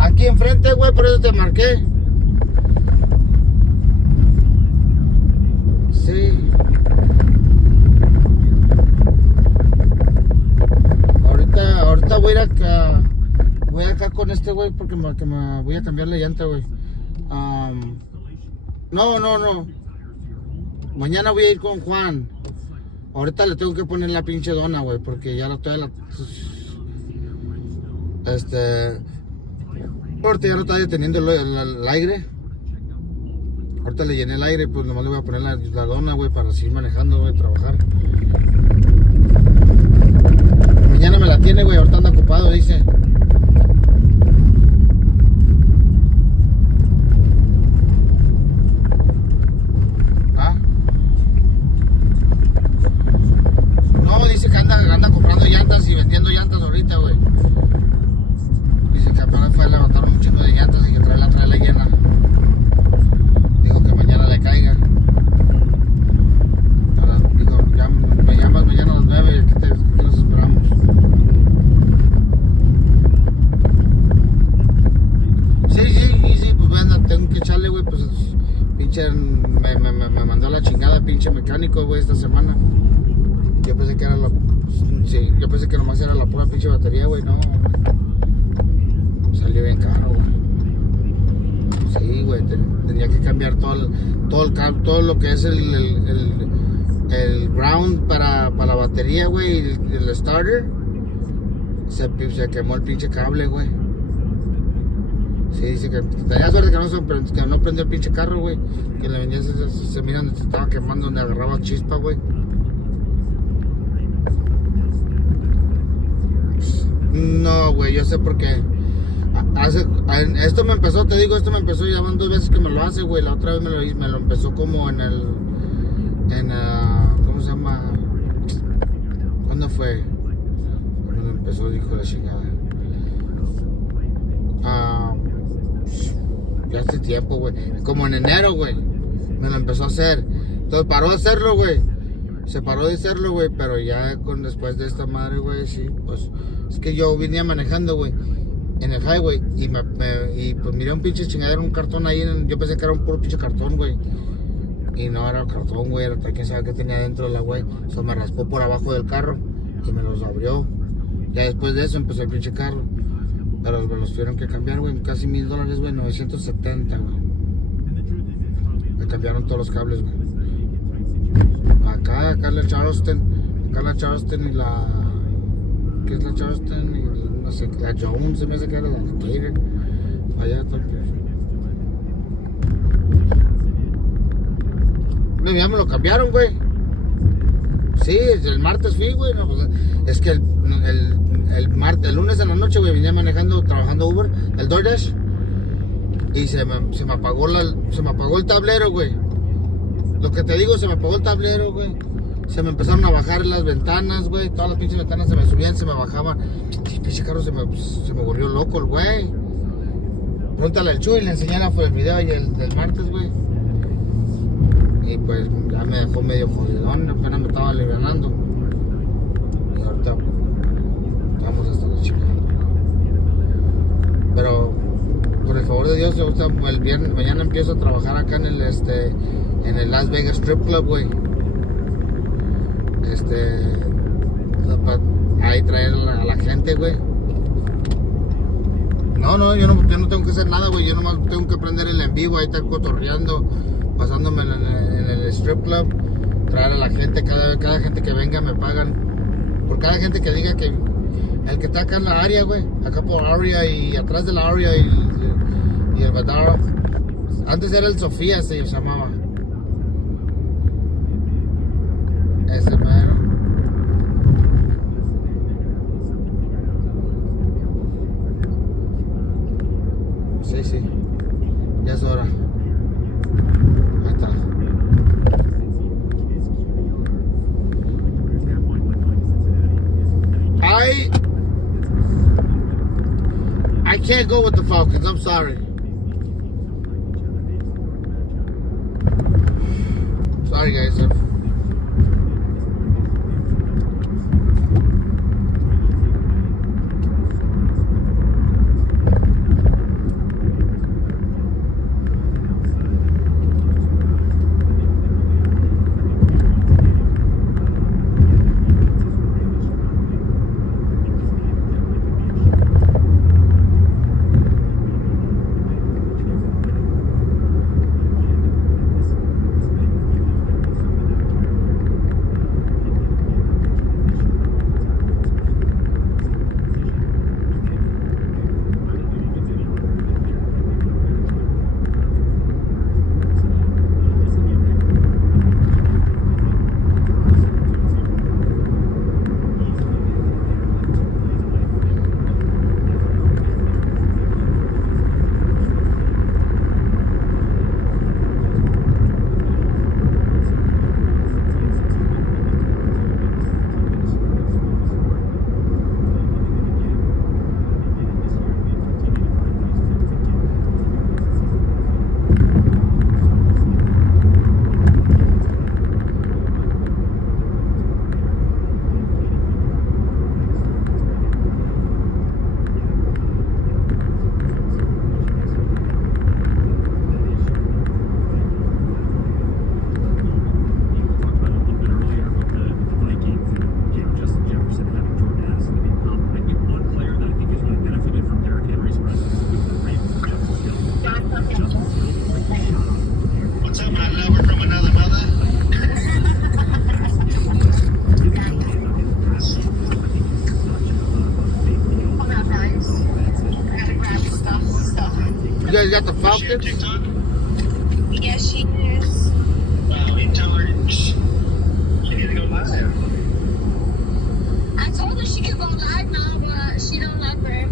Aquí enfrente, güey, por eso te marqué. Sí. Ahorita voy a ir acá. Voy acá con este güey porque me voy a cambiar la llanta, güey. No. Mañana voy a ir con Juan. Ahorita le tengo que poner la pinche dona, güey, porque ya ahorita ya no está deteniendo el aire. Ahorita le llené el aire, pues nomás le voy a poner la dona, güey, para seguir manejando, güey, trabajar. Mañana me la tiene, güey, ahorita anda ocupado, dice. No, dice que anda comprando llantas y vendiendo llantas ahorita, güey. Dice que apenas fue a levantar un chingo de llantas y que trae la llena. Dijo que mañana le caiga. Ahora, digo, ya me llamas mañana a las 9, que nos esperamos. Sí, pues bueno, tengo que echarle, güey, pues pinche, me mandó la chingada pinche mecánico, güey, esta semana. Yo pensé que era yo pensé que nomás era la pura pinche batería, güey, no. Salió bien caro, güey. Sí, güey, tenía que cambiar todo lo que es el ground para la batería, güey, y el starter. Se quemó el pinche cable, güey. Sí, dice que tenía suerte que no prendió el pinche carro, güey. Que le venía se miran, se estaba quemando donde agarraba chispa, güey. No, güey, yo sé por qué. Esto me empezó ya van 2 veces que me lo hace, güey. La otra vez me lo empezó como ¿cómo se llama? ¿Cuándo fue? Cuando lo empezó, dijo la chingada. Ya hace tiempo, güey. Como en enero, güey. Me lo empezó a hacer. Entonces paró de hacerlo, güey. Se paró de hacerlo, güey. Pero ya después de esta madre, güey, sí, pues. Es que yo venía manejando, güey, en el highway. Y pues miré un pinche chingadero, un cartón ahí. Yo pensé que era un puro pinche cartón, güey. Y no era un cartón, güey. Era quién sabe qué tenía dentro de la güey. O sea, me raspó por abajo del carro. Y me los abrió. Ya después de eso empezó el pinche carro. Pero me los tuvieron que cambiar, güey. Casi $1,000, güey. 970, güey. Me cambiaron todos los cables, güey. Acá la Charleston y que es la Charleston, y no sé, la Jones se me hace que era la Gator. Allá también. No, ya me lo cambiaron, güey. Sí, el martes fui, güey. No, pues, es que el lunes en la noche, güey, venía manejando, trabajando Uber, el DoorDash. Y se me apagó el tablero, güey. Lo que te digo, se me apagó el tablero, güey. Se me empezaron a bajar las ventanas, güey. Todas las pinches ventanas se me subían, se me bajaban. El pinche carro se me volvió loco, el güey. Pregúntale al Chuy, le enseñé el video y el del martes, güey. Y pues ya me dejó medio jodidón, apenas me estaba liberando. Y ahorita estamos hasta la chingada. Pero por el favor de Dios, el viernes, mañana empiezo a trabajar acá en el Las Vegas Strip Club, güey. Para ahí traer a la gente, güey. No, yo no tengo que hacer nada, güey. Yo nomás tengo que aprender el en vivo, ahí estar cotorreando, pasándome en el strip club, traer a la gente, cada gente que venga me pagan. Por cada gente que diga que el que está acá en la área, güey, acá por Aria y atrás de la Aria y el Badara. Antes era el Sofía, se llamaba. Ese mero. Sí. Ya es hora. Ahí está. I can't go with the Falcons. I'm sorry. Sorry, guys. You guys got the Falcons? Yes, she is. Wow, you tell her she needs to go live. I told her she could go live now, but she don't like her.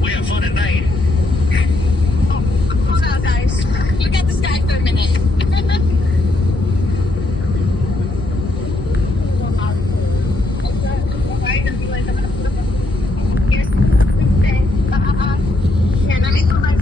We have fun at night. Oh, hold on, guys. Look at the sky for a minute. Yes, yeah, let me put my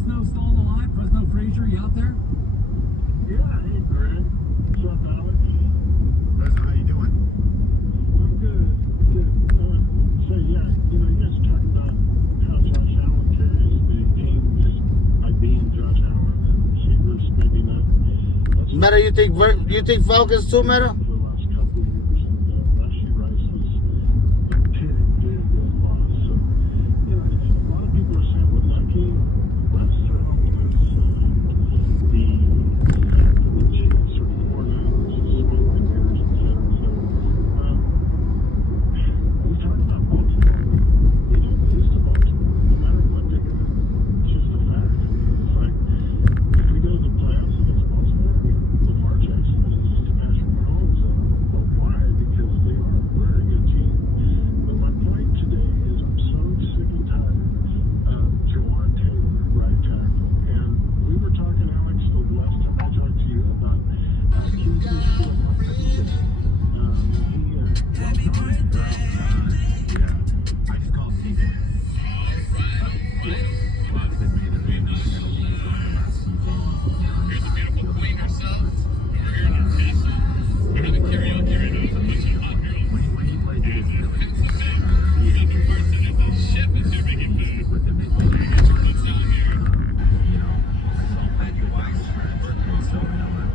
Fresno still alive? Fresno Frazier, you out there? Yeah, hey Greg. What's up, Alex? Fresno, how you doing? I'm good. Good. So yeah, you guys talked about how Josh Allen carries the team just by being Josh Allen and receivers maybe not. Meta, you think Falcons too, Meta? For the last couple of years, and Rashee Rice was a big loss. So, a lot of people are saying we're lucky last round was the fact that the Chiefs are 4-0 versus sweep the Bears, etc. So, we talked about Baltimore. They don't lose to Baltimore. No matter what they're going to, it's just a fact. I mean, it's like, if we go to the playoffs against Baltimore, Lamar Jackson loses to Patrick Mahomes. But why? Because they are a very good team. But my point today is I'm so sick and tired of Jawan Taylor, right tackle. And we were talking, Alex, the last time I talked to you about Kingsley Short. I just called Steve. Here's the beautiful queen herself. We're here in your castle. We're having karaoke right now. It's a bunch of hot girls. When he played, he was We're gonna be bartending. The chef is here making food. It's out here.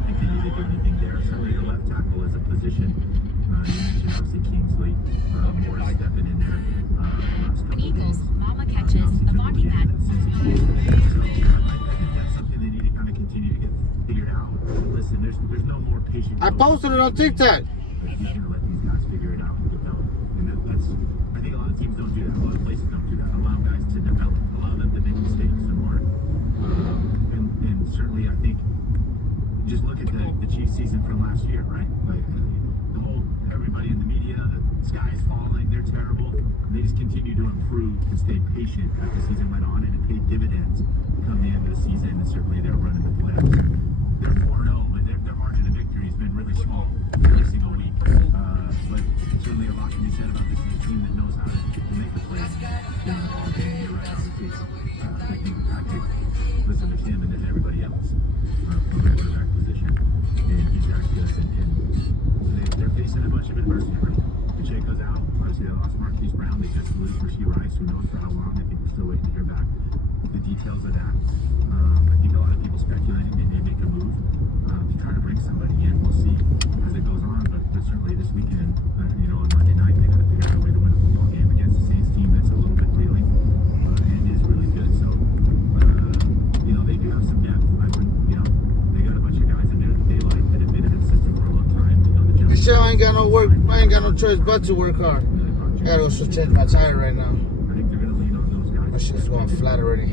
Continue to do anything there. Certainly the left tackle is a position. You mentioned obviously Kingsley, more stepping in there. Eagles, Mama catches, Avanti Matt. So I think that's something they need to kind of continue to get figured out. Listen, there's no more patient. I posted it on TikTok. He's gonna let these guys figure it out and develop. And that's I think a lot of teams don't do that. A lot of places don't do that. Allow guys to develop. Allow them to make mistakes and learn. And certainly I think just look at the Chiefs season from last year, right? Like everybody in the media, the sky is falling, they're terrible. They just continue to improve and stay patient as the season went on, and it paid dividends come the end of the season, and certainly they're running the playoffs. They're 4-0, but their margin of victory has been really small every single week. But certainly a lot can be said about this team that knows how to make the plays. You're right, obviously. I think listen to him and then everybody else from the quarterback position. And he's got good. And they're facing a bunch of adversity, right? Pacheco's out. Obviously, they lost Marquise Brown. They just lose Rashee Rice. Who knows for how long? I think we're still waiting to hear back the details of that. I think a lot of people speculating they may make a move to try to bring somebody in. We'll see as it goes on. But certainly this weekend, on Monday night, they got to figure out a way to win a football game against the Saints team that's a little bit reeling and is really good. So, they do have some depth. They got a bunch of guys in there that they like that have been in the system for a long time. You sure I ain't got no work? I ain't got no choice but to work hard. I gotta go change my tire right now. I think they're gonna lean on those guys. My shit's going flat already.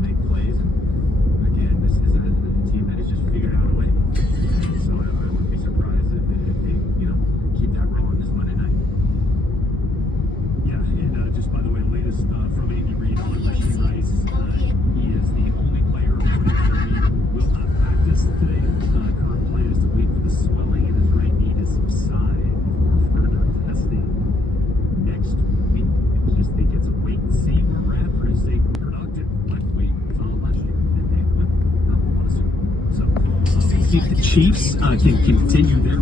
Make plays. And again, this is a team that has just figured out a way. So I wouldn't be surprised if they keep that rolling this Monday night. Yeah, and just by the way, the latest from Andy Reid on Rashee Rice, he is the only player who will not practice today. Current plan is to wait for the swelling in his right knee to subside before further testing next week. I just think it's a wait and see where we're at for his sake. Productive like we saw last year, and they want to see. So see if the Chiefs can continue their.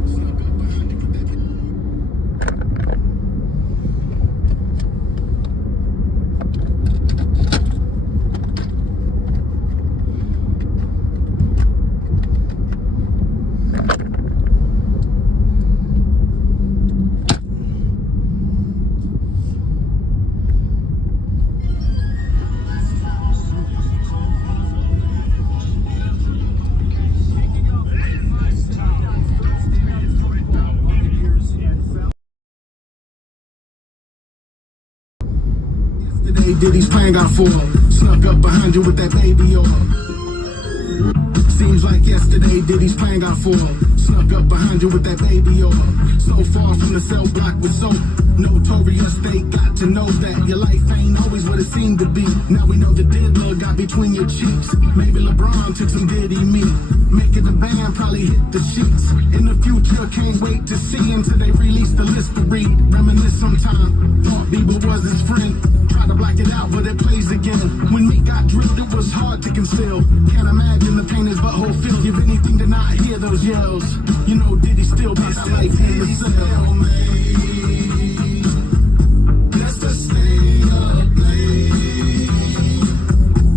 Diddy's playing out for him. Snuck up behind you with that baby oil. Seems like yesterday Diddy's plan got foiled. Snuck up behind you with that baby oil. So far from the cell block with soap. Notorious, they got to know that your life ain't always what it seemed to be. Now we know the diddler got between your cheeks. Maybe LeBron took some Diddy meat. Making the band probably hit the sheets. In the future, can't wait to see until they release the list to read. Reminisce sometime. Thought Bieber was his friend. Try to black it out, but it plays again. When me got drilled, it was hard to conceal. Can't imagine the pain his butthole feels. Give anything to not hear those yells. You know Diddy still about that life in the cell. That's the stay up late.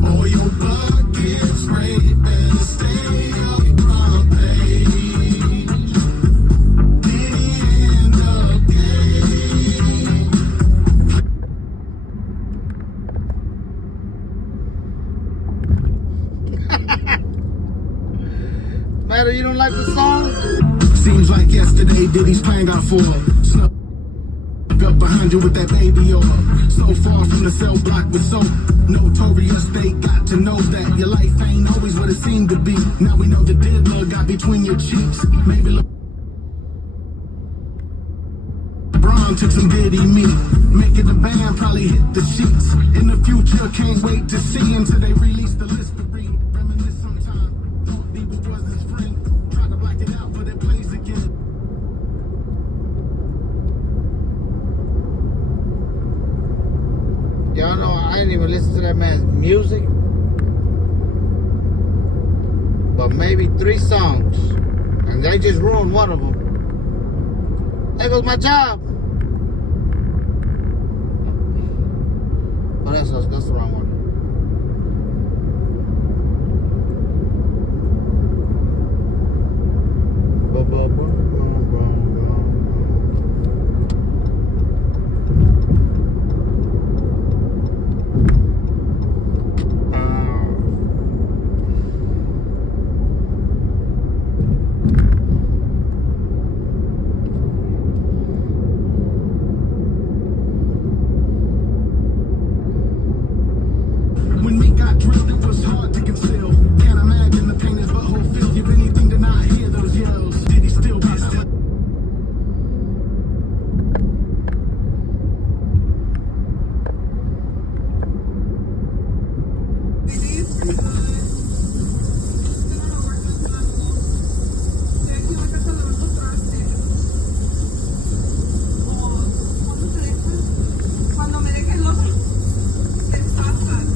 All your buckets great, better stay up front page. Diddy end up gay. Matter, you don't like the song? Seems like yesterday Diddy's plan got foiled. Snuck up behind you with that baby oil. So far from the cell block with soap. Notorious, they got to know that your life ain't always what it seemed to be. Now we know the diddler got between your cheeks. Maybe LeBron took some Diddy meat. Making the band probably hit the sheets. In the future, can't wait to see until they release the list to read. Reminisce sometime. Thought Bieber was his friend. Try to black it out, but it plays again. Y'all know I didn't even listen to that man's music. But maybe 3 songs. And they just ruined one of them. There goes my job. Oh, that's the wrong one. When me got drilled, it was hard to conceal. Can't imagine the pain his butthole feels. Give anything to not hear those yells. Did he still be still? Cuando me dejen los desastres.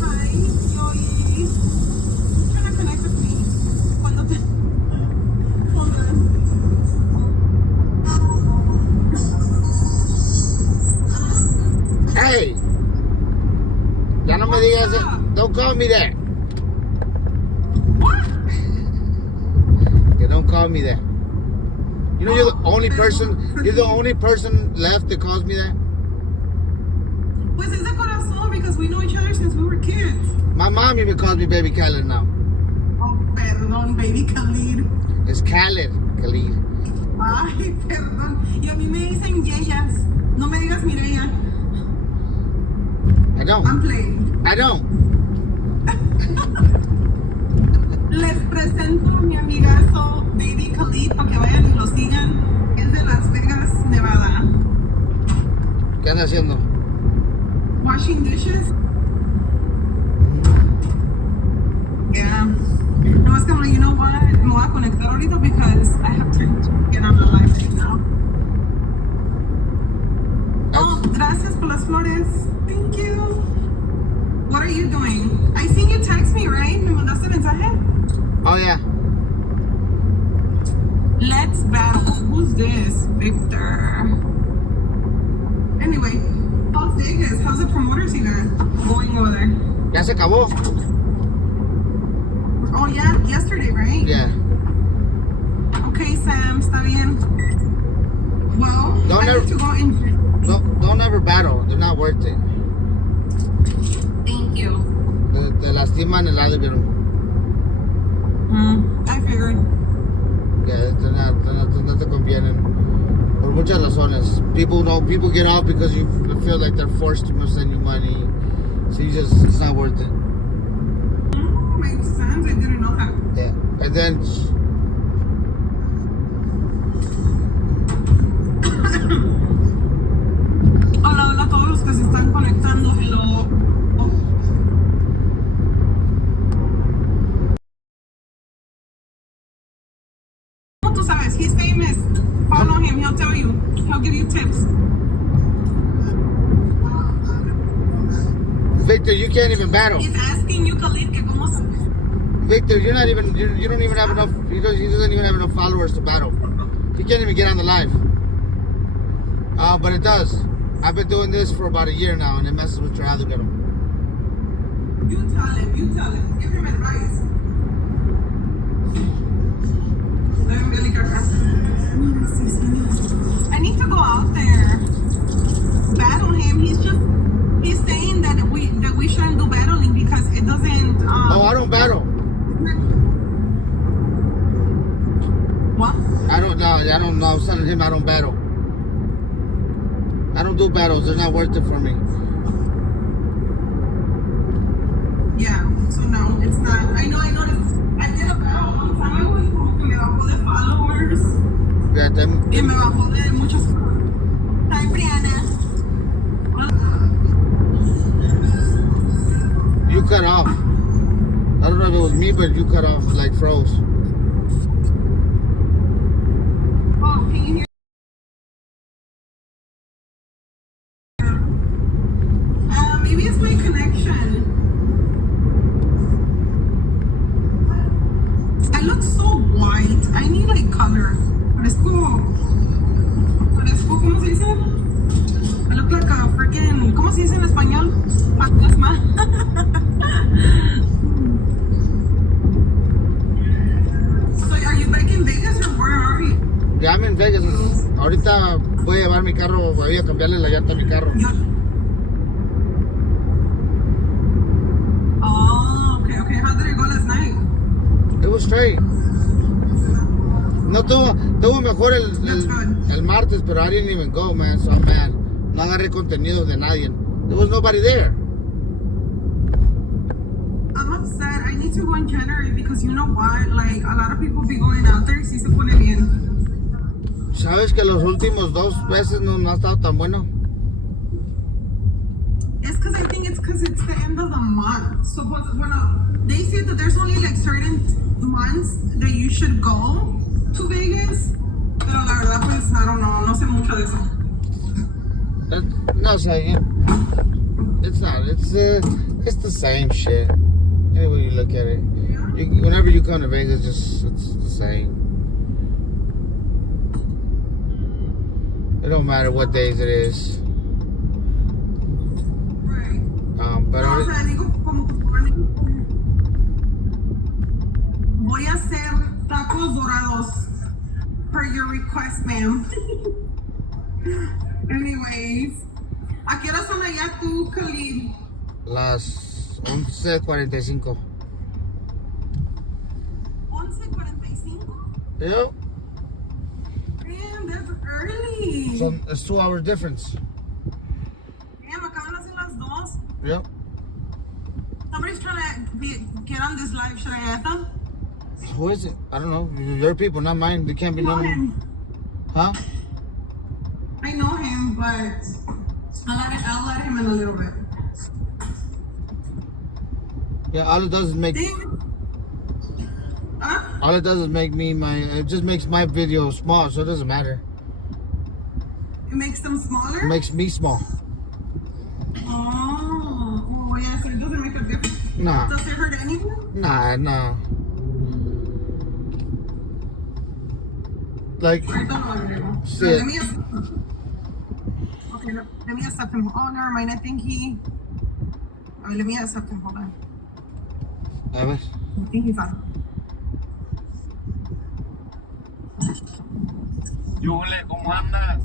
Hi, Yoyi. Trying to connect with me. Cuando te... Hold on. Hey! Ya no me digas eso. Don't call me that. What? Yeah, don't call me that. You know you're the only person left that calls me that? Pues es de corazón because we know each other since we were kids. My mom even calls me Baby Khaled now. Oh, perdón, baby Khalid. It's Khaled. Ay, perdón. Y a mí me dicen yeyas. No me digas Mireya. I don't. I'm playing. I don't. Les presento a mi amigazo Baby Khalid para que vayan y lo sigan. Es de Las Vegas, Nevada. ¿Qué anda haciendo? Washing dishes. Yeah. No, es como, you know what? Me voy a conectar ahorita because I have to get on the live right now. Oh, gracias por las flores. Thank you. What are you doing? I seen you text me, right? ¿Me mandaste mensaje? Oh, yeah. Let's battle. Who's this? Victor. Anyway, how's Vegas? How's the promoters even going over there? Ya se acabó. Oh, yeah, yesterday, right? Yeah. Okay, Sam, está bien. Well, I need to go in. Don't ever battle. They're not worth it. Thank you. Te lastiman el algorithm. I figured. Yeah, no te convienen. Por muchas razones. People get off because you feel like they're forced to send you money. So it's not worth it. Makes sense. I didn't know that. then Hola, hola a todos los que se están conectando. Hello. ¿Cómo tú sabes? He's famous. Follow him. He'll tell you. He'll give you tips. Victor, you can't even battle. He's asking you, Khalid, que cómo sabes. Victor, you don't even have enough. He doesn't even have enough followers to battle. He can't even get on the live. But it does. I've been doing this for about a year now, and it messes with your algorithm. You tell him. You tell him. Give him advice. I'm really good. I need to go out there. Battle him. He's saying that we shouldn't do battling because it doesn't. Oh, I don't battle. What? I don't know. I was telling him I don't battle. I don't do battles. They're not worth it for me. Yeah. So no, it's not. I know. I did a battle a long time ago y como que me bajó de followers. Yeah, Y me bajó de muchos. Hi, Brianna. You cut off. I don't know if it was me, but you cut off, like froze. Oh, can you hear? Maybe it's my connection. I look so white. I need like color. Parezco, ¿cómo se dice? I look like a freaking, ¿cómo se dice en español? Fantasma. So are you back in Vegas or where are you? Ya I'm in Vegas. Ahorita voy a llevar mi carro, voy a cambiarle la llanta a mi carro. Oh, okay. How did it go last night? It was straight. No tuvo mejor el martes, pero I didn't even go, man, so I'm mad. No agarré contenido de nadie. There was nobody there. I'm upset. I need to go in January because you know what? Like, a lot of people be going out there y sí se pone bien. ¿Sabes que los últimos 2 veces no ha estado tan bueno? It's because I think it's the end of the month. So, they say that there's only like certain months that you should go to Vegas. Pero la verdad, pues, I don't know. No sé mucho de eso. No sé. It's not. It's the same shit. Anyway you look at it. Whenever you come to Vegas, it's the same. It don't matter what days it is. Right. But no, o sea, digo, como voy a hacer tacos dorados per your request, ma'am. Anyways, ¿a qué hora son allá tú, Khalid? Las 11:45. 11:45? Yep. Damn, that's early. So it's 2 hours difference. Damn, acaban de ser las 2. Yep. Somebody's trying to get on this live. Should I ask them? Who is it? I don't know. Your people, not mine. They can't be known. Huh? I know him, but I'll let him in a little bit. Yeah, all it does is make. Huh? All it does is make me it just makes my video small, so it doesn't matter. It makes them smaller? It makes me small. Oh, yeah, so it doesn't make a difference. Nah. Does it hurt anyone? Nah. Like, I don't know. shit. Let me accept him. Oh, never mind. I think he. Let me accept him. Hold on. A ver. I think he's on. Yule, ¿cómo andas?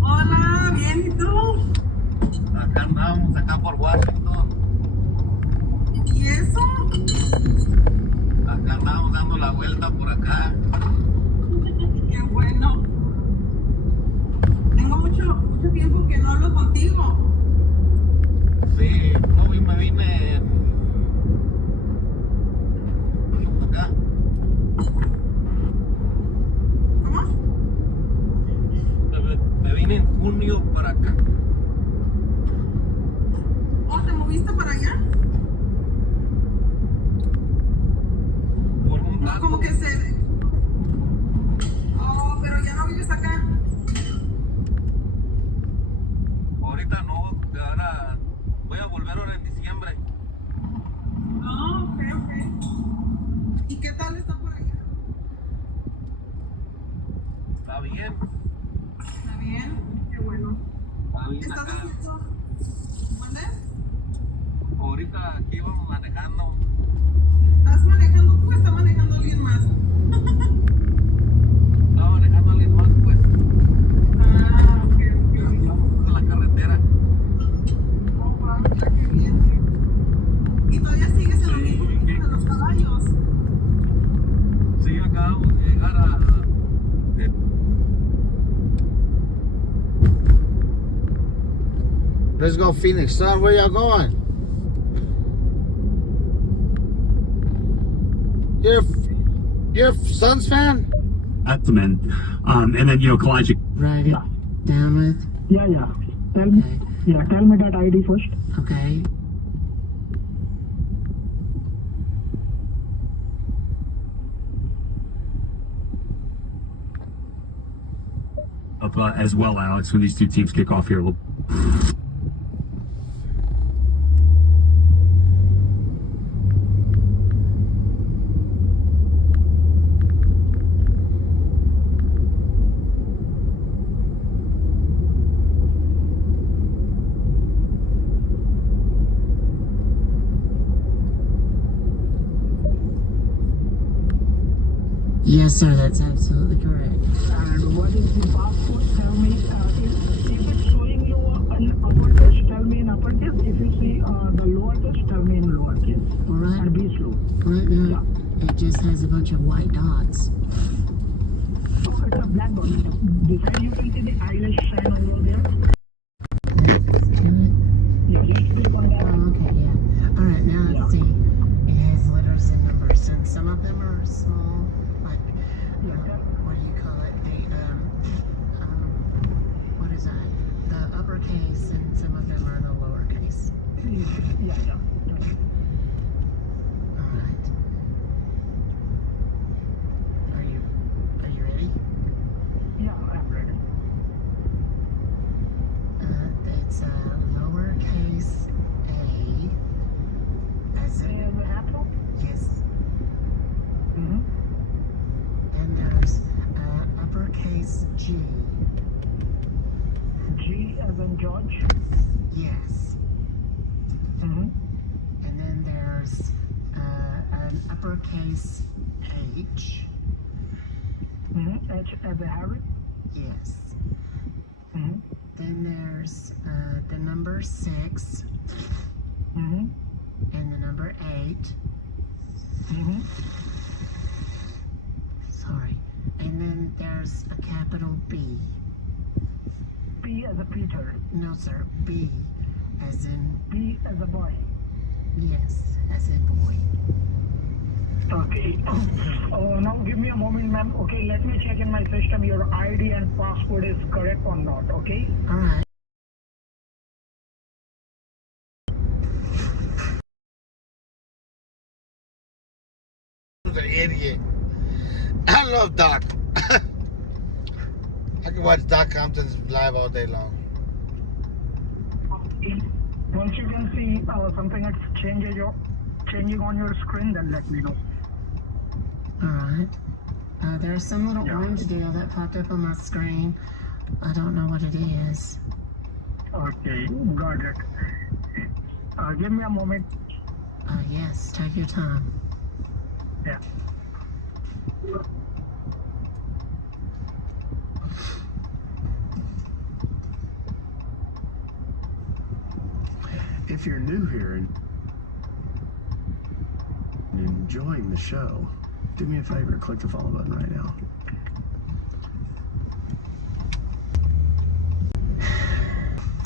Hola, bien, ¿y tú? Acá andamos, acá por Washington. ¿Y eso? Acá andamos dando la vuelta por acá. Qué bueno. Tengo mucho tiempo que no hablo contigo. Sí, no, me vine acá. bien. ¿Está bien? Qué bueno. Está ¿Qué bien estás acá. haciendo? ¿Mandes? Ahorita aquí vamos manejando. ¿Estás manejando tú o está manejando alguien más? Estaba manejando a alguien más, pues. Ah, ok, ok. Vamos a la carretera. Oh, wow, qué bien. ¿Y todavía sigues en lo mismo en los caballos? Sí, acabamos de llegar a... Let's go, Phoenix. Son, where y'all going? You're a Suns fan? That's the man. And then, Kalijah. Write it down with. Yeah. Tell me. Okay. Yeah, tell me that ID first. Okay. Up as well, Alex, when these two teams kick off here. Yes, sir, that's absolutely correct. And what is the passport? Tell me, if it's showing you an upper case, tell me in upper case. If you see the lower case, tell me in lower case. All right. And be slow. Right now, it just has a bunch of white dots. Oh, it's a black dot. Beside you can see the eyelash sign over there. Yeah, just click on that. Oh, okay, yeah. All right, now let's see. It has letters and numbers, and some of them are small. What do you call it? What is that? The uppercase, and some of them are the lowercase. Yeah. All right. Are you ready? Yeah, I'm ready. It's a lowercase a, as in the apple. Yes. And there's uppercase G. G as in George? Yes. And then there's an uppercase H. H as in Harry? Yes. Then there's the number 6. And the number 8. Sorry. And then there's a capital B. B as a Peter? No, sir. B as in... B as a boy? Yes, as in boy. Okay. Now give me a moment, ma'am. Okay, let me check in my system your ID and passport is correct or not, okay? Alright. An idiot. I love Doc. I can watch Doc Compton's live all day long. Once you can see something that's changing on your screen, then let me know. Alright. There's some little orange deal that popped up on my screen. I don't know what it is. Okay, got it. Give me a moment. Yes, take your time. Yeah. If you're new here and enjoying the show, do me a favor, click the follow button right now.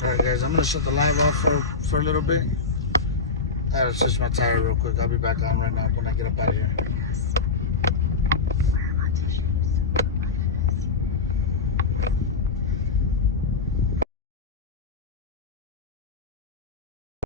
Alright guys, I'm gonna shut the live off for a little bit. I gotta switch my tire real quick. I'll be back on right now when I get up out of here. Yes.